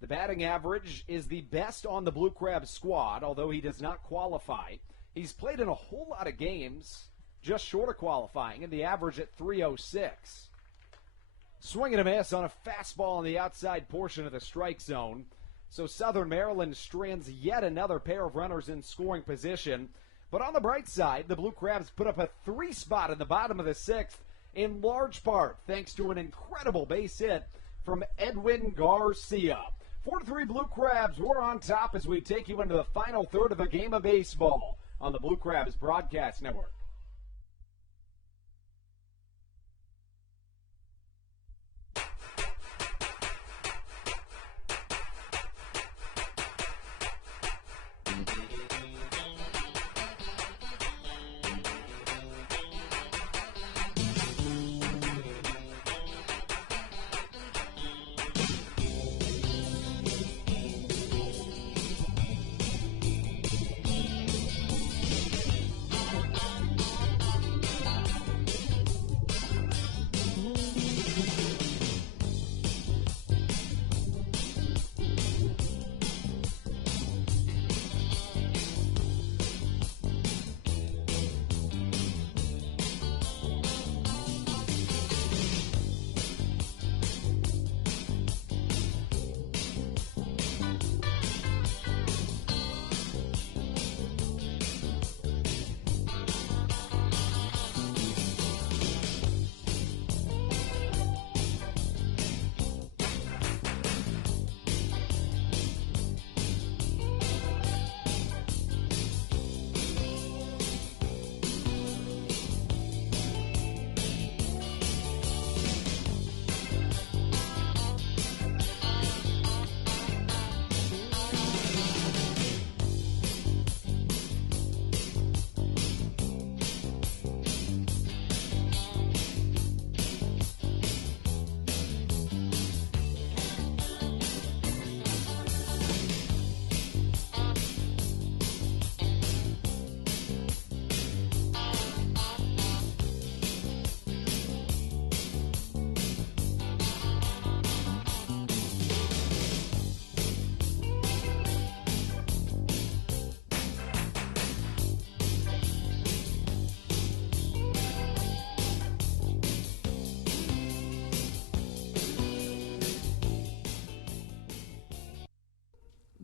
The batting average is the best on the Blue Crabs squad, although he does not qualify. He's played in a whole lot of games, just short of qualifying, and the average at 3.06. Swing and a miss on a fastball on the outside portion of the strike zone. So Southern Maryland strands yet another pair of runners in scoring position. But on the bright side, the Blue Crabs put up a 3 spot in the bottom of the 6th, in large part thanks to an incredible base hit from Edwin Garcia. 4-3 Blue Crabs, we're on top as we take you into the final third of a game of baseball on the Blue Crabs Broadcast Network.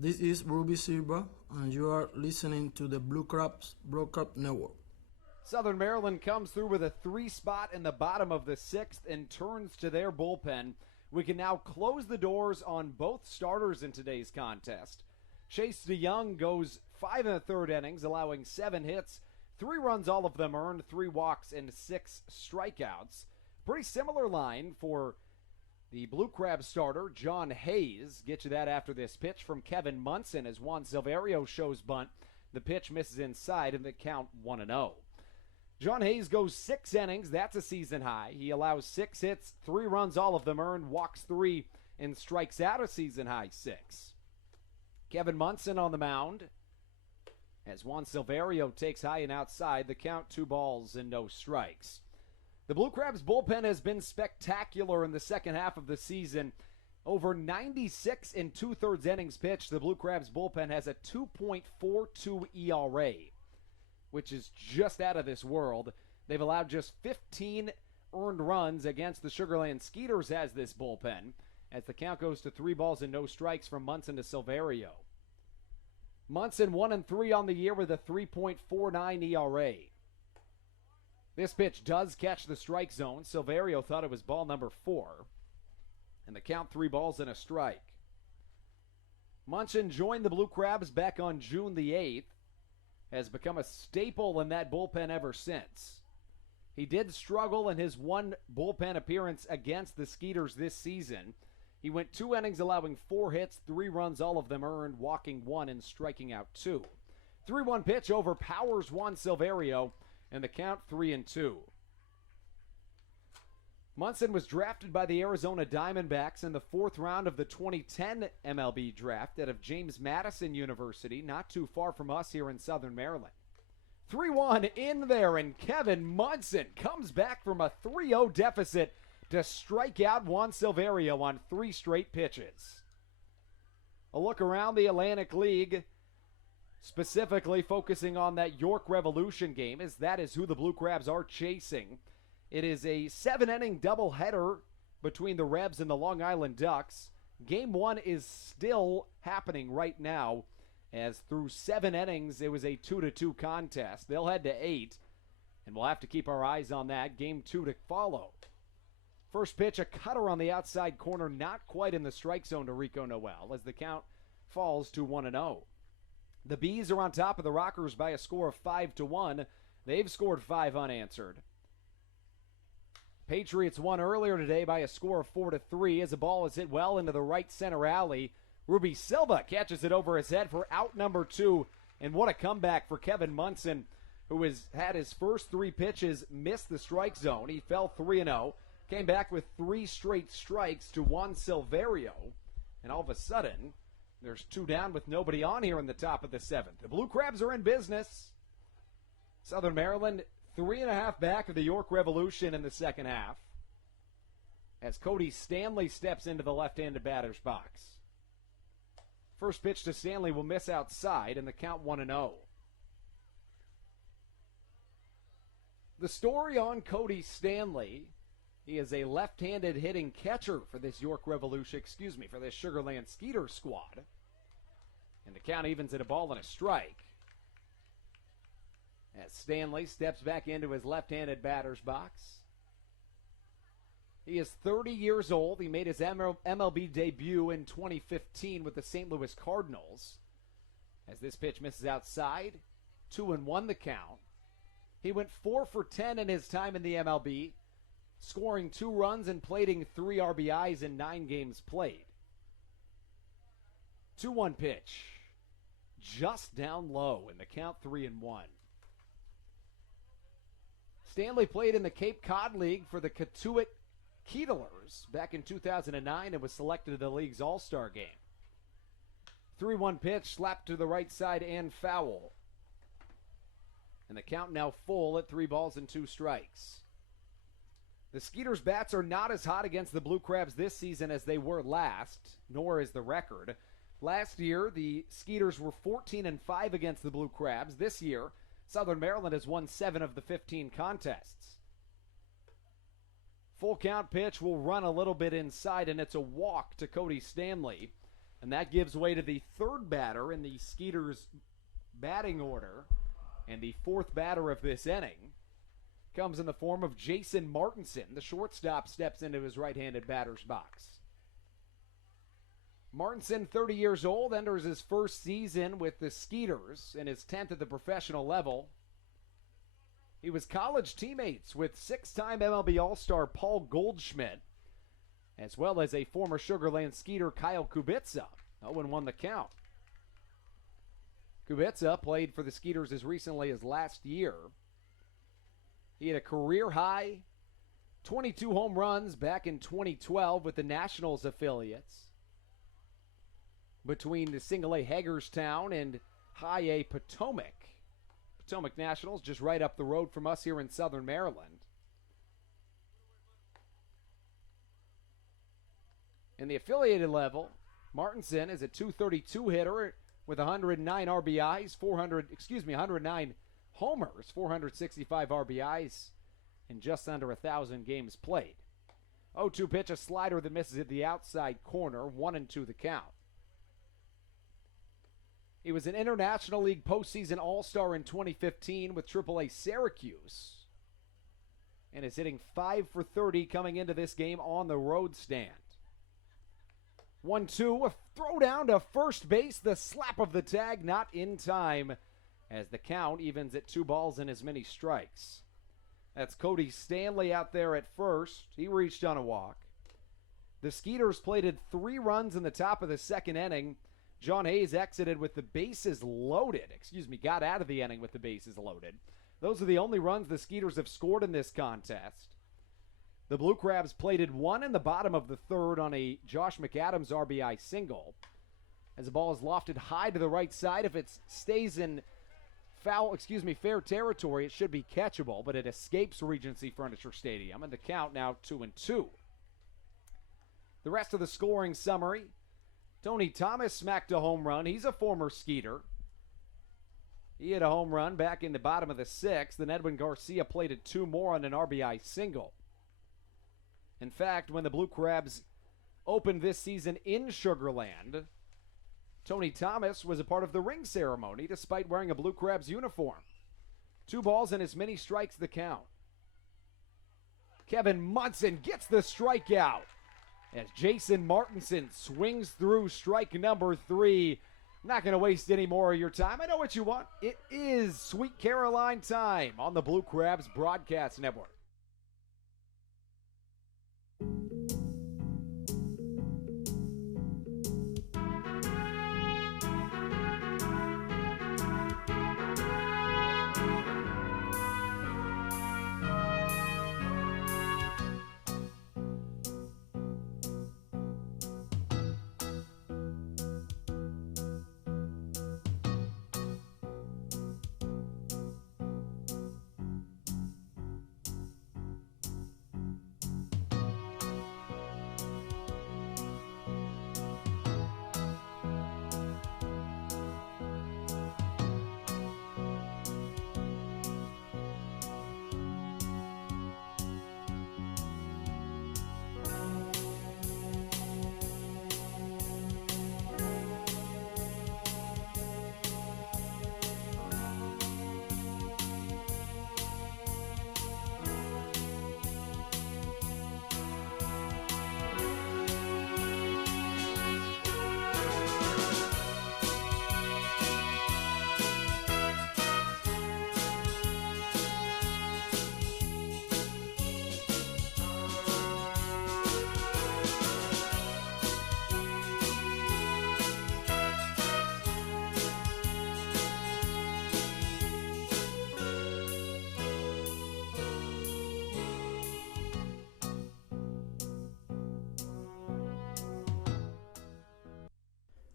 This is Ruby Silva, and you are listening to the Blue Crabs Broadcast Network. Southern Maryland comes through with a 3 spot in the bottom of the 6th and turns to their bullpen. We can now close the doors on both starters in today's contest. Chase DeYoung goes 5 1/3 innings, allowing 7 hits, 3 runs, all of them earned, 3 walks, and 6 strikeouts. Pretty similar line for the Blue Crabs starter, John Hayes. Get you that after this pitch from Kevin Munson as Juan Silverio shows bunt. The pitch misses inside, and the count 1-0. John Hayes goes 6 innings. That's a season high. He allows 6 hits, 3 runs, all of them earned, walks 3, and strikes out a season high 6. Kevin Munson on the mound as Juan Silverio takes high and outside. The count 2 balls and no strikes. The Blue Crabs bullpen has been spectacular in the second half of the season. Over 96 2/3 innings pitched, the Blue Crabs bullpen has a 2.42 ERA, which is just out of this world. They've allowed just 15 earned runs against the Sugarland Skeeters as this bullpen, as the count goes to 3 balls and no strikes from Munson to Silverio. Munson 1-3 on the year with a 3.49 ERA. This pitch does catch the strike zone. Silverio thought it was ball number 4, and the count 3 balls and a strike. Munson joined the Blue Crabs back on June the 8th. Has become a staple in that bullpen ever since. He did struggle in his one bullpen appearance against the Skeeters this season. He went 2 innings, allowing 4 hits, 3 runs, all of them earned, walking 1 and striking out 2. 3-1 pitch overpowers Juan Silverio, and the count 3-2. Munson was drafted by the Arizona Diamondbacks in the 4th round of the 2010 MLB draft out of James Madison University, not too far from us here in Southern Maryland. 3-1 in there, and Kevin Munson comes back from a 3-0 deficit to strike out Juan Silverio on 3 straight pitches. A look around the Atlantic League, specifically focusing on that York Revolution game, as that is who the Blue Crabs are chasing. It is a 7-inning doubleheader between the Rebs and the Long Island Ducks. Game 1 is still happening right now, as through 7 innings, it was a 2-2 contest. They'll head to 8, and we'll have to keep our eyes on that. Game 2 to follow. First pitch, a cutter on the outside corner, not quite in the strike zone to Rico Noel, as the count falls to 1-0. The Bees are on top of the Rockers by a score of 5-1. They've scored 5 unanswered. Patriots won earlier today by a score of 4-3 as the ball is hit well into the right center alley. Ruby Silva catches it over his head for out number 2. And what a comeback for Kevin Munson, who has had his first 3 pitches miss the strike zone. He fell 3-0, came back with 3 straight strikes to Juan Silverio. And all of a sudden, there's 2 down with nobody on here in the top of the 7th. The Blue Crabs are in business. Southern Maryland 3.5 back of the York Revolution in the second half, as Cody Stanley steps into the left-handed batter's box. First pitch to Stanley will miss outside, and the count 1-0. The story on Cody Stanley, he is a left-handed hitting catcher for this York Revolution, for this Sugarland Skeeter squad. And the count evens at a ball and a strike, as Stanley steps back into his left-handed batter's box. He is 30 years old. He made his MLB debut in 2015 with the St. Louis Cardinals. As this pitch misses outside, 2-1 the count. He went 4 for 10 in his time in the MLB, scoring 2 runs and plating 3 RBIs in 9 games played. 2-1 pitch, just down low, in the count 3-1. Stanley played in the Cape Cod League for the Catuit Keetlers back in 2009 and was selected to the league's All-Star game. 3-1 pitch, slapped to the right side and foul. And the count now full at 3 balls and 2 strikes. The Skeeters' bats are not as hot against the Blue Crabs this season as they were last, nor is the record. Last year, the Skeeters were 14-5 against the Blue Crabs. This year, Southern Maryland has won 7 of the 15 contests. Full count pitch will run a little bit inside, and it's a walk to Cody Stanley. And that gives way to the third batter in the Skeeters batting order. And the fourth batter of this inning comes in the form of Jason Martinson. The shortstop steps into his right-handed batter's box. Martinson, 30 years old, enters his first season with the Skeeters and his 10th at the professional level. He was college teammates with six-time MLB All-Star Paul Goldschmidt, as well as a former Sugar Land Skeeter, Kyle Kubica. 0-1 the count. Kubica played for the Skeeters as recently as last year. He had a career-high 22 home runs back in 2012 with the Nationals affiliates. Between the single-A Hagerstown and high-A Potomac. Potomac Nationals just right up the road from us here in Southern Maryland. In the affiliated level, Martinson is a .232 hitter with 109 RBIs, 109 homers, 465 RBIs, and just under 1,000 games played. 0-2 pitch, a slider that misses at the outside corner, 1-2 the count. He was an International League postseason All-Star in 2015 with AAA Syracuse, and is hitting 5 for 30 coming into this game on the road stand. 1-2, a throw down to first base, the slap of the tag, not in time, as the count evens at 2 balls and as many strikes. That's Cody Stanley out there at first. He reached on a walk. The Skeeters plated 3 runs in the top of the second inning. John Hayes exited with the bases loaded. Got out of the inning with the bases loaded. Those are the only runs the Skeeters have scored in this contest. The Blue Crabs plated 1 in the bottom of the third on a Josh McAdams RBI single. As the ball is lofted high to the right side, if it stays in fair territory, it should be catchable, but it escapes Regency Furniture Stadium, and the count now 2-2. The rest of the scoring summary: Tony Thomas smacked a home run. He's a former Skeeter. He hit a home run back in the bottom of the 6th. Then Edwin Garcia plated 2 more on an RBI single. In fact, when the Blue Crabs opened this season in Sugar Land, Tony Thomas was a part of the ring ceremony despite wearing a Blue Crabs uniform. 2 balls and as many strikes the count. Kevin Munson gets the strikeout as Jason Martinson swings through strike number 3. Not going to waste any more of your time. I know what you want. It is Sweet Caroline time on the Blue Crabs Broadcast Network.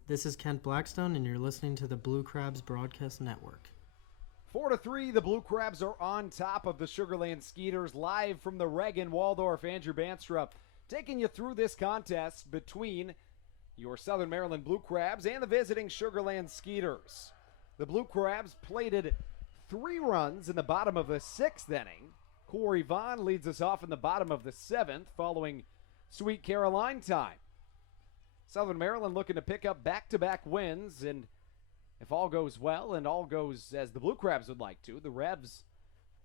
This is Kent Blackstone, and you're listening to the Blue Crabs Broadcast Network. 4-3, the Blue Crabs are on top of the Sugar Land Skeeters, live from the Reagan Waldorf. Andrew Banstra taking you through this contest between your Southern Maryland Blue Crabs and the visiting Sugar Land Skeeters. The Blue Crabs plated 3 runs in the bottom of the 6th inning. Corey Vaughn leads us off in the bottom of the 7th following Sweet Caroline time. Southern Maryland looking to pick up back-to-back wins, and if all goes well and all goes as the Blue Crabs would like to, the Revs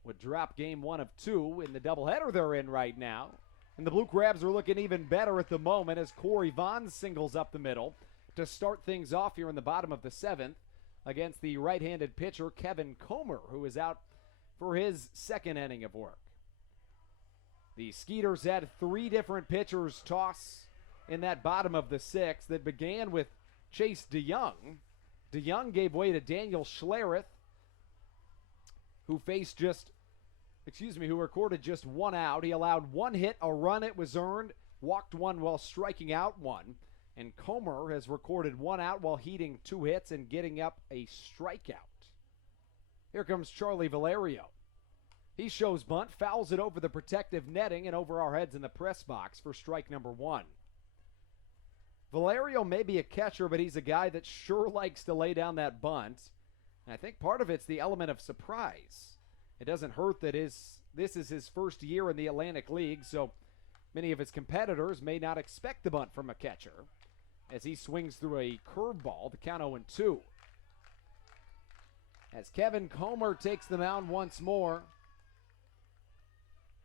would drop game 1 of 2 in the doubleheader they're in right now. And the Blue Crabs are looking even better at the moment as Corey Vaughn singles up the middle to start things off here in the bottom of the 7th against the right-handed pitcher Kevin Comer, who is out for his second inning of work. The Skeeters had 3 different pitchers toss in that bottom of the 6th that began with Chase DeYoung. DeYoung gave way to Daniel Schlereth, who recorded just 1 out. He allowed 1 hit, a run it was earned, walked 1 while striking out 1. And Comer has recorded 1 out while heating 2 hits and getting up a strikeout. Here comes Charlie Valerio. He shows bunt, fouls it over the protective netting and over our heads in the press box for strike number 1. Valerio may be a catcher, but he's a guy that sure likes to lay down that bunt. And I think part of it's the element of surprise. It doesn't hurt that this is his first year in the Atlantic League, so many of his competitors may not expect the bunt from a catcher as he swings through a curveball to count 0-2. As Kevin Comer takes the mound once more.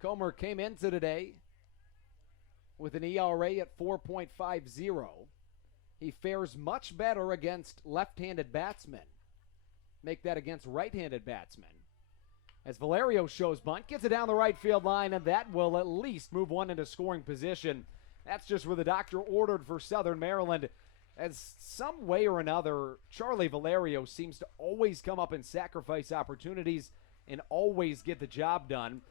Comer came into today with an ERA at 4.50. He fares much better against left-handed batsmen. Make that against right-handed batsmen. As Valerio shows bunt, gets it down the right field line, and that will at least move one into scoring position. That's just where the doctor ordered for Southern Maryland. As some way or another, Charlie Valerio seems to always come up and sacrifice opportunities and always get the job done.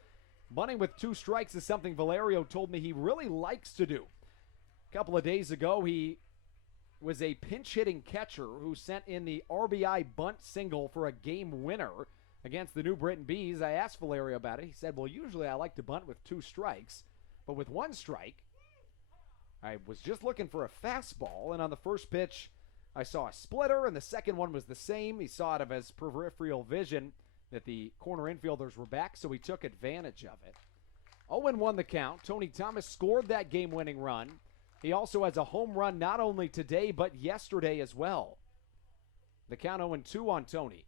Bunting with 2 strikes is something Valerio told me he really likes to do. A couple of days ago, he was a pinch-hitting catcher who sent in the RBI bunt single for a game winner against the New Britain Bees. I asked Valerio about it. He said, well, usually I like to bunt with 2 strikes, but with 1 strike, I was just looking for a fastball, and on the first pitch, I saw a splitter, and the second one was the same. He saw it of his peripheral vision that the corner infielders were back, so he took advantage of it. 0-1 the count. Tony Thomas scored that game-winning run. He also has a home run not only today, but yesterday as well. The count 0-2 on Tony.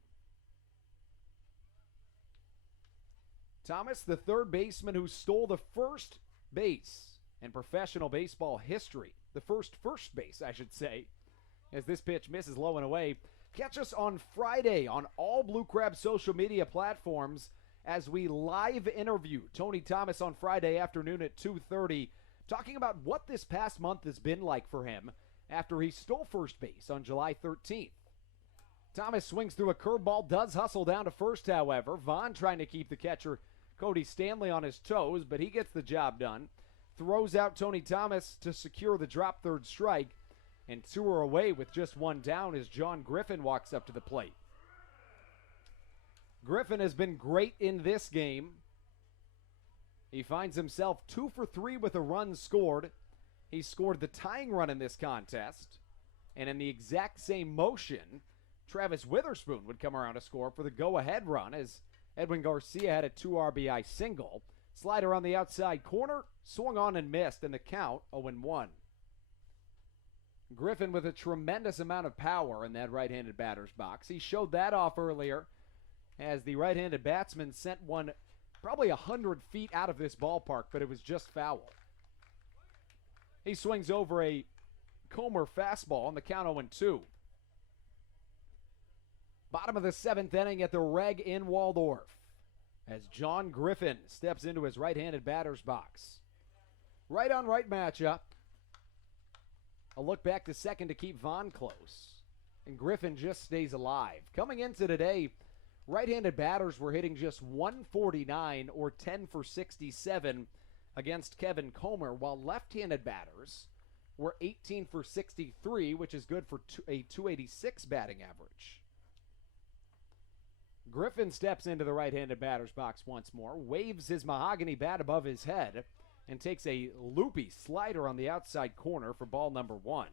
Thomas, the third baseman who stole the first base in professional baseball history. The first base, I should say, as this pitch misses low and away. Catch us on Friday on all Blue Crab social media platforms as we live interview Tony Thomas on Friday afternoon at 2:30, talking about what this past month has been like for him after he stole first base on July 13th. Thomas swings through a curveball, does hustle down to first, however. Vaughn trying to keep the catcher Cody Stanley on his toes, but he gets the job done. Throws out Tony Thomas to secure the drop third strike, and 2 are away with just 1 down as John Griffin walks up to the plate. Griffin has been great in this game. He finds himself 2 for 3 with a run scored. He scored the tying run in this contest, and in the exact same motion, Travis Witherspoon would come around to score for the go-ahead run as Edwin Garcia had a 2 RBI single. Slider on the outside corner, swung on and missed, and the count 0-1. Griffin with a tremendous amount of power in that right-handed batter's box. He showed that off earlier as the right-handed batsman sent one probably 100 feet out of this ballpark, but it was just foul. He swings over a Comer fastball on the count 0-2. Bottom of the 7th inning at the Reg in Waldorf as John Griffin steps into his right-handed batter's box. Right-on-right matchup. A look back to second to keep Vaughn close. And Griffin just stays alive. Coming into today, right-handed batters were hitting just 149 or 10 for 67 against Kevin Comer, while left-handed batters were 18 for 63, which is good for a 286 batting average. Griffin steps into the right-handed batter's box once more, waves his mahogany bat above his head, and takes a loopy slider on the outside corner for ball number 1.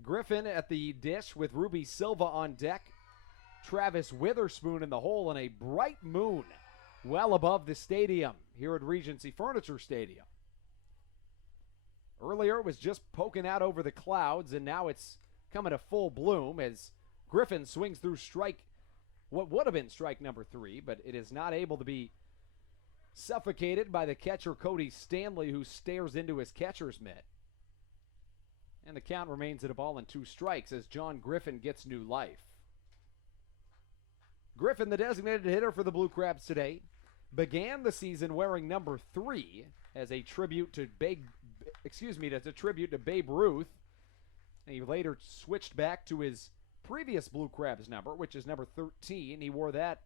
Griffin at the dish with Ruby Silva on deck. Travis Witherspoon in the hole, and a bright moon well above the stadium here at Regency Furniture Stadium. Earlier it was just poking out over the clouds, and now it's coming to full bloom as Griffin swings through what would have been strike number 3, but it is not able to be suffocated by the catcher Cody Stanley, who stares into his catcher's mitt. And the count remains at a ball and 2 strikes as John Griffin gets new life. Griffin, the designated hitter for the Blue Crabs today, began the season wearing number 3 as a tribute to Babe Ruth. And he later switched back to his previous Blue Crabs number, which is number 13. He wore that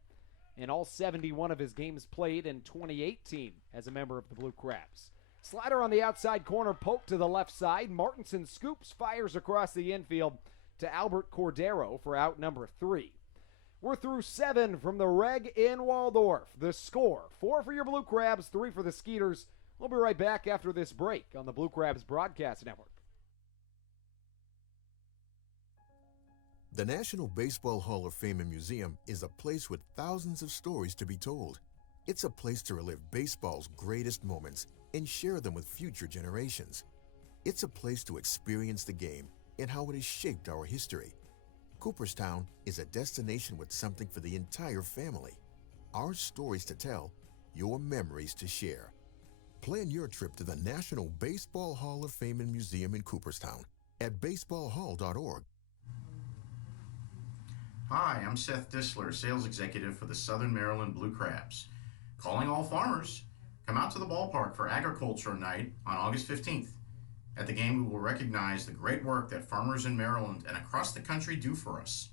in all 71 of his games played in 2018 as a member of the Blue Crabs. Slider on the outside corner, poke to the left side. Martinson scoops, fires across the infield to Albert Cordero for out number 3. We're through 7 from the Reg in Waldorf. The score, 4 for your Blue Crabs, 3 for the Skeeters. We'll be right back after this break on the Blue Crabs Broadcast Network. The National Baseball Hall of Fame and Museum is a place with thousands of stories to be told. It's a place to relive baseball's greatest moments and share them with future generations. It's a place to experience the game and how it has shaped our history. Cooperstown is a destination with something for the entire family. Our stories to tell, your memories to share. Plan your trip to the National Baseball Hall of Fame and Museum in Cooperstown at baseballhall.org. Hi, I'm Seth Disler, Sales Executive for the Southern Maryland Blue Crabs. Calling all farmers, come out to the ballpark for Agriculture Night on August 15th. At the game, we will recognize the great work that farmers in Maryland and across the country do for us.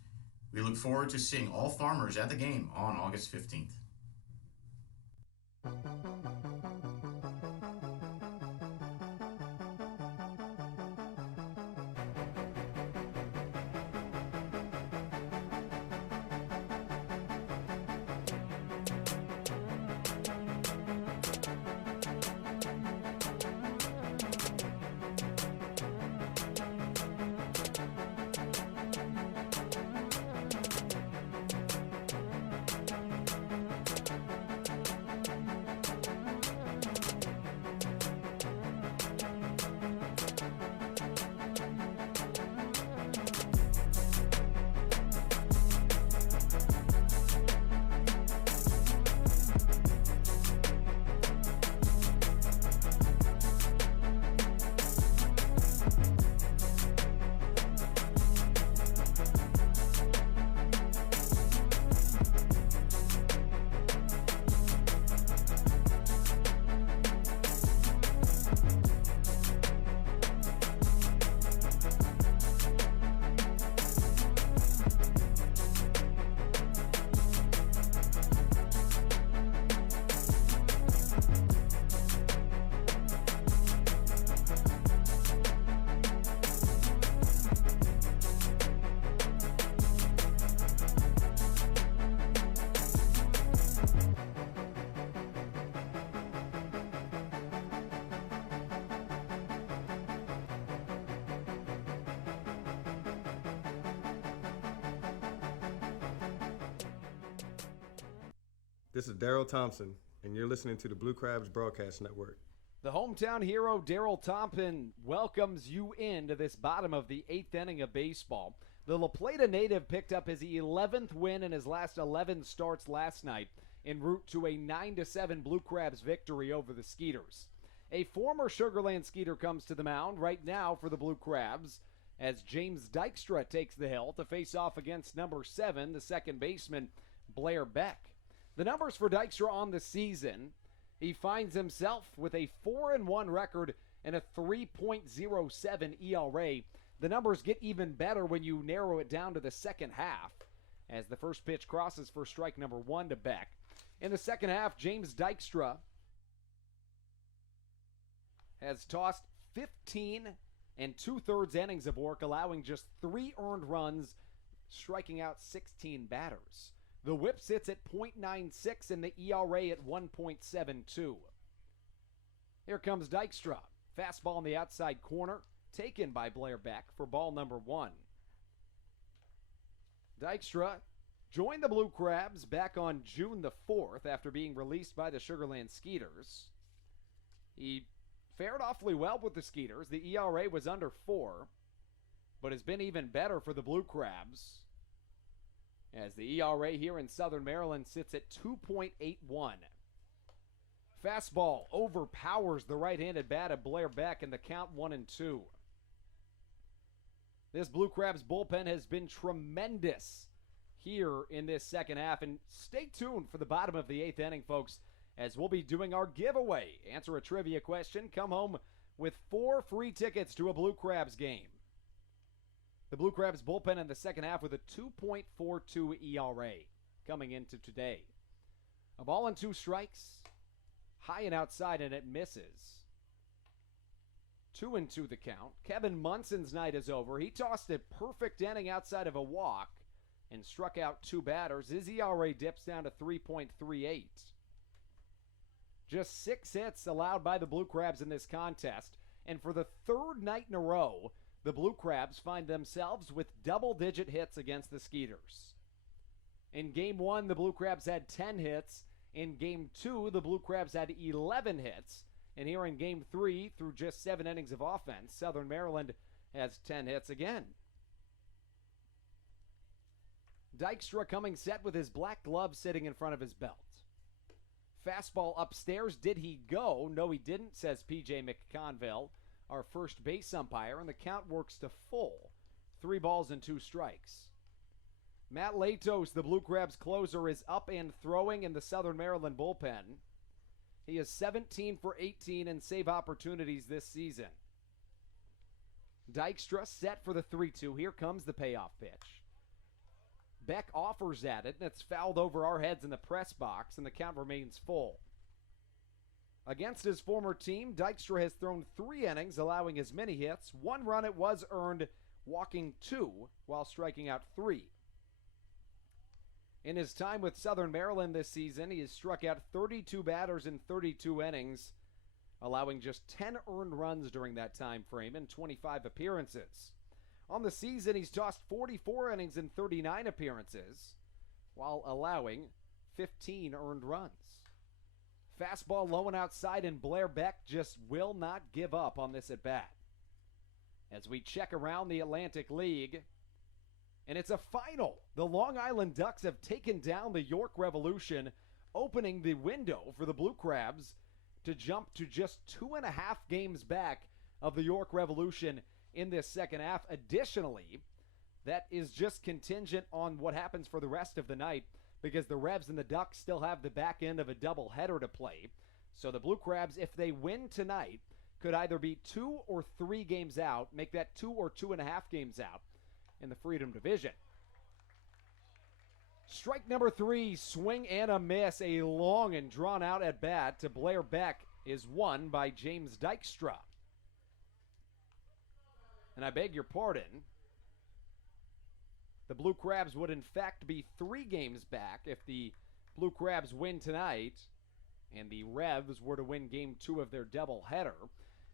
We look forward to seeing all farmers at the game on August 15th. This is Daryl Thompson, and you're listening to the Blue Crabs Broadcast Network. The hometown hero, Daryl Thompson, welcomes you into this bottom of the 8th inning of baseball. The La Plata native picked up his 11th win in his last 11 starts last night en route to a 9-7 Blue Crabs victory over the Skeeters. A former Sugarland Skeeter comes to the mound right now for the Blue Crabs as James Dykstra takes the hill to face off against number 7, the second baseman, Blair Beck. The numbers for Dykstra on the season, he finds himself with a 4-1 record and a 3.07 ERA. The numbers get even better when you narrow it down to the second half, as the first pitch crosses for strike number 1 to Beck. In the second half, James Dykstra has tossed 15 2/3 innings of work, allowing just 3 earned runs, striking out 16 batters. The whip sits at .96 and the ERA at 1.72. Here comes Dykstra. Fastball in the outside corner, taken by Blair Beck for ball number 1. Dykstra joined the Blue Crabs back on June the 4th after being released by the Sugarland Skeeters. He fared awfully well with the Skeeters. The ERA was under 4, but has been even better for the Blue Crabs, as the ERA here in Southern Maryland sits at 2.81. Fastball overpowers the right-handed bat of Blair Beck, in the count 1-2. This Blue Crabs bullpen has been tremendous here in this second half, and stay tuned for the bottom of the 8th inning, folks, as we'll be doing our giveaway. Answer a trivia question, come home with 4 free tickets to a Blue Crabs game. The Blue Crabs bullpen in the second half with a 2.42 ERA coming into today. A ball and 2 strikes, high and outside, and it misses. 2-2 the count. Kevin Munson's night is over. He tossed a perfect inning outside of a walk and struck out 2 batters. His ERA dips down to 3.38. Just 6 hits allowed by the Blue Crabs in this contest, and for the 3rd night in a row, the Blue Crabs find themselves with double-digit hits against the Skeeters. In Game 1, the Blue Crabs had 10 hits. In Game 2, the Blue Crabs had 11 hits. And here in Game 3, through just 7 innings of offense, Southern Maryland has 10 hits again. Dykstra coming set with his black glove sitting in front of his belt. Fastball upstairs. Did he go? No, he didn't, says P.J. McConville, our first base umpire, and the count works to full. 3 balls and 2 strikes. Matt Latos, the Blue Crabs closer, is up and throwing in the Southern Maryland bullpen. He is 17 for 18 in save opportunities this season. Dykstra set for the 3-2. Here comes the payoff pitch. Beck offers at it, and it's fouled over our heads in the press box, and the count remains full. Against his former team, Dykstra has thrown 3 innings, allowing as many hits. 1 run it was earned, walking 2 while striking out 3. In his time with Southern Maryland this season, he has struck out 32 batters in 32 innings, allowing just 10 earned runs during that time frame in 25 appearances. On the season, he's tossed 44 innings in 39 appearances, while allowing 15 earned runs. Fastball low and outside, and Blair Beck just will not give up on this at-bat. As we check around the Atlantic League, and it's a final. The Long Island Ducks have taken down the York Revolution, opening the window for the Blue Crabs to jump to just 2.5 games back of the York Revolution in this second half. Additionally, that is just contingent on what happens for the rest of the night, because the Revs and the Ducks still have the back end of a doubleheader to play. So the Blue Crabs, if they win tonight, could either be 2 or 3 games out, make that 2 or 2.5 games out in the Freedom Division. Strike number 3, swing and a miss. A long and drawn-out at-bat to Blair Beck is won by James Dykstra. And I beg your pardon, the Blue Crabs would in fact be 3 games back if the Blue Crabs win tonight and the Revs were to win Game 2 of their doubleheader.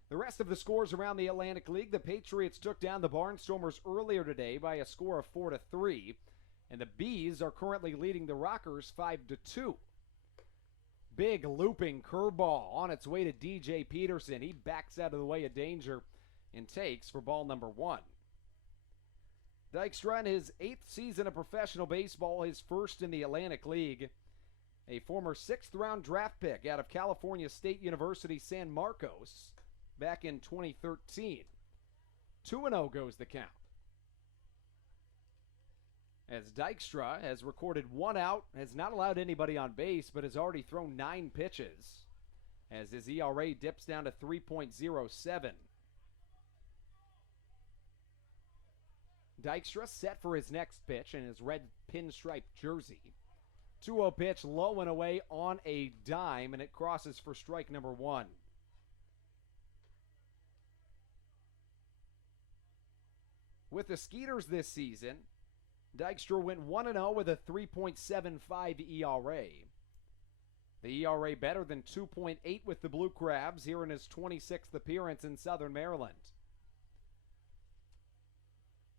The rest of the scores around the Atlantic League: the Patriots took down the Barnstormers earlier today by a score of 4-3, and the Bees are currently leading the Rockers 5-2. Big looping curveball on its way to DJ Peterson. He backs out of the way of danger and takes for ball number 1. Dykstra in his 8th season of professional baseball, his first in the Atlantic League. A former 6th-round draft pick out of California State University San Marcos back in 2013. 2-0 goes the count. As Dykstra has recorded 1 out, has not allowed anybody on base, but has already thrown 9 pitches, as his ERA dips down to 3.07. Dykstra set for his next pitch in his red pinstripe jersey. 2-0 pitch, low and away on a dime, and it crosses for strike number 1. With the Skeeters this season, Dykstra went 1-0 with a 3.75 ERA. The ERA better than 2.8 with the Blue Crabs here in his 26th appearance in Southern Maryland.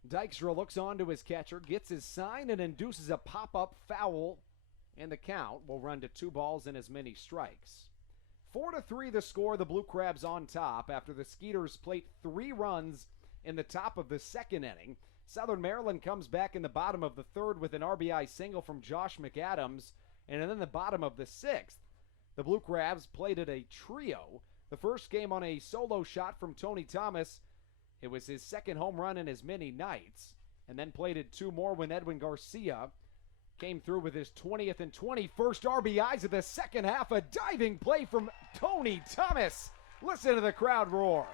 Dykstra looks on to his catcher, gets his sign, and induces a pop-up foul, and the count will run to 2 balls and as many strikes. 4-3 the score, the Blue Crabs on top after the Skeeters plate 3 runs in the top of the second inning. Southern Maryland comes back in the bottom of the third with an RBI single from Josh McAdams, and then the bottom of the sixth, the Blue Crabs plated a trio. The first came on a solo shot from Tony Thomas. It was his second home run in as many nights, and then plated 2 more when Edwin Garcia came through with his 20th and 21st RBIs of the second half. A diving play from Tony Thomas. Listen to the crowd roar.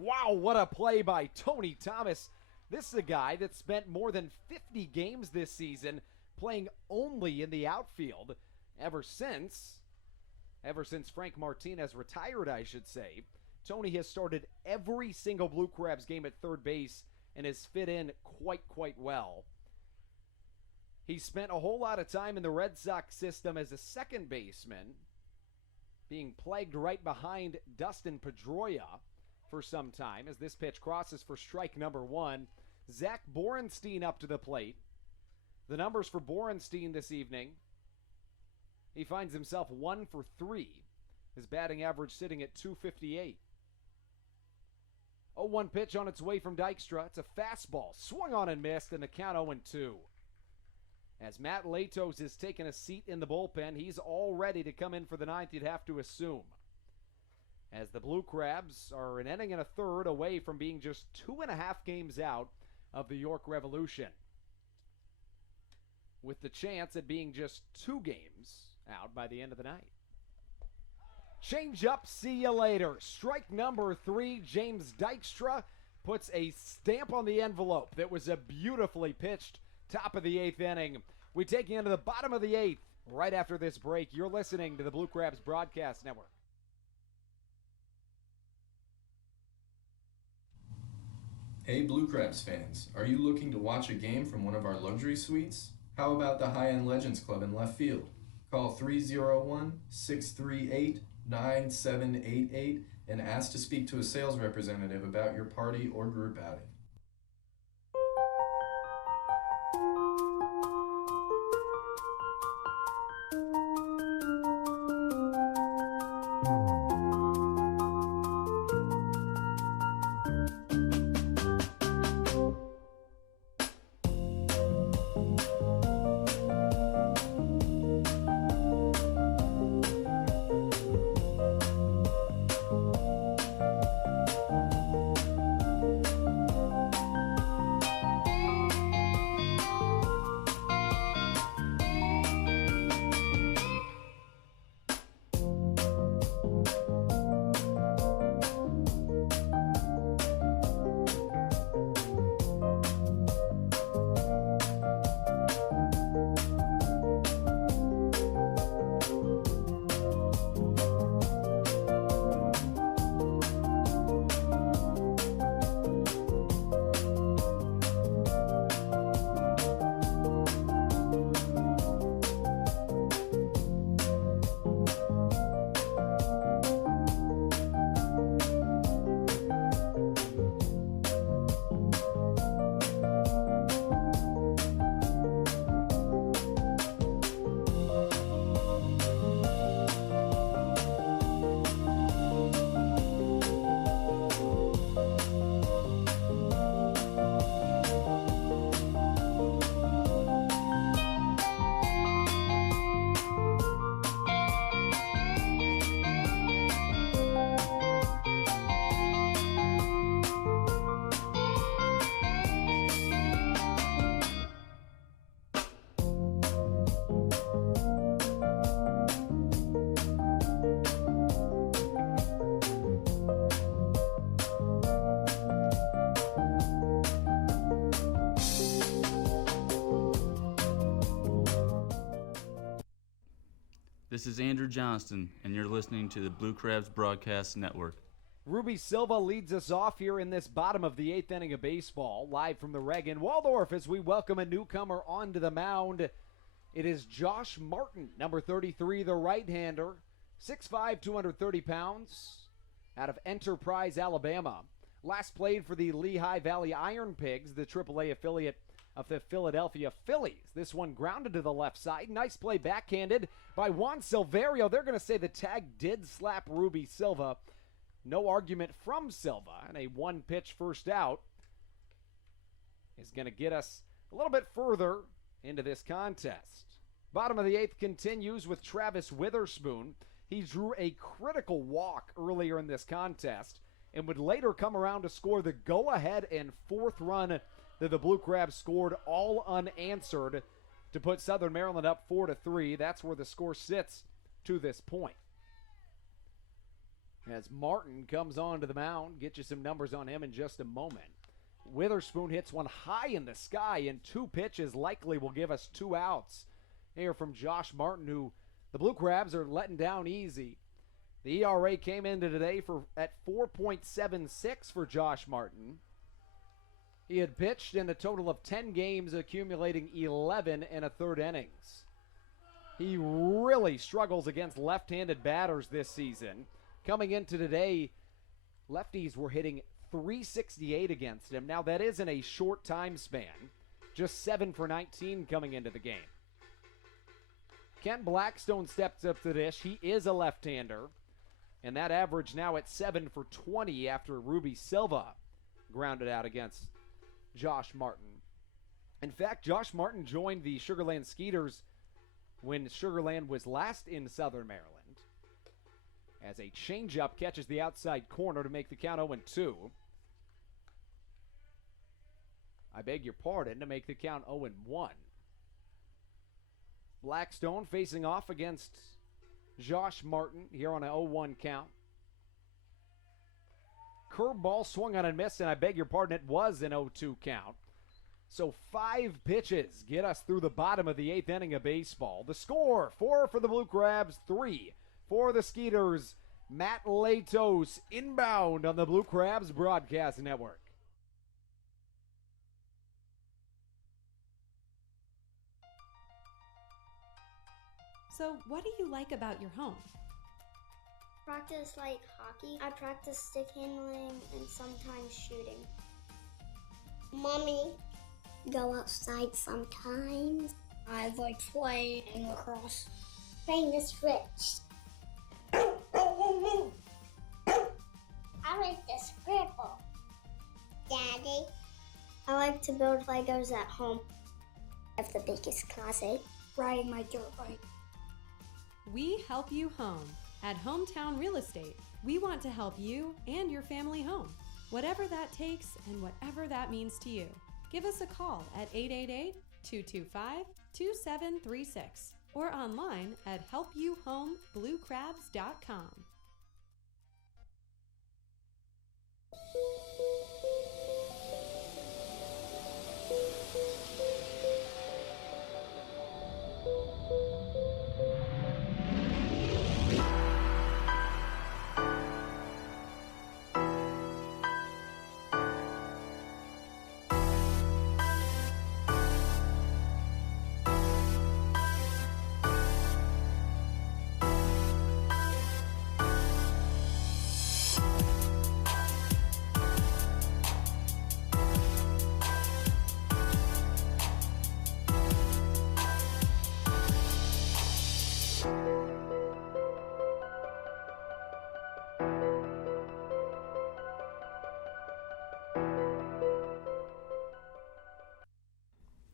Wow, what a play by Tony Thomas. This is a guy that spent more than 50 games this season playing only in the outfield ever since Frank Martinez retired, I should say. Tony has started every single Blue Crabs game at third base and has fit in quite well. He spent a whole lot of time in the Red Sox system as a second baseman, being plagued right behind Dustin Pedroia for some time as this pitch crosses for strike number 1. Zach Borenstein up to the plate. The numbers for Borenstein this evening: he finds himself 1 for 3. His batting average sitting at .258. 0-1 pitch on its way from Dykstra. It's a fastball. Swung on and missed, and the count 0-2. As Matt Latos is taking a seat in the bullpen, he's all ready to come in for the ninth, you'd have to assume. As the Blue Crabs are an inning and a third away from being just 2.5 games out of the York Revolution, with the chance at being just 2 games out by the end of the night. Change up, see you later. Strike number 3, James Dykstra puts a stamp on the envelope. That was a beautifully pitched top of the 8th inning. We take you into the bottom of the 8th right after this break. You're listening to the Blue Crabs Broadcast Network. Hey Blue Crabs fans, are you looking to watch a game from one of our luxury suites? How about the High-End Legends Club in left field? Call 301-638-9788 and ask to speak to a sales representative about your party or group outing. This is Andrew Johnston, and you're listening to the Blue Crabs Broadcast Network. Ruby Silva leads us off here in this bottom of the 8th inning of baseball, live from the Reg in Waldorf as we welcome a newcomer onto the mound. It is Josh Martin, number 33, the right-hander, 6'5", 230 pounds, out of Enterprise, Alabama. Last played for the Lehigh Valley Iron Pigs, the AAA affiliate of the Philadelphia Phillies. This one grounded to the left side. Nice play backhanded by Juan Silverio. They're going to say the tag did slap Ruby Silva. No argument from Silva, and a one-pitch first out is going to get us a little bit further into this contest. Bottom of the eighth continues with Travis Witherspoon. He drew a critical walk earlier in this contest and would later come around to score the go-ahead and fourth run that the Blue Crabs scored, all unanswered, to put Southern Maryland up 4-3. That's where the score sits to this point. As Martin comes onto the mound, get you some numbers on him in just a moment. Witherspoon hits one high in the sky, and 2 pitches likely will give us 2 outs. Here from Josh Martin, who the Blue Crabs are letting down easy. The ERA came into today at 4.76 for Josh Martin. He had pitched in a total of 10 games, accumulating 11 and a third innings. He really struggles against left-handed batters this season. Coming into today, lefties were hitting .368 against him. Now, that is in a short time span. Just 7 for 19 coming into the game. Kent Blackstone steps up to the dish. He is a left-hander. And that average now at 7 for 20 after Ruby Silva grounded out against Josh Martin. In fact, Josh Martin joined the Sugarland Skeeters when Sugarland was last in Southern Maryland, as a changeup catches the outside corner to make the count 0-2. I beg your pardon, to make the count 0-1. Blackstone facing off against Josh Martin here on an 0-1 count. Curveball swung on and missed, and I beg your pardon, it was an 0-2 count. So 5 pitches get us through the bottom of the 8th inning of baseball. The score, 4 for the Blue Crabs, 3 for the Skeeters. Matt Latos inbound on the Blue Crabs Broadcast Network. So, what do you like about your home? Practice like hockey. I practice stick handling and sometimes shooting. Mommy. Go outside sometimes. I like playing lacrosse. Playing the switch. I like the scribble. Daddy. I like to build Legos at home. I have the biggest closet. Riding my dirt bike. We help you home. At Hometown Real Estate, we want to help you and your family home, whatever that takes and whatever that means to you. Give us a call at 888-225-2736 or online at helpyouhomebluecrabs.com.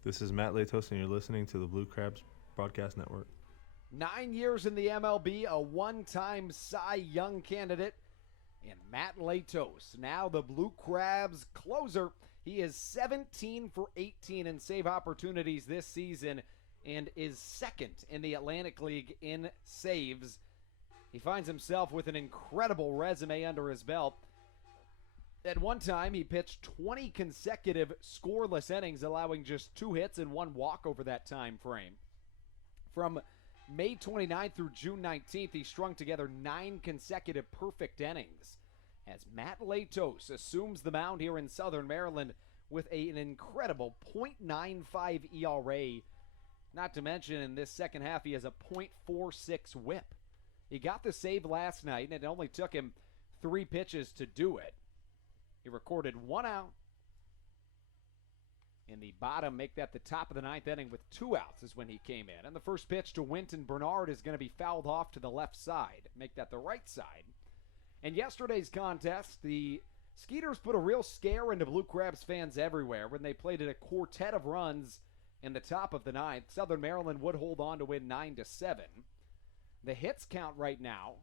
This is Matt Latos, and you're listening to the Blue Crabs Broadcast Network. 9 years in the MLB, a one-time Cy Young candidate, and Matt Latos, now the Blue Crabs closer. He is 17 for 18 in save opportunities this season and is second in the Atlantic League in saves. He finds himself with an incredible resume under his belt. At one time, he pitched 20 consecutive scoreless innings, allowing just 2 hits and 1 walk over that time frame. From May 29th through June 19th, he strung together 9 consecutive perfect innings as Matt Latos assumes the mound here in Southern Maryland with an incredible .95 ERA. Not to mention, in this second half, he has a .46 whip. He got the save last night, and it only took him 3 pitches to do it. He recorded 1 out in the bottom. Make that the top of the ninth inning with 2 outs is when he came in. And the first pitch to Winton Bernard is going to be fouled off to the left side. Make that the right side. In yesterday's contest, the Skeeters put a real scare into Blue Crabs fans everywhere when they played at a quartet of runs in the top of the ninth. Southern Maryland would hold on to win 9-7. The hits count right now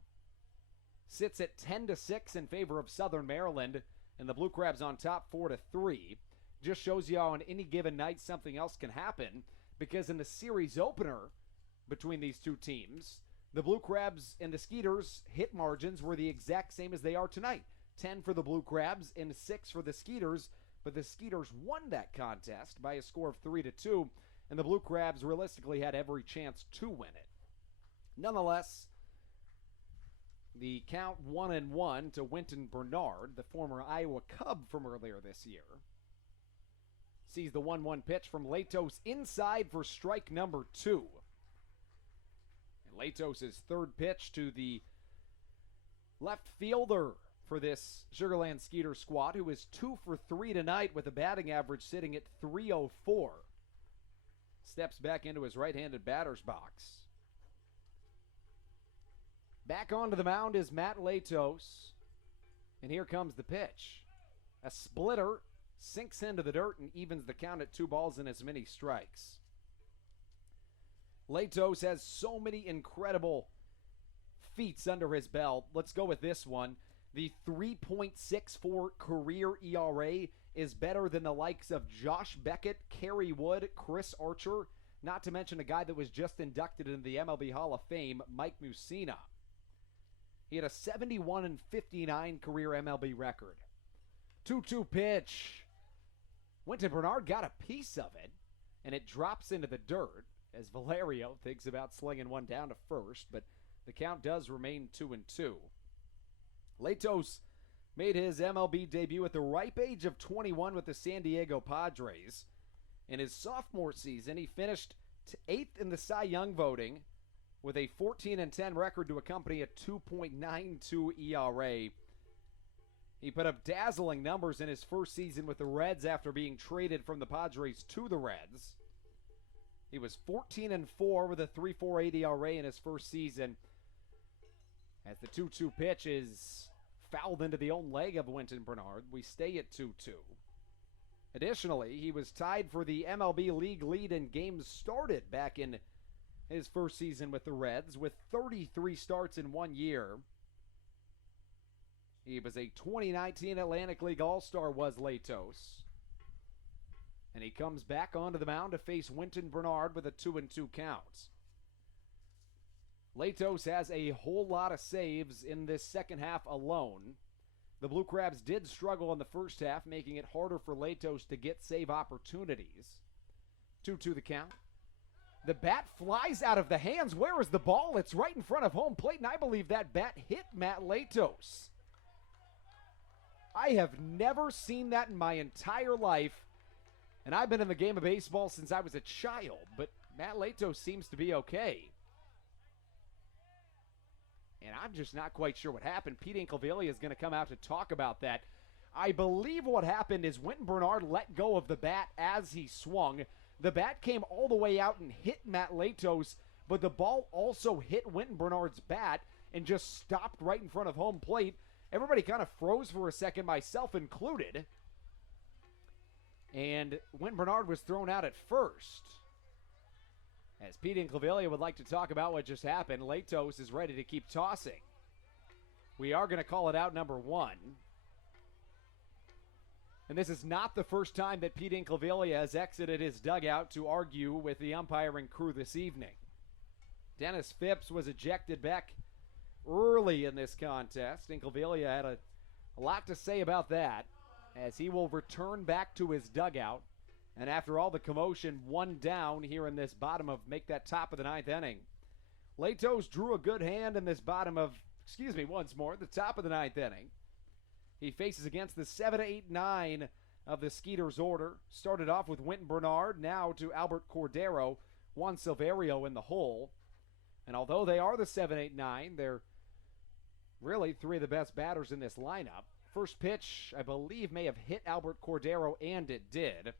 sits at 10-6 in favor of Southern Maryland, and the Blue Crabs on top 4-3. Just shows you how on any given night something else can happen, because in the series opener between these two teams, the Blue Crabs and the Skeeters hit margins were the exact same as they are tonight. 10 for the Blue Crabs and 6 for the Skeeters, but the Skeeters won that contest by a score of 3-2, and the Blue Crabs realistically had every chance to win it. Nonetheless, the count 1-1 to Winton Bernard, the former Iowa Cub from earlier this year. Sees the 1-1 pitch from Latos inside for strike number 2. And Latos' third pitch to the left fielder for this Sugarland Skeeter squad, who is 2 for 3 tonight with a batting average sitting at .304. Steps back into his right-handed batter's box. Back onto the mound is Matt Latos. And here comes the pitch. A splitter sinks into the dirt and evens the count at 2 balls and as many strikes. Latos has so many incredible feats under his belt. Let's go with this one. The 3.64 career ERA is better than the likes of Josh Beckett, Kerry Wood, Chris Archer, not to mention a guy that was just inducted into the MLB Hall of Fame, Mike Mussina. He had a 71-59 career MLB record. 2-2 pitch. Winton Bernard got a piece of it, and it drops into the dirt as Valerio thinks about slinging one down to first, but the count does remain 2-2. Latos made his MLB debut at the ripe age of 21 with the San Diego Padres. In his sophomore season, he finished 8th in the Cy Young voting with a 14-10 record to accompany a 2.92 ERA. He put up dazzling numbers in his first season with the Reds after being traded from the Padres to the Reds. He was 14-4 with a 3.48 ERA in his first season. As the 2-2 pitch is fouled into the own leg of Winton Bernard, we stay at 2-2. Additionally, he was tied for the MLB league lead in games started back in his first season with the Reds, with 33 starts in 1 year. He was a 2019 Atlantic League All-Star, was Latos. And he comes back onto the mound to face Winton Bernard with a 2-2 count. Latos has a whole lot of saves in this second half alone. The Blue Crabs did struggle in the first half, making it harder for Latos to get save opportunities. 2-2 the count. The bat flies out of the hands. Where is the ball? It's right in front of home plate, and I believe that bat hit Matt Latos. I have never seen that in my entire life, and I've been in the game of baseball since I was a child, but Matt Latos seems to be okay. And I'm just not quite sure what happened. Pete Incaviglia is going to come out to talk about that. I believe what happened is Winton Bernard let go of the bat as he swung. The bat came all the way out and hit Matt Latos, but the ball also hit Winton Bernard's bat and just stopped right in front of home plate. Everybody kind of froze for a second, myself included. And Winton Bernard was thrown out at first. As Pete Incaviglia would like to talk about what just happened, Latos is ready to keep tossing. We are going to call it out number 1. And this is not the first time that Pete Incaviglia has exited his dugout to argue with the umpiring crew this evening. Dennis Phipps was ejected back early in this contest. Incaviglia had a lot to say about that, as he will return back to his dugout. And after all the commotion, 1 down here in this bottom of, make that top of the 9th inning. Latos drew a good hand in this bottom of, the top of the 9th inning. He faces against the 7, 8, 9 of the Skeeters order. Started off with Winton Bernard, now to Albert Cordero, Juan Silverio in the hole. And although they are the 7, 8, 9, they're really 3 of the best batters in this lineup. First pitch, I believe, may have hit Albert Cordero, and it did.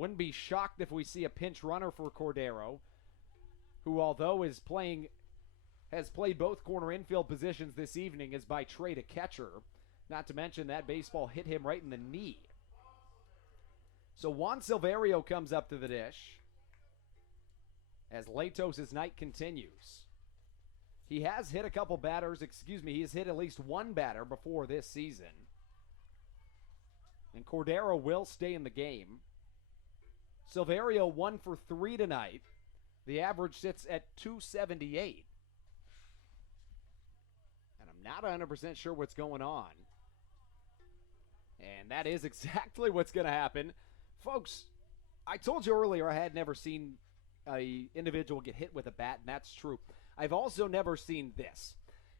Wouldn't be shocked if we see a pinch runner for Cordero, who, although has played both corner infield positions this evening, is by trade a catcher. Not to mention that baseball hit him right in the knee. So Juan Silverio comes up to the dish as Latos' night continues. He has hit a couple batters, he has hit at least one batter before this season. And Cordero will stay in the game. Silverio 1 for 3 tonight. The average sits at 278. And I'm not 100% sure what's going on. And that is exactly what's going to happen. Folks, I told you earlier I had never seen an individual get hit with a bat, and that's true. I've also never seen this.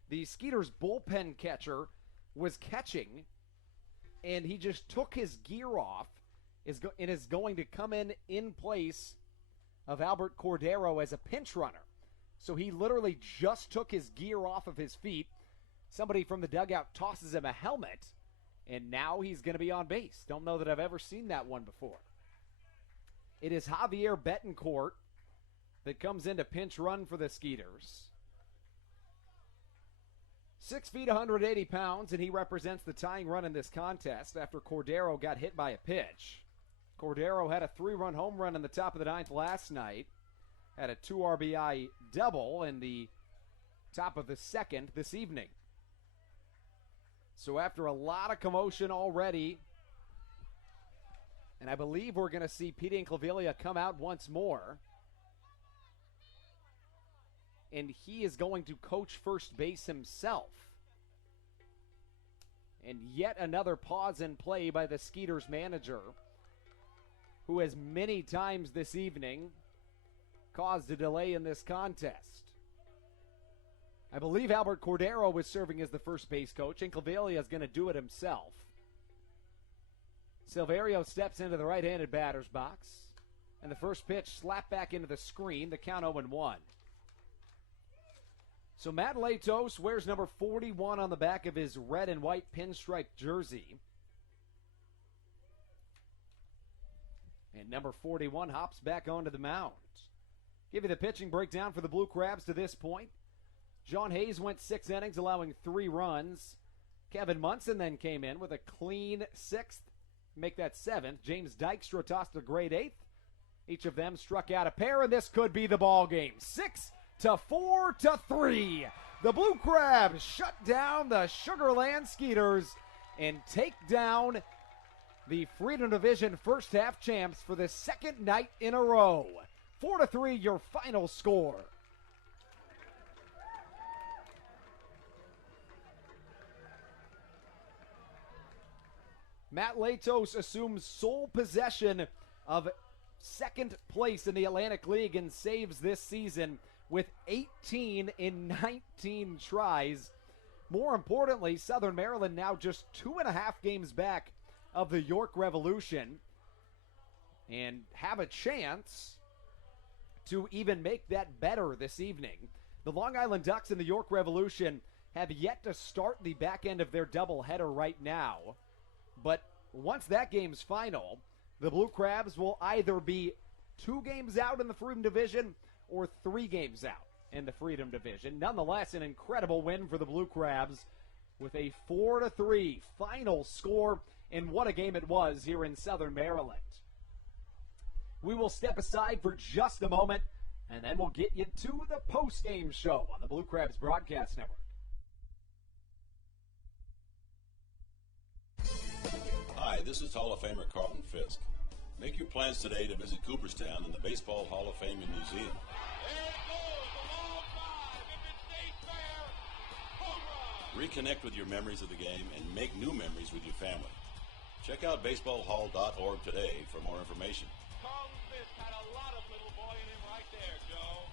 The Skeeters bullpen catcher was catching, and he just took his gear off and is going to come in place of Albert Cordero as a pinch runner. So he literally just took his gear off of his feet. Somebody from the dugout tosses him a helmet, and now he's going to be on base. Don't know that I've ever seen that one before. It is Javier Betancourt that comes in to pinch run for the Skeeters. 6 feet, 180 pounds, and he represents the tying run in this contest after Cordero got hit by a pitch. Cordero had a 3-run home run in the top of the 9th last night, had a 2 RBI double in the top of the 2nd this evening. So after a lot of commotion already, and I believe we're going to see Pete Inclaviglia come out once more, and he is going to coach first base himself. And yet another pause in play by the Skeeters manager, who has many times this evening caused a delay in this contest. I believe Albert Cordero was serving as the first base coach. Inclaviglia is going to do it himself. Silverio steps into the right-handed batter's box, and the first pitch slapped back into the screen, the count 0-1. So Matt Latos wears number 41 on the back of his red and white pinstripe jersey. And number 41 hops back onto the mound. Give you the pitching breakdown for the Blue Crabs to this point. John Hayes went 6 innings, allowing 3 runs. Kevin Munson then came in with a clean 6th, make that 7th. James Dykstra tossed a great 8th. Each of them struck out a pair, and this could be the ball game. 6-4-3. The Blue Crabs shut down the Sugarland Skeeters and take down the Freedom Division first half champs for the second night in a row. 4-3 your final score. Matt Latos assumes sole possession of second place in the Atlantic League and saves this season with 18 in 19 tries. More importantly, Southern Maryland now just 2.5 games back of the York Revolution and have a chance to even make that better this evening. The Long Island Ducks and the York Revolution have yet to start the back end of their doubleheader right now. But once that game's final, the Blue Crabs will either be 2 games out in the Freedom Division or 3 games out in the Freedom Division. Nonetheless, an incredible win for the Blue Crabs with a 4-3 final score, and what a game it was here in Southern Maryland. We will step aside for just a moment, and then we'll get you to the post-game show on the Blue Crabs Broadcast Network. Hi, this is Hall of Famer Carlton Fisk. Make your plans today to visit Cooperstown and the Baseball Hall of Fame and Museum. Reconnect with your memories of the game and make new memories with your family. Check out baseballhall.org today for more information. Carlton Fisk had a lot of little boy in him right there, Joe.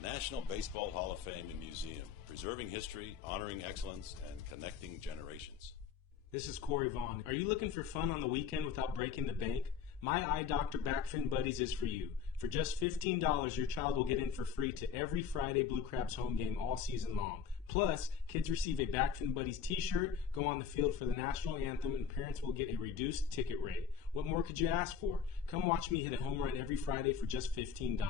The National Baseball Hall of Fame and Museum, preserving history, honoring excellence, and connecting generations. This is Corey Vaughn. Are you looking for fun on the weekend without breaking the bank? My Eye Doctor Backfin Buddies is for you. For just $15, your child will get in for free to every Friday Blue Crabs home game all season long. Plus, kids receive a Backfin Buddies t-shirt, go on the field for the national anthem, and parents will get a reduced ticket rate. What more could you ask for? Come watch me hit a home run every Friday for just $15.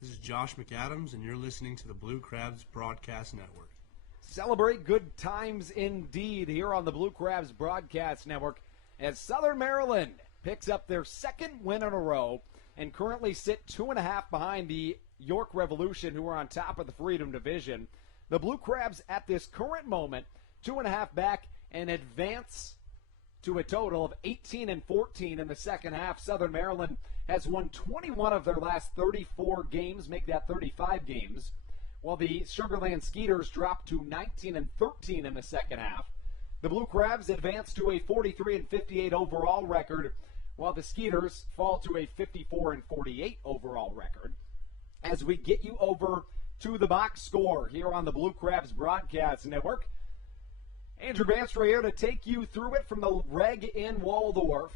This is Josh McAdams, and you're listening to the Blue Crabs Broadcast Network. Celebrate good times indeed here on the Blue Crabs Broadcast Network as Southern Maryland picks up their second win in a row and currently sit 2.5 behind the York Revolution, who are on top of the Freedom Division. The Blue Crabs at this current moment 2.5 back and advance to a total of 18-14 in the second half. Southern Maryland has won 21 of their last 34 games, make that 35 games, while the Sugarland Skeeters drop to 19-13 in the second half. The Blue Crabs advance to a 43-58 overall record, while the Skeeters fall to a 54-48 overall record. As we get you over to the box score here on the Blue Crabs Broadcast Network, Andrew Banstra here to take you through it from the reg in Waldorf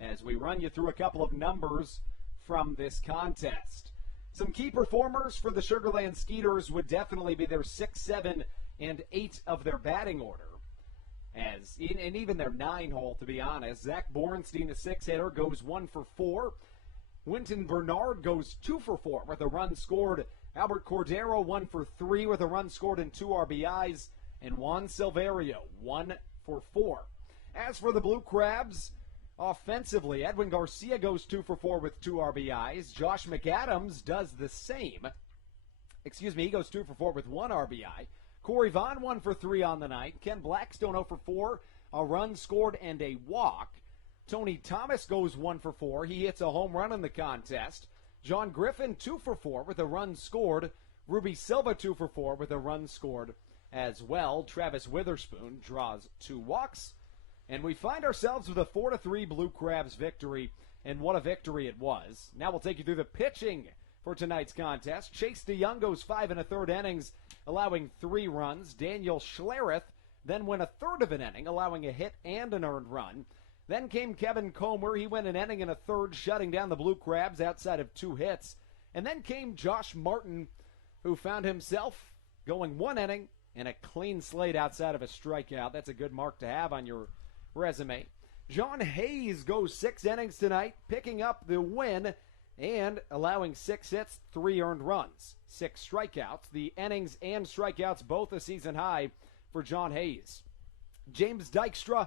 as we run you through a couple of numbers from this contest. Some key performers for the Sugarland Skeeters would definitely be their 6, 7, and 8 of their batting order. And even their 9-hole, to be honest. Zach Borenstein, a 6-hitter, goes 1 for 4. Winton Bernard goes 2 for 4 with a run scored. Albert Cordero 1 for 3 with a run scored and 2 RBIs. And Juan Silverio 1 for 4. As for the Blue Crabs, offensively, Edwin Garcia goes 2 for 4 with 2 RBIs. Josh McAdams does the same. He goes 2 for 4 with 1 RBI. Corey Vaughn 1 for 3 on the night. Ken Blackstone 0 for 4, a run scored and a walk. Tony Thomas goes 1 for 4. He hits a home run in the contest. John Griffin 2 for 4 with a run scored. Ruby Silva 2 for 4 with a run scored as well. Travis Witherspoon draws 2 walks. And we find ourselves with a 4-3 Blue Crabs victory, and what a victory it was. Now we'll take you through the pitching for tonight's contest. Chase DeYoung goes 5 1/3 innings, allowing 3 runs. Daniel Schlereth then went 1/3 of an inning, allowing a hit and an earned run. Then came Kevin Comer. He went an inning and 1/3, shutting down the Blue Crabs outside of 2 hits. And then came Josh Martin, who found himself going 1 inning and a clean slate outside of a strikeout. That's a good mark to have on your resume. John Hayes goes 6 innings tonight, picking up the win and allowing 6 hits, 3 earned runs, 6 strikeouts. The innings and strikeouts both a season high for John Hayes. James Dykstra,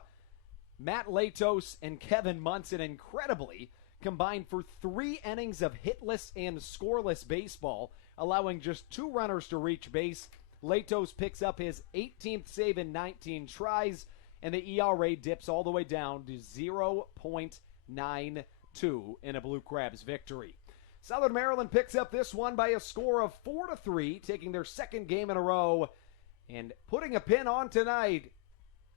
Matt Latos, and Kevin Munson incredibly combined for 3 innings of hitless and scoreless baseball, allowing just 2 runners to reach base. Latos picks up his 18th save in 19 tries, and the ERA dips all the way down to 0.92 in a Blue Crabs victory. Southern Maryland picks up this one by a score of 4-3, taking their second game in a row and putting a pin on tonight.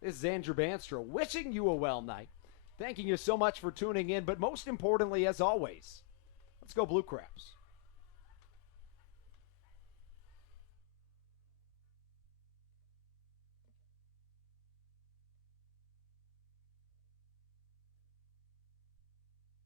This is Andrew Banstra wishing you a well night. Thanking you so much for tuning in, but most importantly, as always, let's go Blue Crabs.